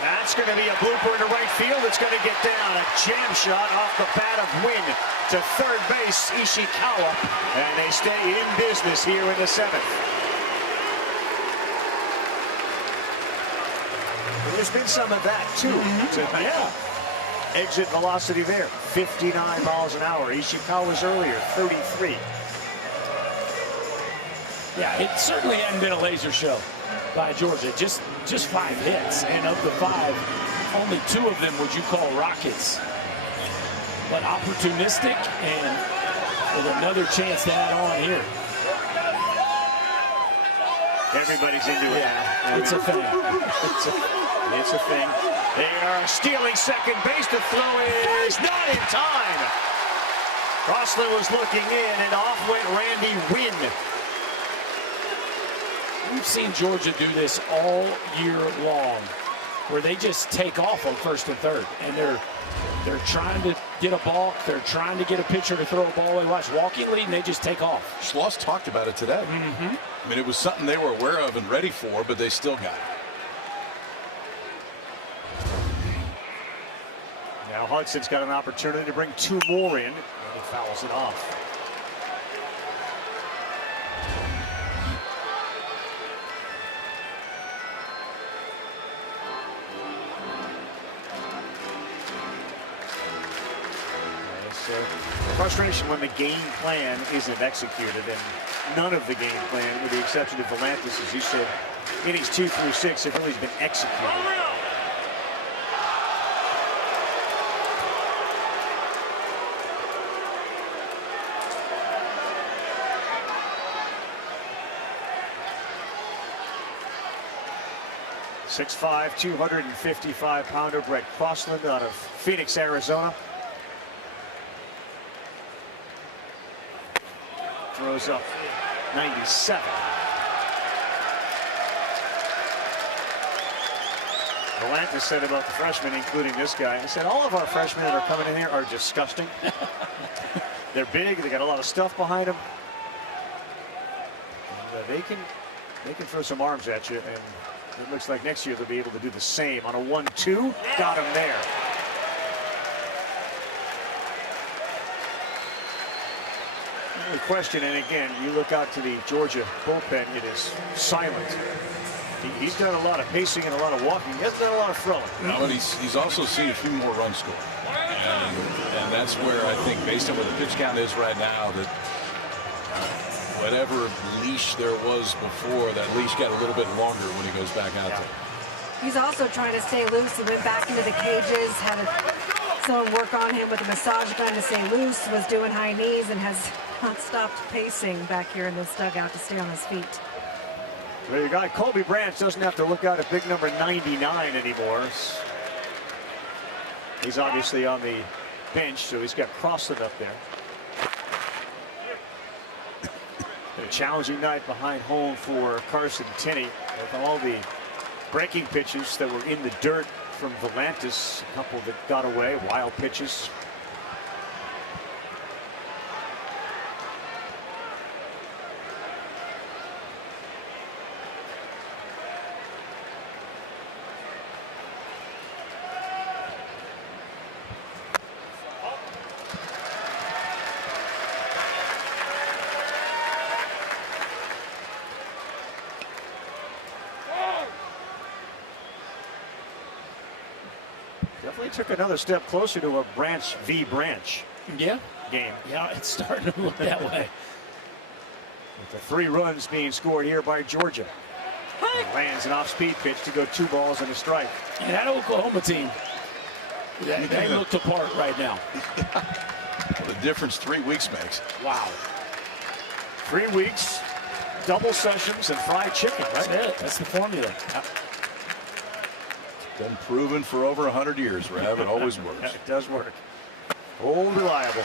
That's going to be a blooper into right field. It's going to get down. A jam shot off the bat of Wynn to third base, Ishikawa. And they stay in business here in the 7th. There's been some of that, too. Yeah. Exit velocity there, 59 miles an hour. Ishikawa's earlier, 33. Yeah, it certainly hadn't been a laser show by Georgia. Just 5 hits, and of the 5, only 2 of them would you call rockets. But opportunistic and with another chance to add on here. Everybody's into it. Yeah, it's a thing. It's a thing. They are stealing second base. The throw is not in time. Crossland was looking in, and off went Randy Wynn. We've seen Georgia do this all year long, where they just take off on first and third, and they're trying to get a balk. They're trying to get a pitcher to throw a ball away. Watch, walking lead, and they just take off. Schloss talked about it today. I mean, it was something they were aware of and ready for, but they still got it. Now Hudson's got an opportunity to bring 2 more in, and he fouls it off. Frustration when the game plan isn't executed, and none of the game plan, with the exception of Volantis, as you said, innings 2 through 6 have really been executed. .6'5", 255-pounder Brett Crossland out of Phoenix, Arizona. Throws up 97. Volantis said about the freshmen, including this guy, he said, all of our freshmen that are coming in here are disgusting. They're big, they got a lot of stuff behind them. And, they can throw some arms at you, and it looks like next year they'll be able to do the same. On a 1-2, got him there. The question, and again, you look out to the Georgia bullpen, it is silent. He's done a lot of pacing and a lot of walking. He hasn't done a lot of throwing. No, and he's also seen a few more runs scored. And that's where I think, based on where the pitch count is right now, that whatever leash there was before, that leash got a little bit longer when he goes back out there. He's also trying to stay loose. He went back into the cages, had someone work on him with a massage gun to stay loose, was doing high knees, and has not stopped pacing back here in this dugout to stay on his feet. Well, your guy Colby Branch doesn't have to look out at big number 99 anymore. He's obviously on the bench, so he's got Crossland up there. A challenging night behind home for Carson Tenney with all the breaking pitches that were in the dirt from Volantis, a couple that got away, wild pitches. Definitely took another step closer to a Branch v. Branch game. Yeah, it's starting to look that way. With the 3 runs being scored here by Georgia. Lands an off-speed pitch to go 2 balls and a strike. And that Oklahoma team, they look apart right now. The difference 3 weeks makes. Wow. 3 weeks, double sessions, and fried chicken, right? That's it. That's the formula. Been proven for over 100 years, Rav. It always works. Yeah, it does work. Old reliable.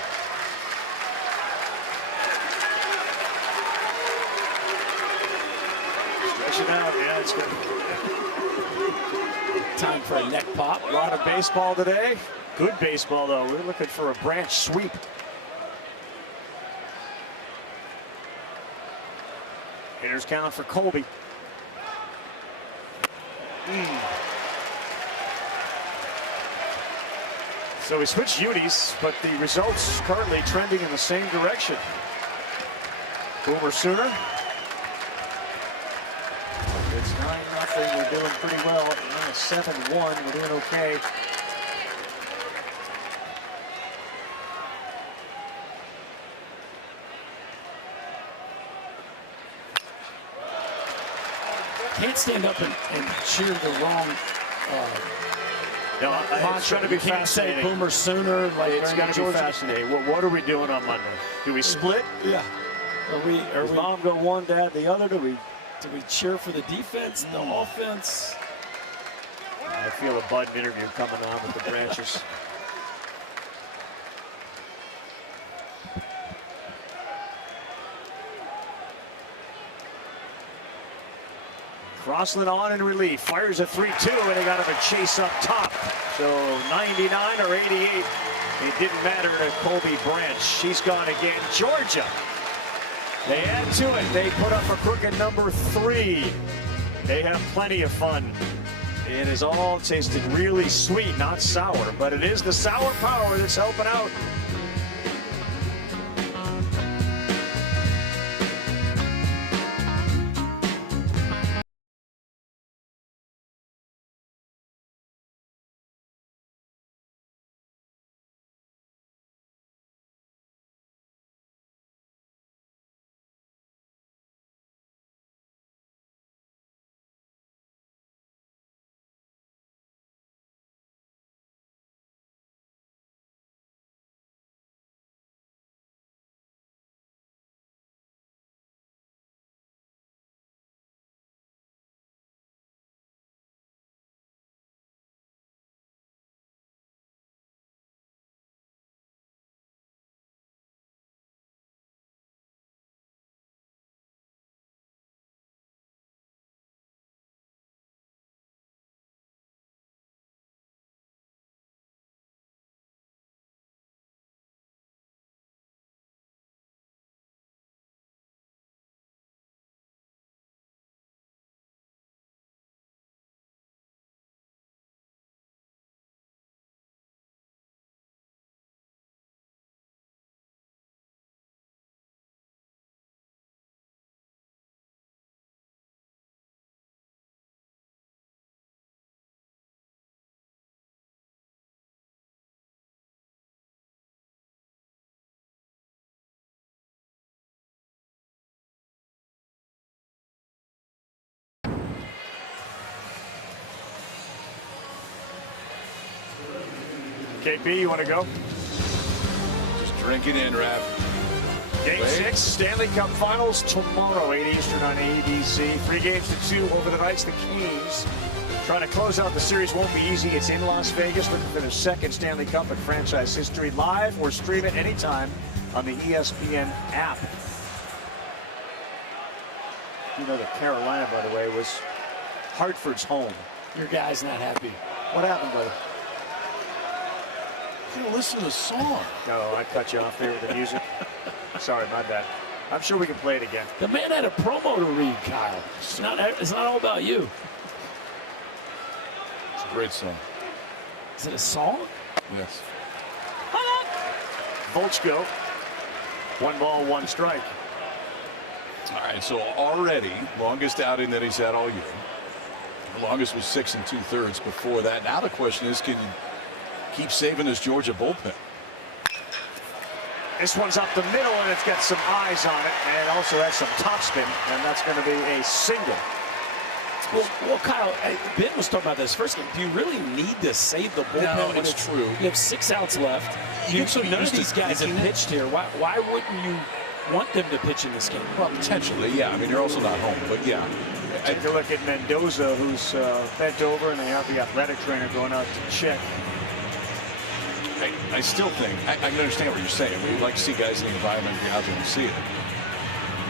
Stretching out, yeah, it's good. Time for a neck pop. A lot of baseball today. Good baseball, though. We're looking for a Branch sweep. Hitters count for Colby. So we switched unis, but the results currently trending in the same direction. Boomer Sooner. It's 9-0. We're doing pretty well. 7-1. We're doing okay. Can't stand up and cheer the wrong. No, it's going to be Can't say fascinating. Boomer Sooner. Like It's going to be fascinating. What are we doing on Monday? Do we split? Yeah. Does Mom go one, Dad the other? Do we cheer for the defense, the offense? I feel a Bud interview coming on with the Branches. Crossland on in relief, fires a 3-2, and they got him a chase up top. So 99 or 88, it didn't matter to Colby Branch. She's gone again. Georgia, they add to it. They put up a crooked number 3. They have plenty of fun. It is all tasted really sweet, not sour, but it is the sour power that's helping out. KP, you want to go? Just drink it in, Rav. Game 6, Stanley Cup Finals tomorrow, 8 Eastern on ABC. 3 games to 2 over the Knights. The Canes trying to close out the series won't be easy. It's in Las Vegas, looking for their second Stanley Cup in franchise history. Live or stream it anytime on the ESPN app. You know that Carolina, by the way, was Hartford's home. Your guy's not happy. What happened, brother? You gotta listen to the song. No, I cut you off there with the music. Sorry, my bad. I'm sure we can play it again. The man had a promo to read, Kyle. It's not all about you. It's a great song. Is it a song? Yes. Volchko, 1 ball, 1 strike. All right, so already longest outing that he's had all year. The longest was 6 2/3 before that. Now the question is, can you keep saving his Georgia bullpen? This one's up the middle, and it's got some eyes on it, and it also has some topspin, and that's going to be a single. Well, Kyle, Ben was talking about this first game. Do you really need to save the bullpen? No, when it's true. You have 6 outs left. So None of these guys have pitched here. Why wouldn't you want them to pitch in this game? Well, potentially, yeah. I mean, you're also not home, but yeah. Take a look at Mendoza, who's bent over, and they have the athletic trainer going out to check. I still think, I can understand what you're saying. We'd like to see guys in the environment be out there and see it.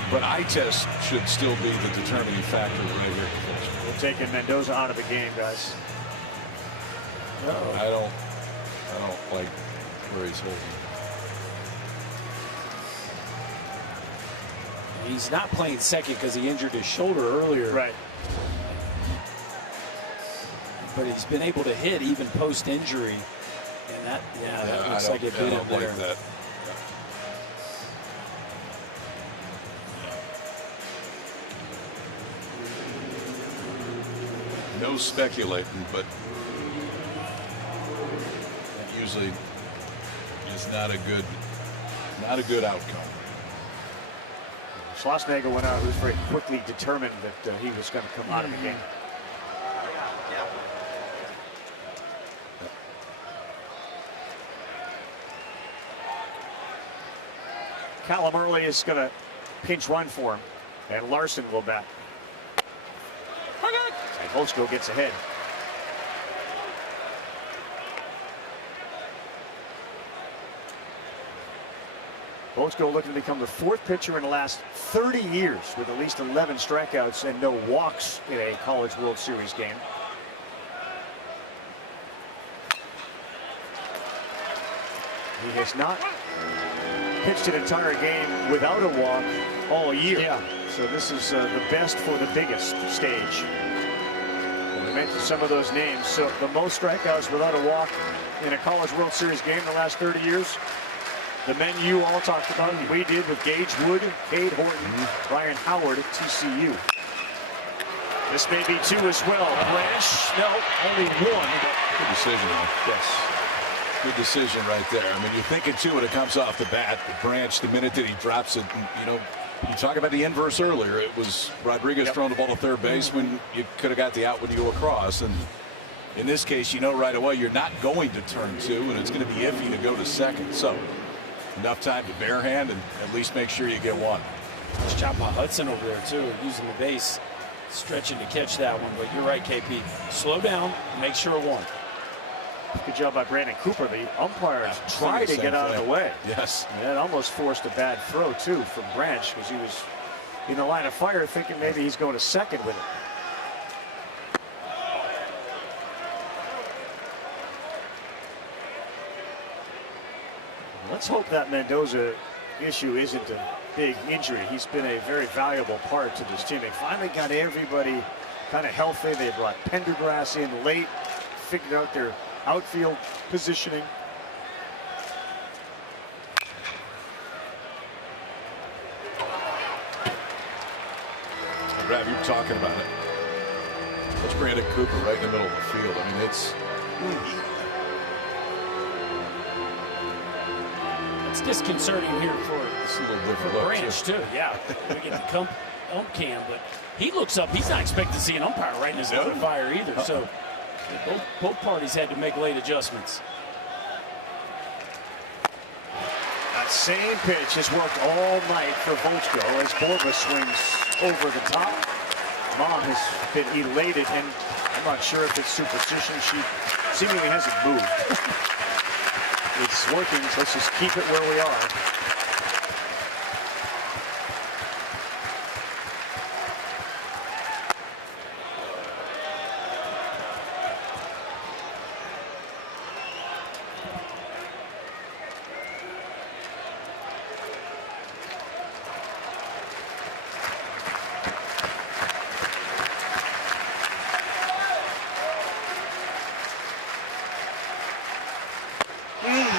But eye test should still be the determining factor right here. We're taking Mendoza out of the game, guys. I don't like where he's holding. He's not playing second because he injured his shoulder earlier. Right. But he's been able to hit even post-injury. And that, that looks like it beat him there. That. No speculating, but that usually is not a good outcome. Schlossnagle went out. He was very quickly determined that he was going to come out of the game. Callum Early is going to pinch run for him, and Larson will bat. And Volchko gets ahead. Volchko looking to become the 4th pitcher in the last 30 years with at least 11 strikeouts and no walks in a College World Series game. He has not pitched an entire game without a walk all year. Yeah. So this is the best for the biggest stage. And we mentioned some of those names. So the most strikeouts without a walk in a College World Series game in the last 30 years. The men you all talked about, we did with Gage Wood, Cade Horton, Ryan Howard at TCU. This may be 2 as well. Branch, no, only 1. Good decision, though. Yes. Good decision right there. I mean, you're thinking 2 when it comes off the bat. The Branch, the minute that he drops it, you know, you talk about the inverse earlier. It was Rodriguez throwing the ball to third base when you could have got the out when you go across. And in this case, you know right away you're not going to turn 2, and it's going to be iffy to go to second. So enough time to barehand and at least make sure you get 1. Nice job by Hudson over there, too, using the base, stretching to catch that one. But you're right, KP. Slow down, make sure 1. Good job by Brandon Cooper. The umpires tried to get out of the way. Yes. And almost forced a bad throw, too, from Branch, because he was in the line of fire thinking maybe he's going to second with it. Let's hope that Mendoza issue isn't a big injury. He's been a very valuable part to this team. They finally got everybody kind of healthy. They brought Pendergrass in late, figured out their outfield positioning. Rav, you're talking about it. That's Brandon Cooper right in the middle of the field. I mean, it's disconcerting here for a little different look, Branch, too. Yeah, we get the ump cam, but he looks up. He's not expecting to see an umpire right in his line of fire either. So both parties had to make late adjustments. Same pitch has worked all night for Volchko as Borba swings over the top. Mom has been elated, and I'm not sure if it's superstition. She seemingly hasn't moved. It's working, so let's just keep it where we are.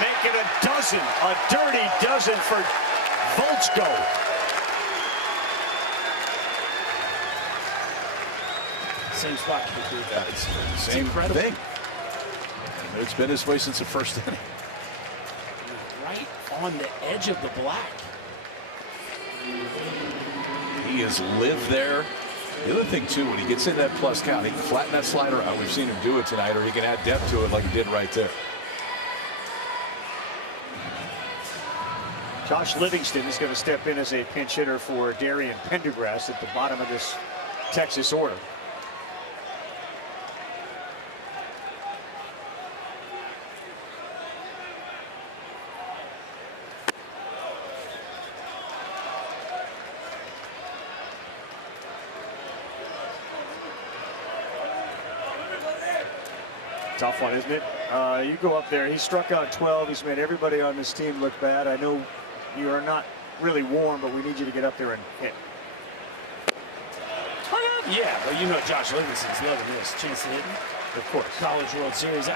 Making a dirty dozen for Volchko. Same spot. Yeah, it's same thing. It's been this way since the first inning. Right on the edge of the black. He has lived there. The other thing, too, when he gets in that plus count, he can flatten that slider out. We've seen him do it tonight, or he can add depth to it like he did right there. Josh Livingston is going to step in as a pinch hitter for Darian Pendergrass at the bottom of this Texas order. Tough one, isn't it? You go up there. He struck out 12. He's made everybody on this team look bad. I know you are not really warm, but we need you to get up there and hit. Yeah, but you know Josh Livingston's loving this. Chance to hit him. Of course. College World Series.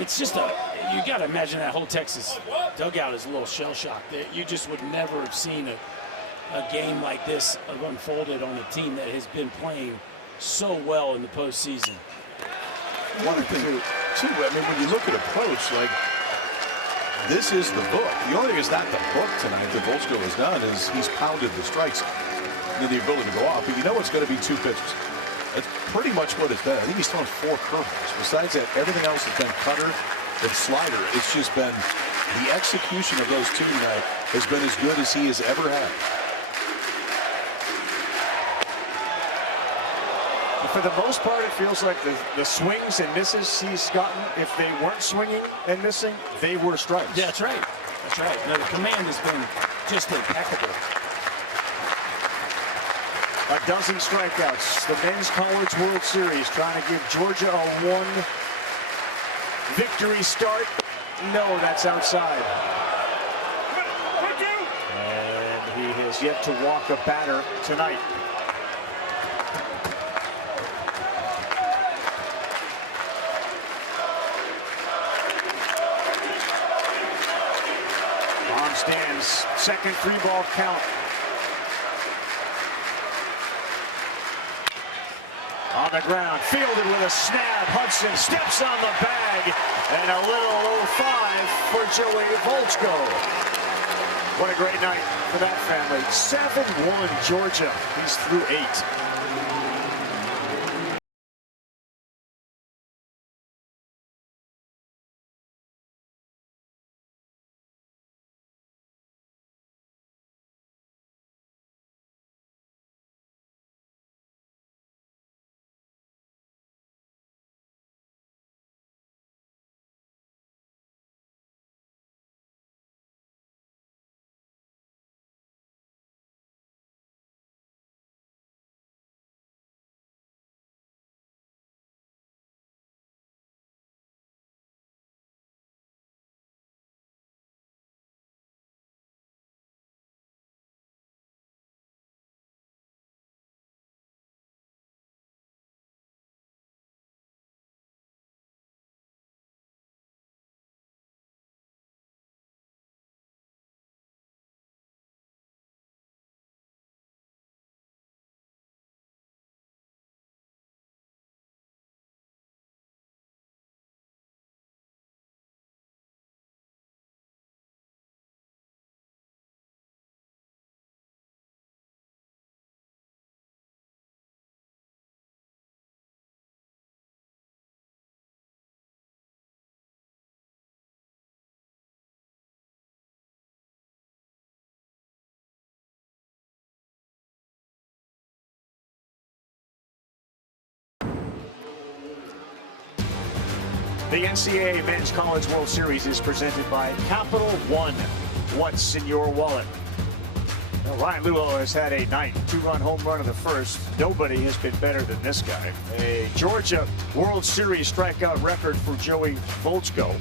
It's just you got to imagine that whole Texas dugout is a little shell-shocked. You just would never have seen a game like this unfolded on a team that has been playing so well in the postseason. One thing, too, I mean, when you look at approach, like, this is the book. The only thing is not the book tonight that Volchko has done is he's pounded the strikes and the ability to go off. But you know it's going to be two pitches. That's pretty much what it's been. I think he's thrown 4 curveballs. Besides that, everything else has been cutter and slider. It's just been the execution of those two tonight has been as good as he has ever had. For the most part, it feels like the swings and misses he's gotten, if they weren't swinging and missing, they were strikes. Yeah, that's right. That's right. No, the command has been just impeccable. A dozen strikeouts. The Men's College World Series trying to give Georgia a 1 victory start. No, that's outside. And he has yet to walk a batter tonight. Stands, second 3-ball count. On the ground, fielded with a snap. Hudson steps on the bag, and a little 0-5 for Joey Volchko. What a great night for that family. 7-1 Georgia. He's through 8. The NCAA Men's College World Series is presented by Capital One. What's in your wallet? Well, Ryan Luo has had a night, 2-run home run in the first. Nobody has been better than this guy. A Georgia World Series strikeout record for Joey Volchko.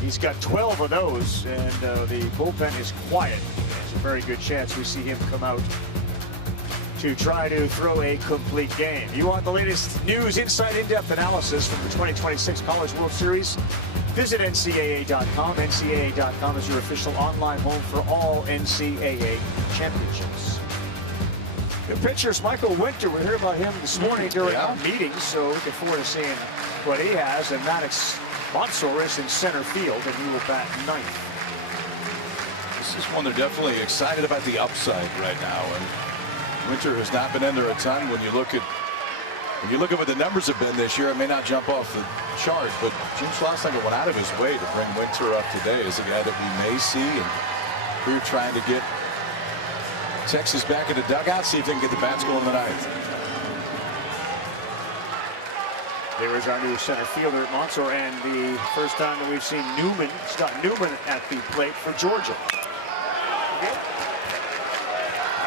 He's got 12 of those, and the bullpen is quiet. There's a very good chance we see him come out to try to throw a complete game. You want the latest news, insight, in-depth analysis from the 2026 College World Series? Visit NCAA.com. NCAA.com is your official online home for all NCAA championships. The pitchers, Michael Winter, we heard about him this morning during our meeting, so looking forward to seeing what he has. And Maddox Monsour is in center field, and he will bat ninth. This is one they're definitely excited about the upside right now. And Winter has not been in there a ton. When you look at what the numbers have been this year, it may not jump off the chart, but Jim Schlossnagle went out of his way to bring Winter up today as a guy that we may see. And we're trying to get Texas back in the dugout, see if they can get the bats going tonight. There is our new center fielder, Monsour, and the first time that we've seen Scott Newman at the plate for Georgia.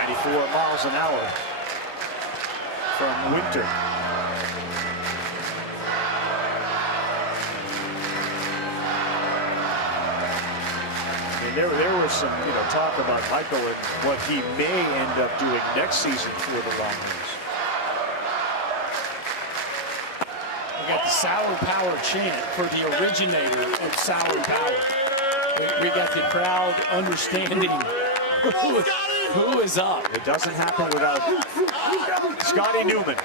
94 miles an hour from Winter. And there was some, talk about Michael and what he may end up doing next season for the Longhorns. We got the Sour Power chant for the originator of Sour Power. We got the crowd understanding who is up. It doesn't happen without Scotty Newman.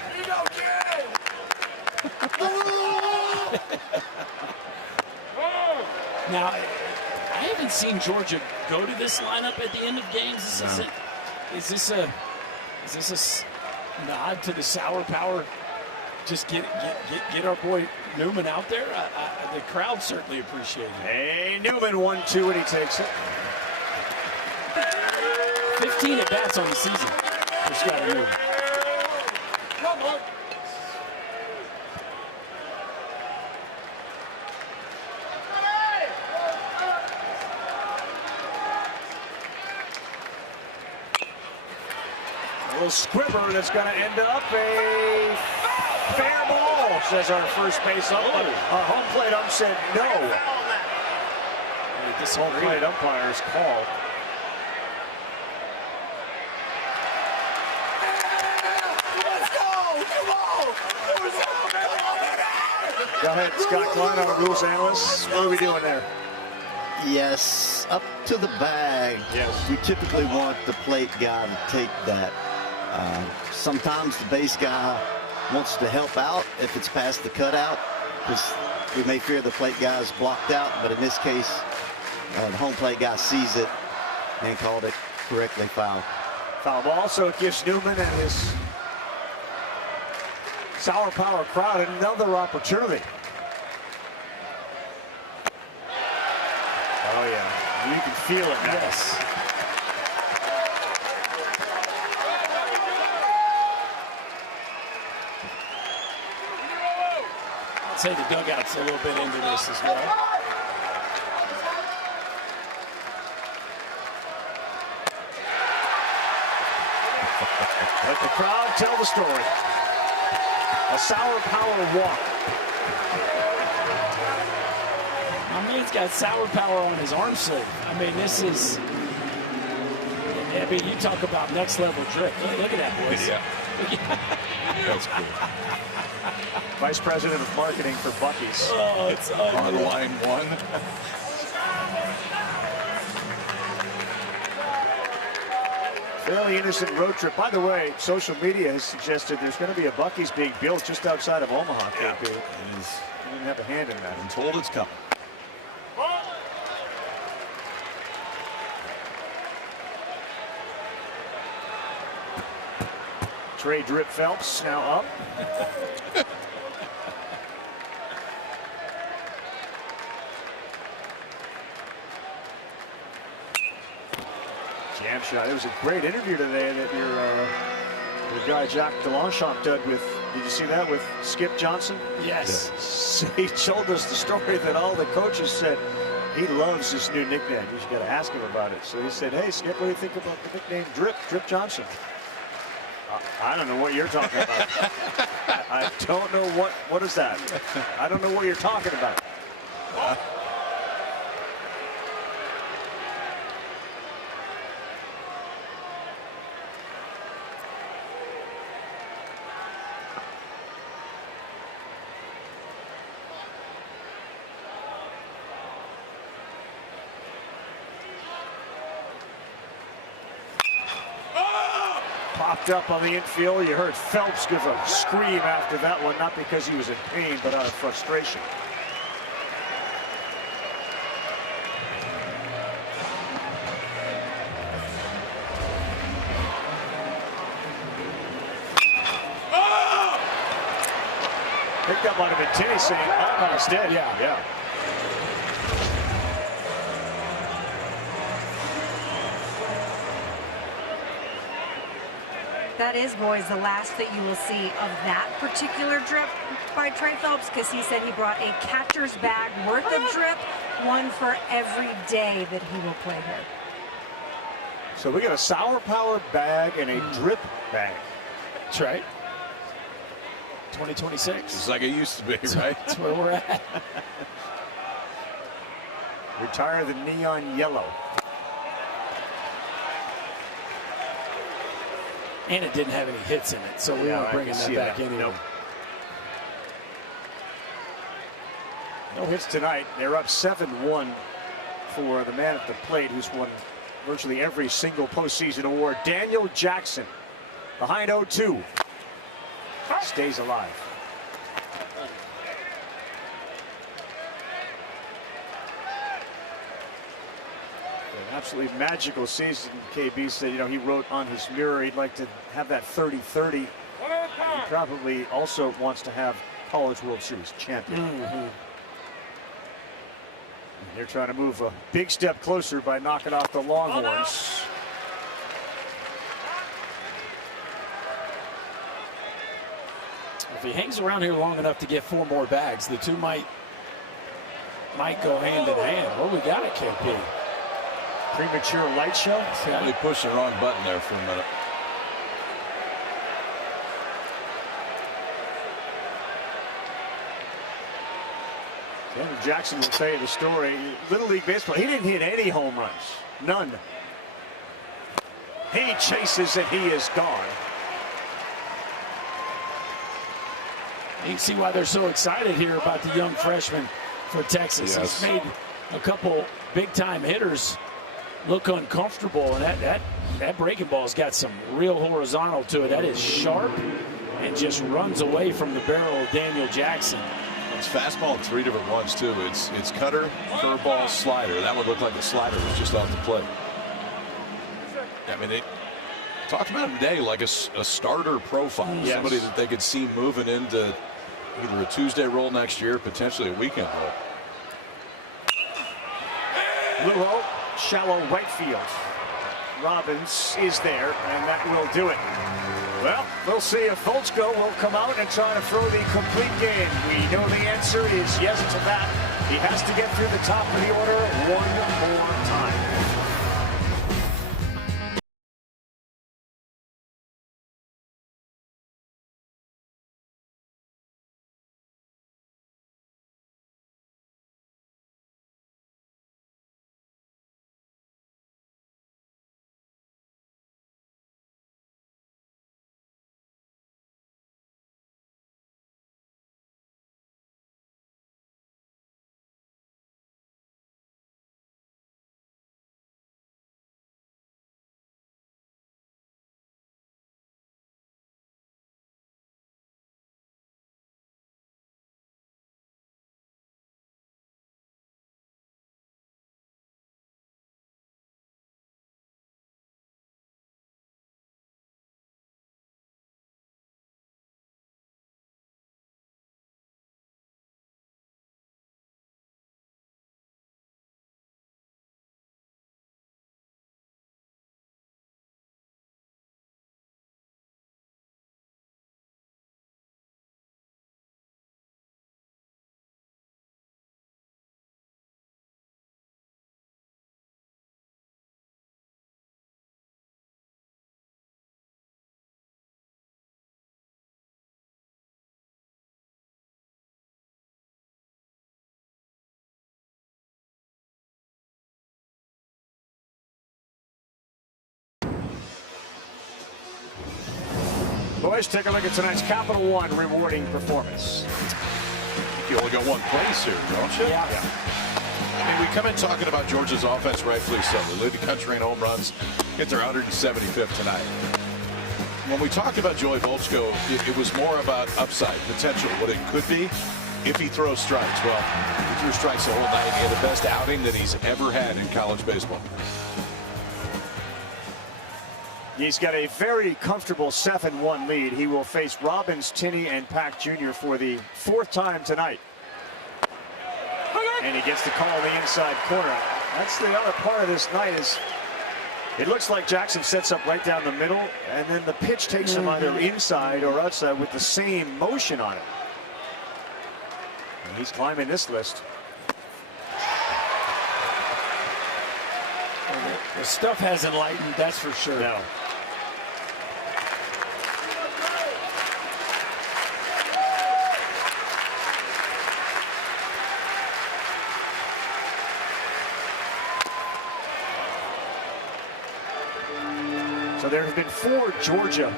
Now, I haven't seen Georgia go to this lineup at the end of games. Is this a nod to the Sour Power? Just get our boy Newman out there. The crowd certainly appreciate it. Hey, Newman 1-2, and he takes it. 15 at bats on the season for Scott Newman. A little squibber that's going to end up a fair ball, says our first base ump. Our home plate ump said no. This home plate umpire's call. Go ahead, Scott Klein, our rules analyst. What are we doing there? Yes, up to the bag. Yes. We typically want the plate guy to take that. Sometimes the base guy wants to help out if it's past the cutout, because we may fear the plate guy is blocked out, but in this case, the home plate guy sees it and called it correctly foul. Foul ball, so it gives Newman and his Sour Power crowd another opportunity. Oh yeah, you can feel it now. Yes. I'd say the dugout's a little bit into this as well. Let the crowd tell the story. A Sour Power walk. My man's got Sour Power on his arm sleeve. I mean, this is. I mean, you talk about next level drip. Look at that, boys. Yeah. That's cool. Vice President of Marketing for Buc-ee's. Oh, it's on line one. Fairly innocent road trip. By the way, social media has suggested there's going to be a Buc-ee's being built just outside of Omaha. Yeah. It is. I didn't have a hand in that. I'm told it's coming. Trey Drip Phelps now up. Jam shot. It was a great interview today that your guy Jack DeLongchamp did with Did you see that with Skip Johnson? Yes. So he told us the story that all the coaches said he loves this new nickname. You just got to ask him about it. So he said, hey, Skip, what do you think about the nickname Drip Johnson? I don't know what you're talking about. I don't know what is that. I don't know what you're talking about. Popped up on the infield. You heard Phelps give a scream after that one, not because he was in pain, but out of frustration. Picked up on him, and Tinney saying, almost dead. Yeah. That is, boys, the last that you will see of that particular drip by Trey Phelps, because he said he brought a catcher's bag worth of drip, one for every day that he will play here. So we got a Sour Power bag and a drip bag. That's right. 2026. It's like it used to be, right? That's where we're at. Retire the neon yellow. And it didn't have any hits in it, so we aren't bringing that back anyway. Nope. No hits tonight. They're up 7-1 for the man at the plate who's won virtually every single postseason award. Daniel Jackson, behind 0-2, stays alive. An absolutely magical season. KB said, you know, he wrote on his mirror he'd like to have that 30-30. He probably also wants to have College World Series champion. They're trying to move a big step closer by knocking off the Longhorns. If he hangs around here long enough to get 4 more bags, the two might go hand in hand. What we got at KP? Premature light show? Somebody pushed the wrong button there for a minute. Daniel Jackson will tell you the story. Little League Baseball, he didn't hit any home runs. None. He chases and he is gone. You can see why they're so excited here about the young freshman for Texas. Yes. He's made a couple big-time hitters look uncomfortable, and that breaking ball's got some real horizontal to it. That is sharp and just runs away from the barrel of Daniel Jackson. It's fastball in 3 different ones too. It's cutter, curveball, slider. That one looked like the slider was just off the plate. I mean, they talked about him today like a starter profile, Yes. somebody that they could see moving into either a Tuesday role next year, potentially a weekend role. Lugo, shallow right field. Robbins is there, and that will do it. Well, we'll see if Volchko will come out and try to throw the complete game. We know the answer is yes to that. He has to get through the top of the order one more time. boys. Take a look at tonight's Capital One rewarding performance. You only got one place here, don't you? Yeah. I mean, we come in talking about Georgia's offense, rightfully so. They lead the country in home runs, hit their 175th tonight. When we talked about Joey Volchko, it was more about upside, potential, what it could be if he throws strikes. Well, he threw strikes the whole night. He had the best outing that he's ever had in college baseball. He's got a very comfortable 7-1 lead. He will face Robbins, Tinney, and Pack Jr. for the 4th time tonight. And he gets the call in the inside corner. That's the other part of this night is it looks like Jackson sets up right down the middle, and then the pitch takes him either inside or outside with the same motion on it. And he's climbing this list. The stuff hasn't lightened, that's for sure. No. So there have been 4 Georgia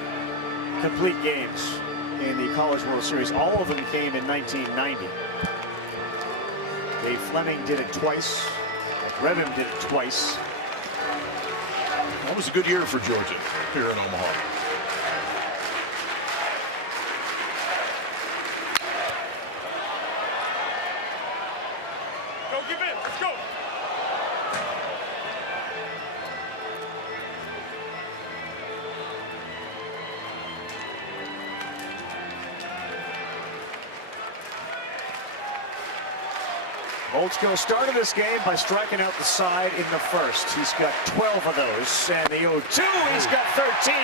complete games in the College World Series. All of them came in 1990. Dave Fleming did it twice. Revim did it twice. That was a good year for Georgia here in Omaha. Go, give in. Let's go. Volchko started this game by striking out the side in the first. He's got 12 of those, and the 0-2, he's got 13.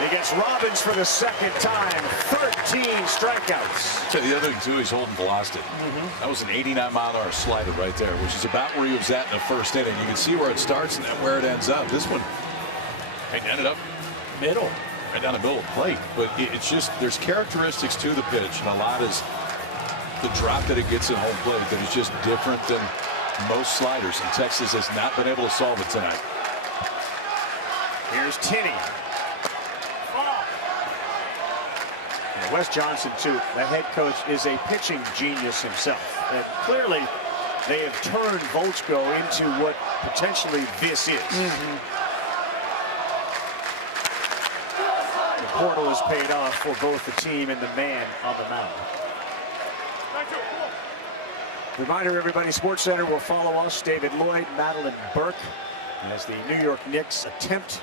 He gets Robbins for the 2nd time, 13 strikeouts. So the other thing, too, he's holding velocity. That was an 89-mile-an-hour slider right there, which is about where he was at in the first inning. You can see where it starts and then where it ends up. This one, it ended up middle. Right down the middle of the plate, but it's just there's characteristics to the pitch, and a lot is the drop that it gets in home plate that is just different than most sliders, and Texas has not been able to solve it tonight. Here's Tinney. And Wes Johnson, too, the head coach, is a pitching genius himself. And clearly, they have turned Volchko into what potentially this is. Portal has paid off for both the team and the man on the mound. Reminder, everybody, SportsCenter will follow us, David Lloyd, Madeline Burke, as the New York Knicks attempt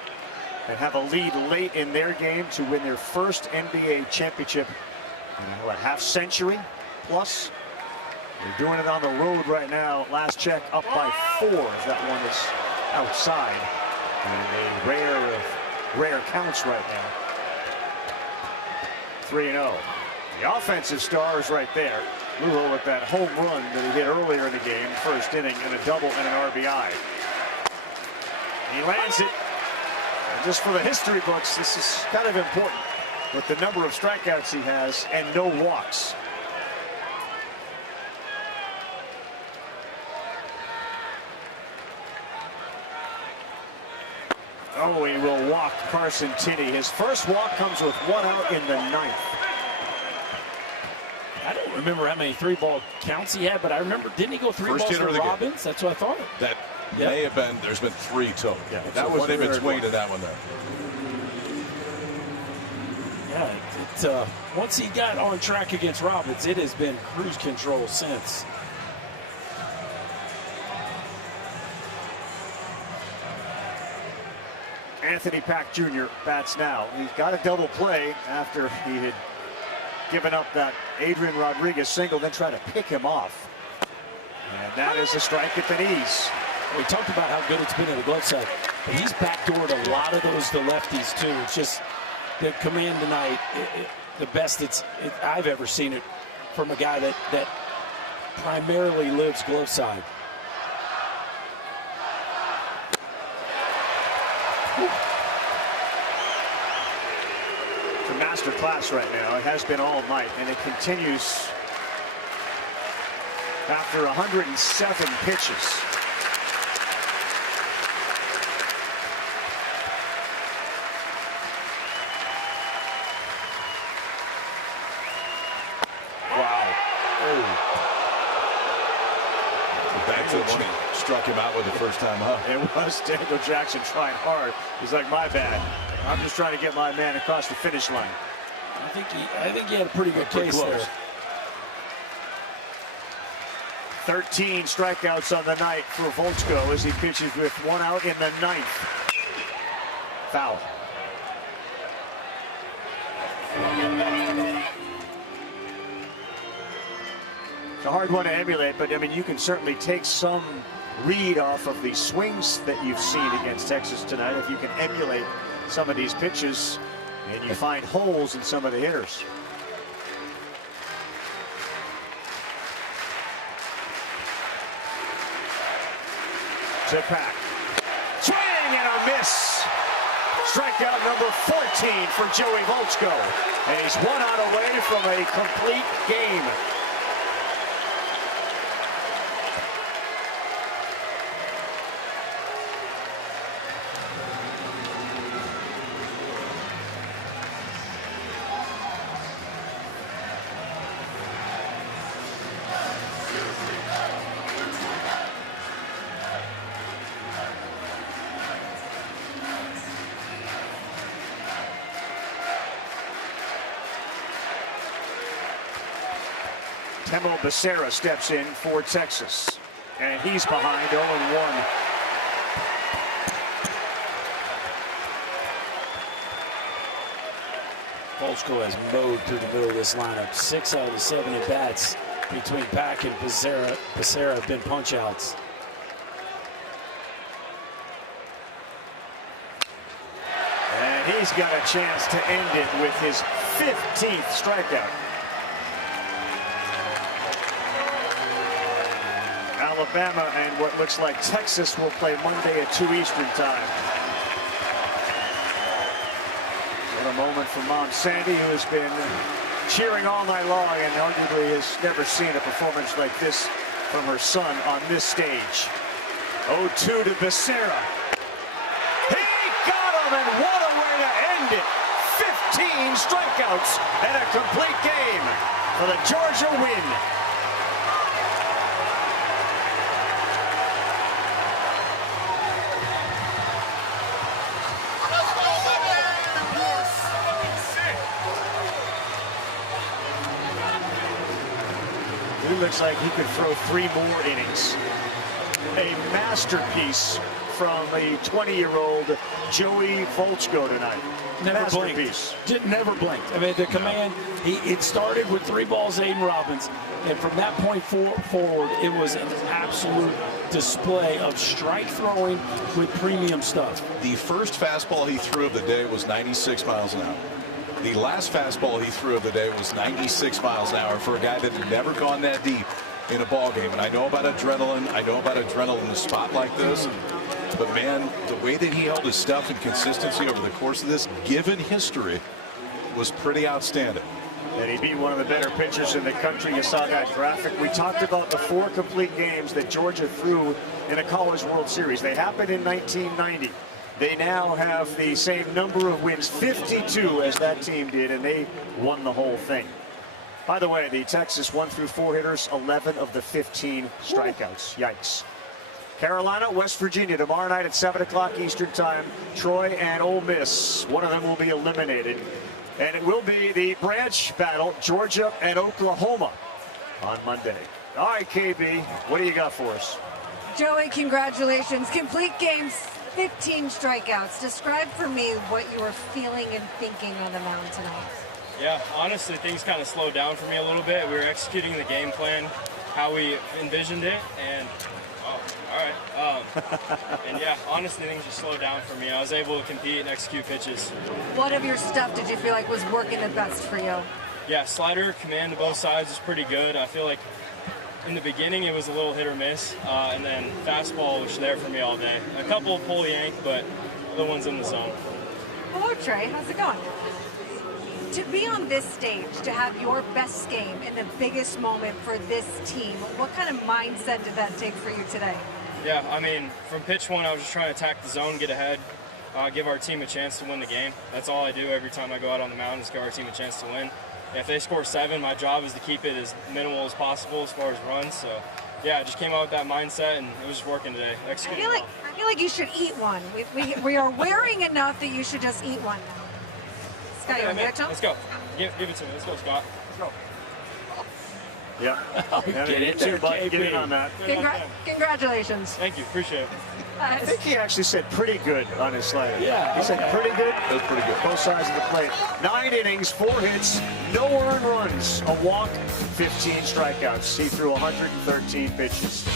and have a lead late in their game to win their first NBA championship in what, half century plus. They're doing it on the road right now. Last check, up by 4 as that one is outside. And a rare counts right now. 3-0. The offensive star is right there. Lugo with that home run that he hit earlier in the game, first inning, and a double and an RBI. He lands it. And just for the history books, this is kind of important with the number of strikeouts he has and no walks. Oh, he will walk Carson Tinney. His first walk comes with 1 out in the 9th. I don't remember how many 3-ball counts he had, but I remember, didn't he go 3 First balls hitter for of the game. Robbins? That's what I thought. That may have been, there's been 3 total. Yeah, that was in between to that one there. Yeah, once he got on track against Robbins, it has been cruise control since. Anthony Pack Jr. bats now. He's got a double play after he had given up that Adrian Rodriguez single, then tried to pick him off. And that is a strike at the knees. We talked about how good it's been in the glove side, but he's backdoored a lot of those to lefties too. It's just the command tonight, the best I've ever seen it from a guy that primarily lives glove side. It's a master class right now. It has been all night, and it continues after 107 pitches. back to when he struck him out with the first time up. It was Daniel Jackson trying hard. He's like, my bad. I'm just trying to get my man across the finish line. I think he had a pretty good case there. 13 strikeouts on the night for Volchko as he pitches with 1 out in the 9th. Foul. It's a hard one to emulate, but I mean, you can certainly take some read off of the swings that you've seen against Texas tonight if you can emulate some of these pitches and you find holes in some of the hitters. To Pack. Swing and a miss. Strikeout number 14 for Joey Volchko. And he's 1 out away from a complete game. Temo Becerra steps in for Texas, and he's behind 0-1. Volchko has mowed through the middle of this lineup. 6 out of the 7 at-bats between Pack and Becerra have been punch-outs. And he's got a chance to end it with his 15th strikeout. Alabama and what looks like Texas will play Monday at 2 Eastern time. What a moment for Mom Sandy, who has been cheering all night long and arguably has never seen a performance like this from her son on this stage. 0-2 to Becerra. He got him, and what a way to end it. 15 strikeouts and a complete game for the Georgia win. He looks like he could throw 3 more innings. A masterpiece from a 20-year-old Joey Volchko tonight. Never blinked. Never blinked. I mean, the command, it started with 3 balls, Aiden Robbins, and from that point forward, it was an absolute display of strike throwing with premium stuff. The first fastball he threw of the day was 96 miles an hour. The last fastball he threw of the day was 96 miles an hour for a guy that had never gone that deep in a ball game. And I know about adrenaline. I know about adrenaline in a spot like this. But, man, the way that he held his stuff and consistency over the course of this, given history, was pretty outstanding. And he beat one of the better pitchers in the country. You saw that graphic. We talked about the 4 complete games that Georgia threw in a College World Series. They happened in 1990. They now have the same number of wins, 52, as that team did, and they won the whole thing. By the way, the Texas 1 through 4 hitters, 11 of the 15 strikeouts. Yikes. Carolina, West Virginia, tomorrow night at 7 o'clock Eastern time. Troy and Ole Miss. One of them will be eliminated. And it will be the branch battle, Georgia and Oklahoma, on Monday. All right, KB, what do you got for us? Joey, congratulations. Complete games, 15 strikeouts. Describe for me what you were feeling and thinking on the mound tonight. Yeah, honestly, things kind of slowed down for me a little bit. We were executing the game plan, how we envisioned it, and and yeah, honestly, things just slowed down for me. I was able to compete and execute pitches. What of your stuff did you feel like was working the best for you? Yeah, slider, command to both sides is pretty good. I feel like in the beginning it was a little hit or miss, and then fastball was there for me all day. A couple of pull yank, but other ones in the zone. Hello, Trey. How's it going? To be on this stage, to have your best game in the biggest moment for this team, what kind of mindset did that take for you today? Yeah, I mean, from pitch 1, I was just trying to attack the zone, get ahead, give our team a chance to win the game. That's all I do every time I go out on the mound, is give our team a chance to win. If they score 7, my job is to keep it as minimal as possible as far as runs. So yeah, I just came out with that mindset, and it was just working today. I Executing feel like well. I feel like you should eat one. We are wearing enough that you should just eat one now. Scott, you want to give it to him? Let's go. Give it to me. Let's go, Scott. Let's go. Yeah. Get in Too, there, bud. Get in KB. on that. Congratulations. Thank you. Appreciate it. I think he actually said pretty good on his slam. Yeah. He said pretty good. That was pretty good. Both sides of the plate. 9 innings, 4 hits, no earned runs, a walk, 15 strikeouts. He threw 113 pitches.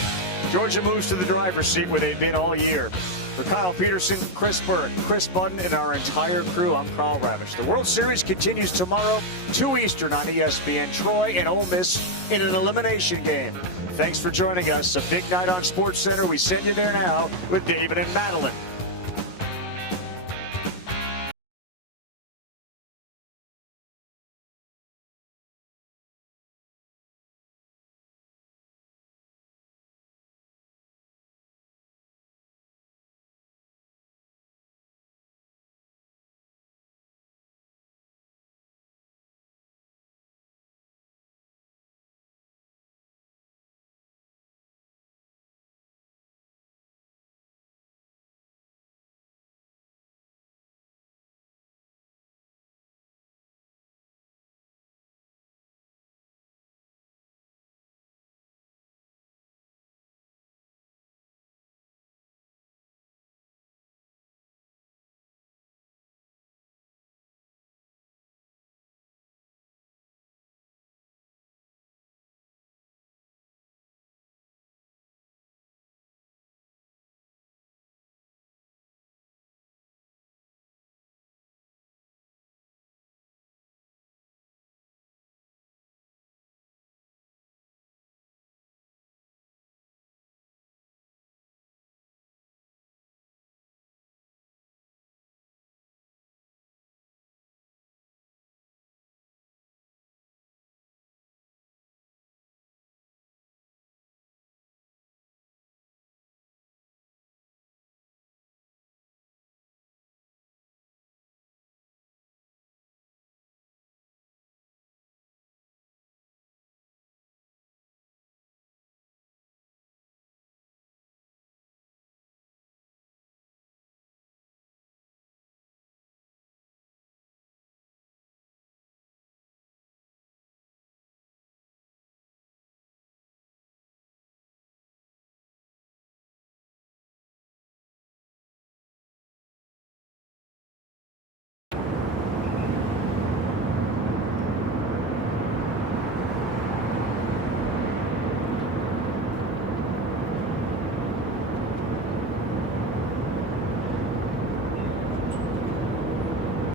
Georgia moves to the driver's seat where they've been all year. For Kyle Peterson, Chris Burke, Chris Budden, and our entire crew, I'm Carl Ravish. The World Series continues tomorrow, 2 Eastern on ESPN. Troy and Ole Miss in an elimination game. Thanks for joining us. A big night on SportsCenter. We send you there now with David and Madeline.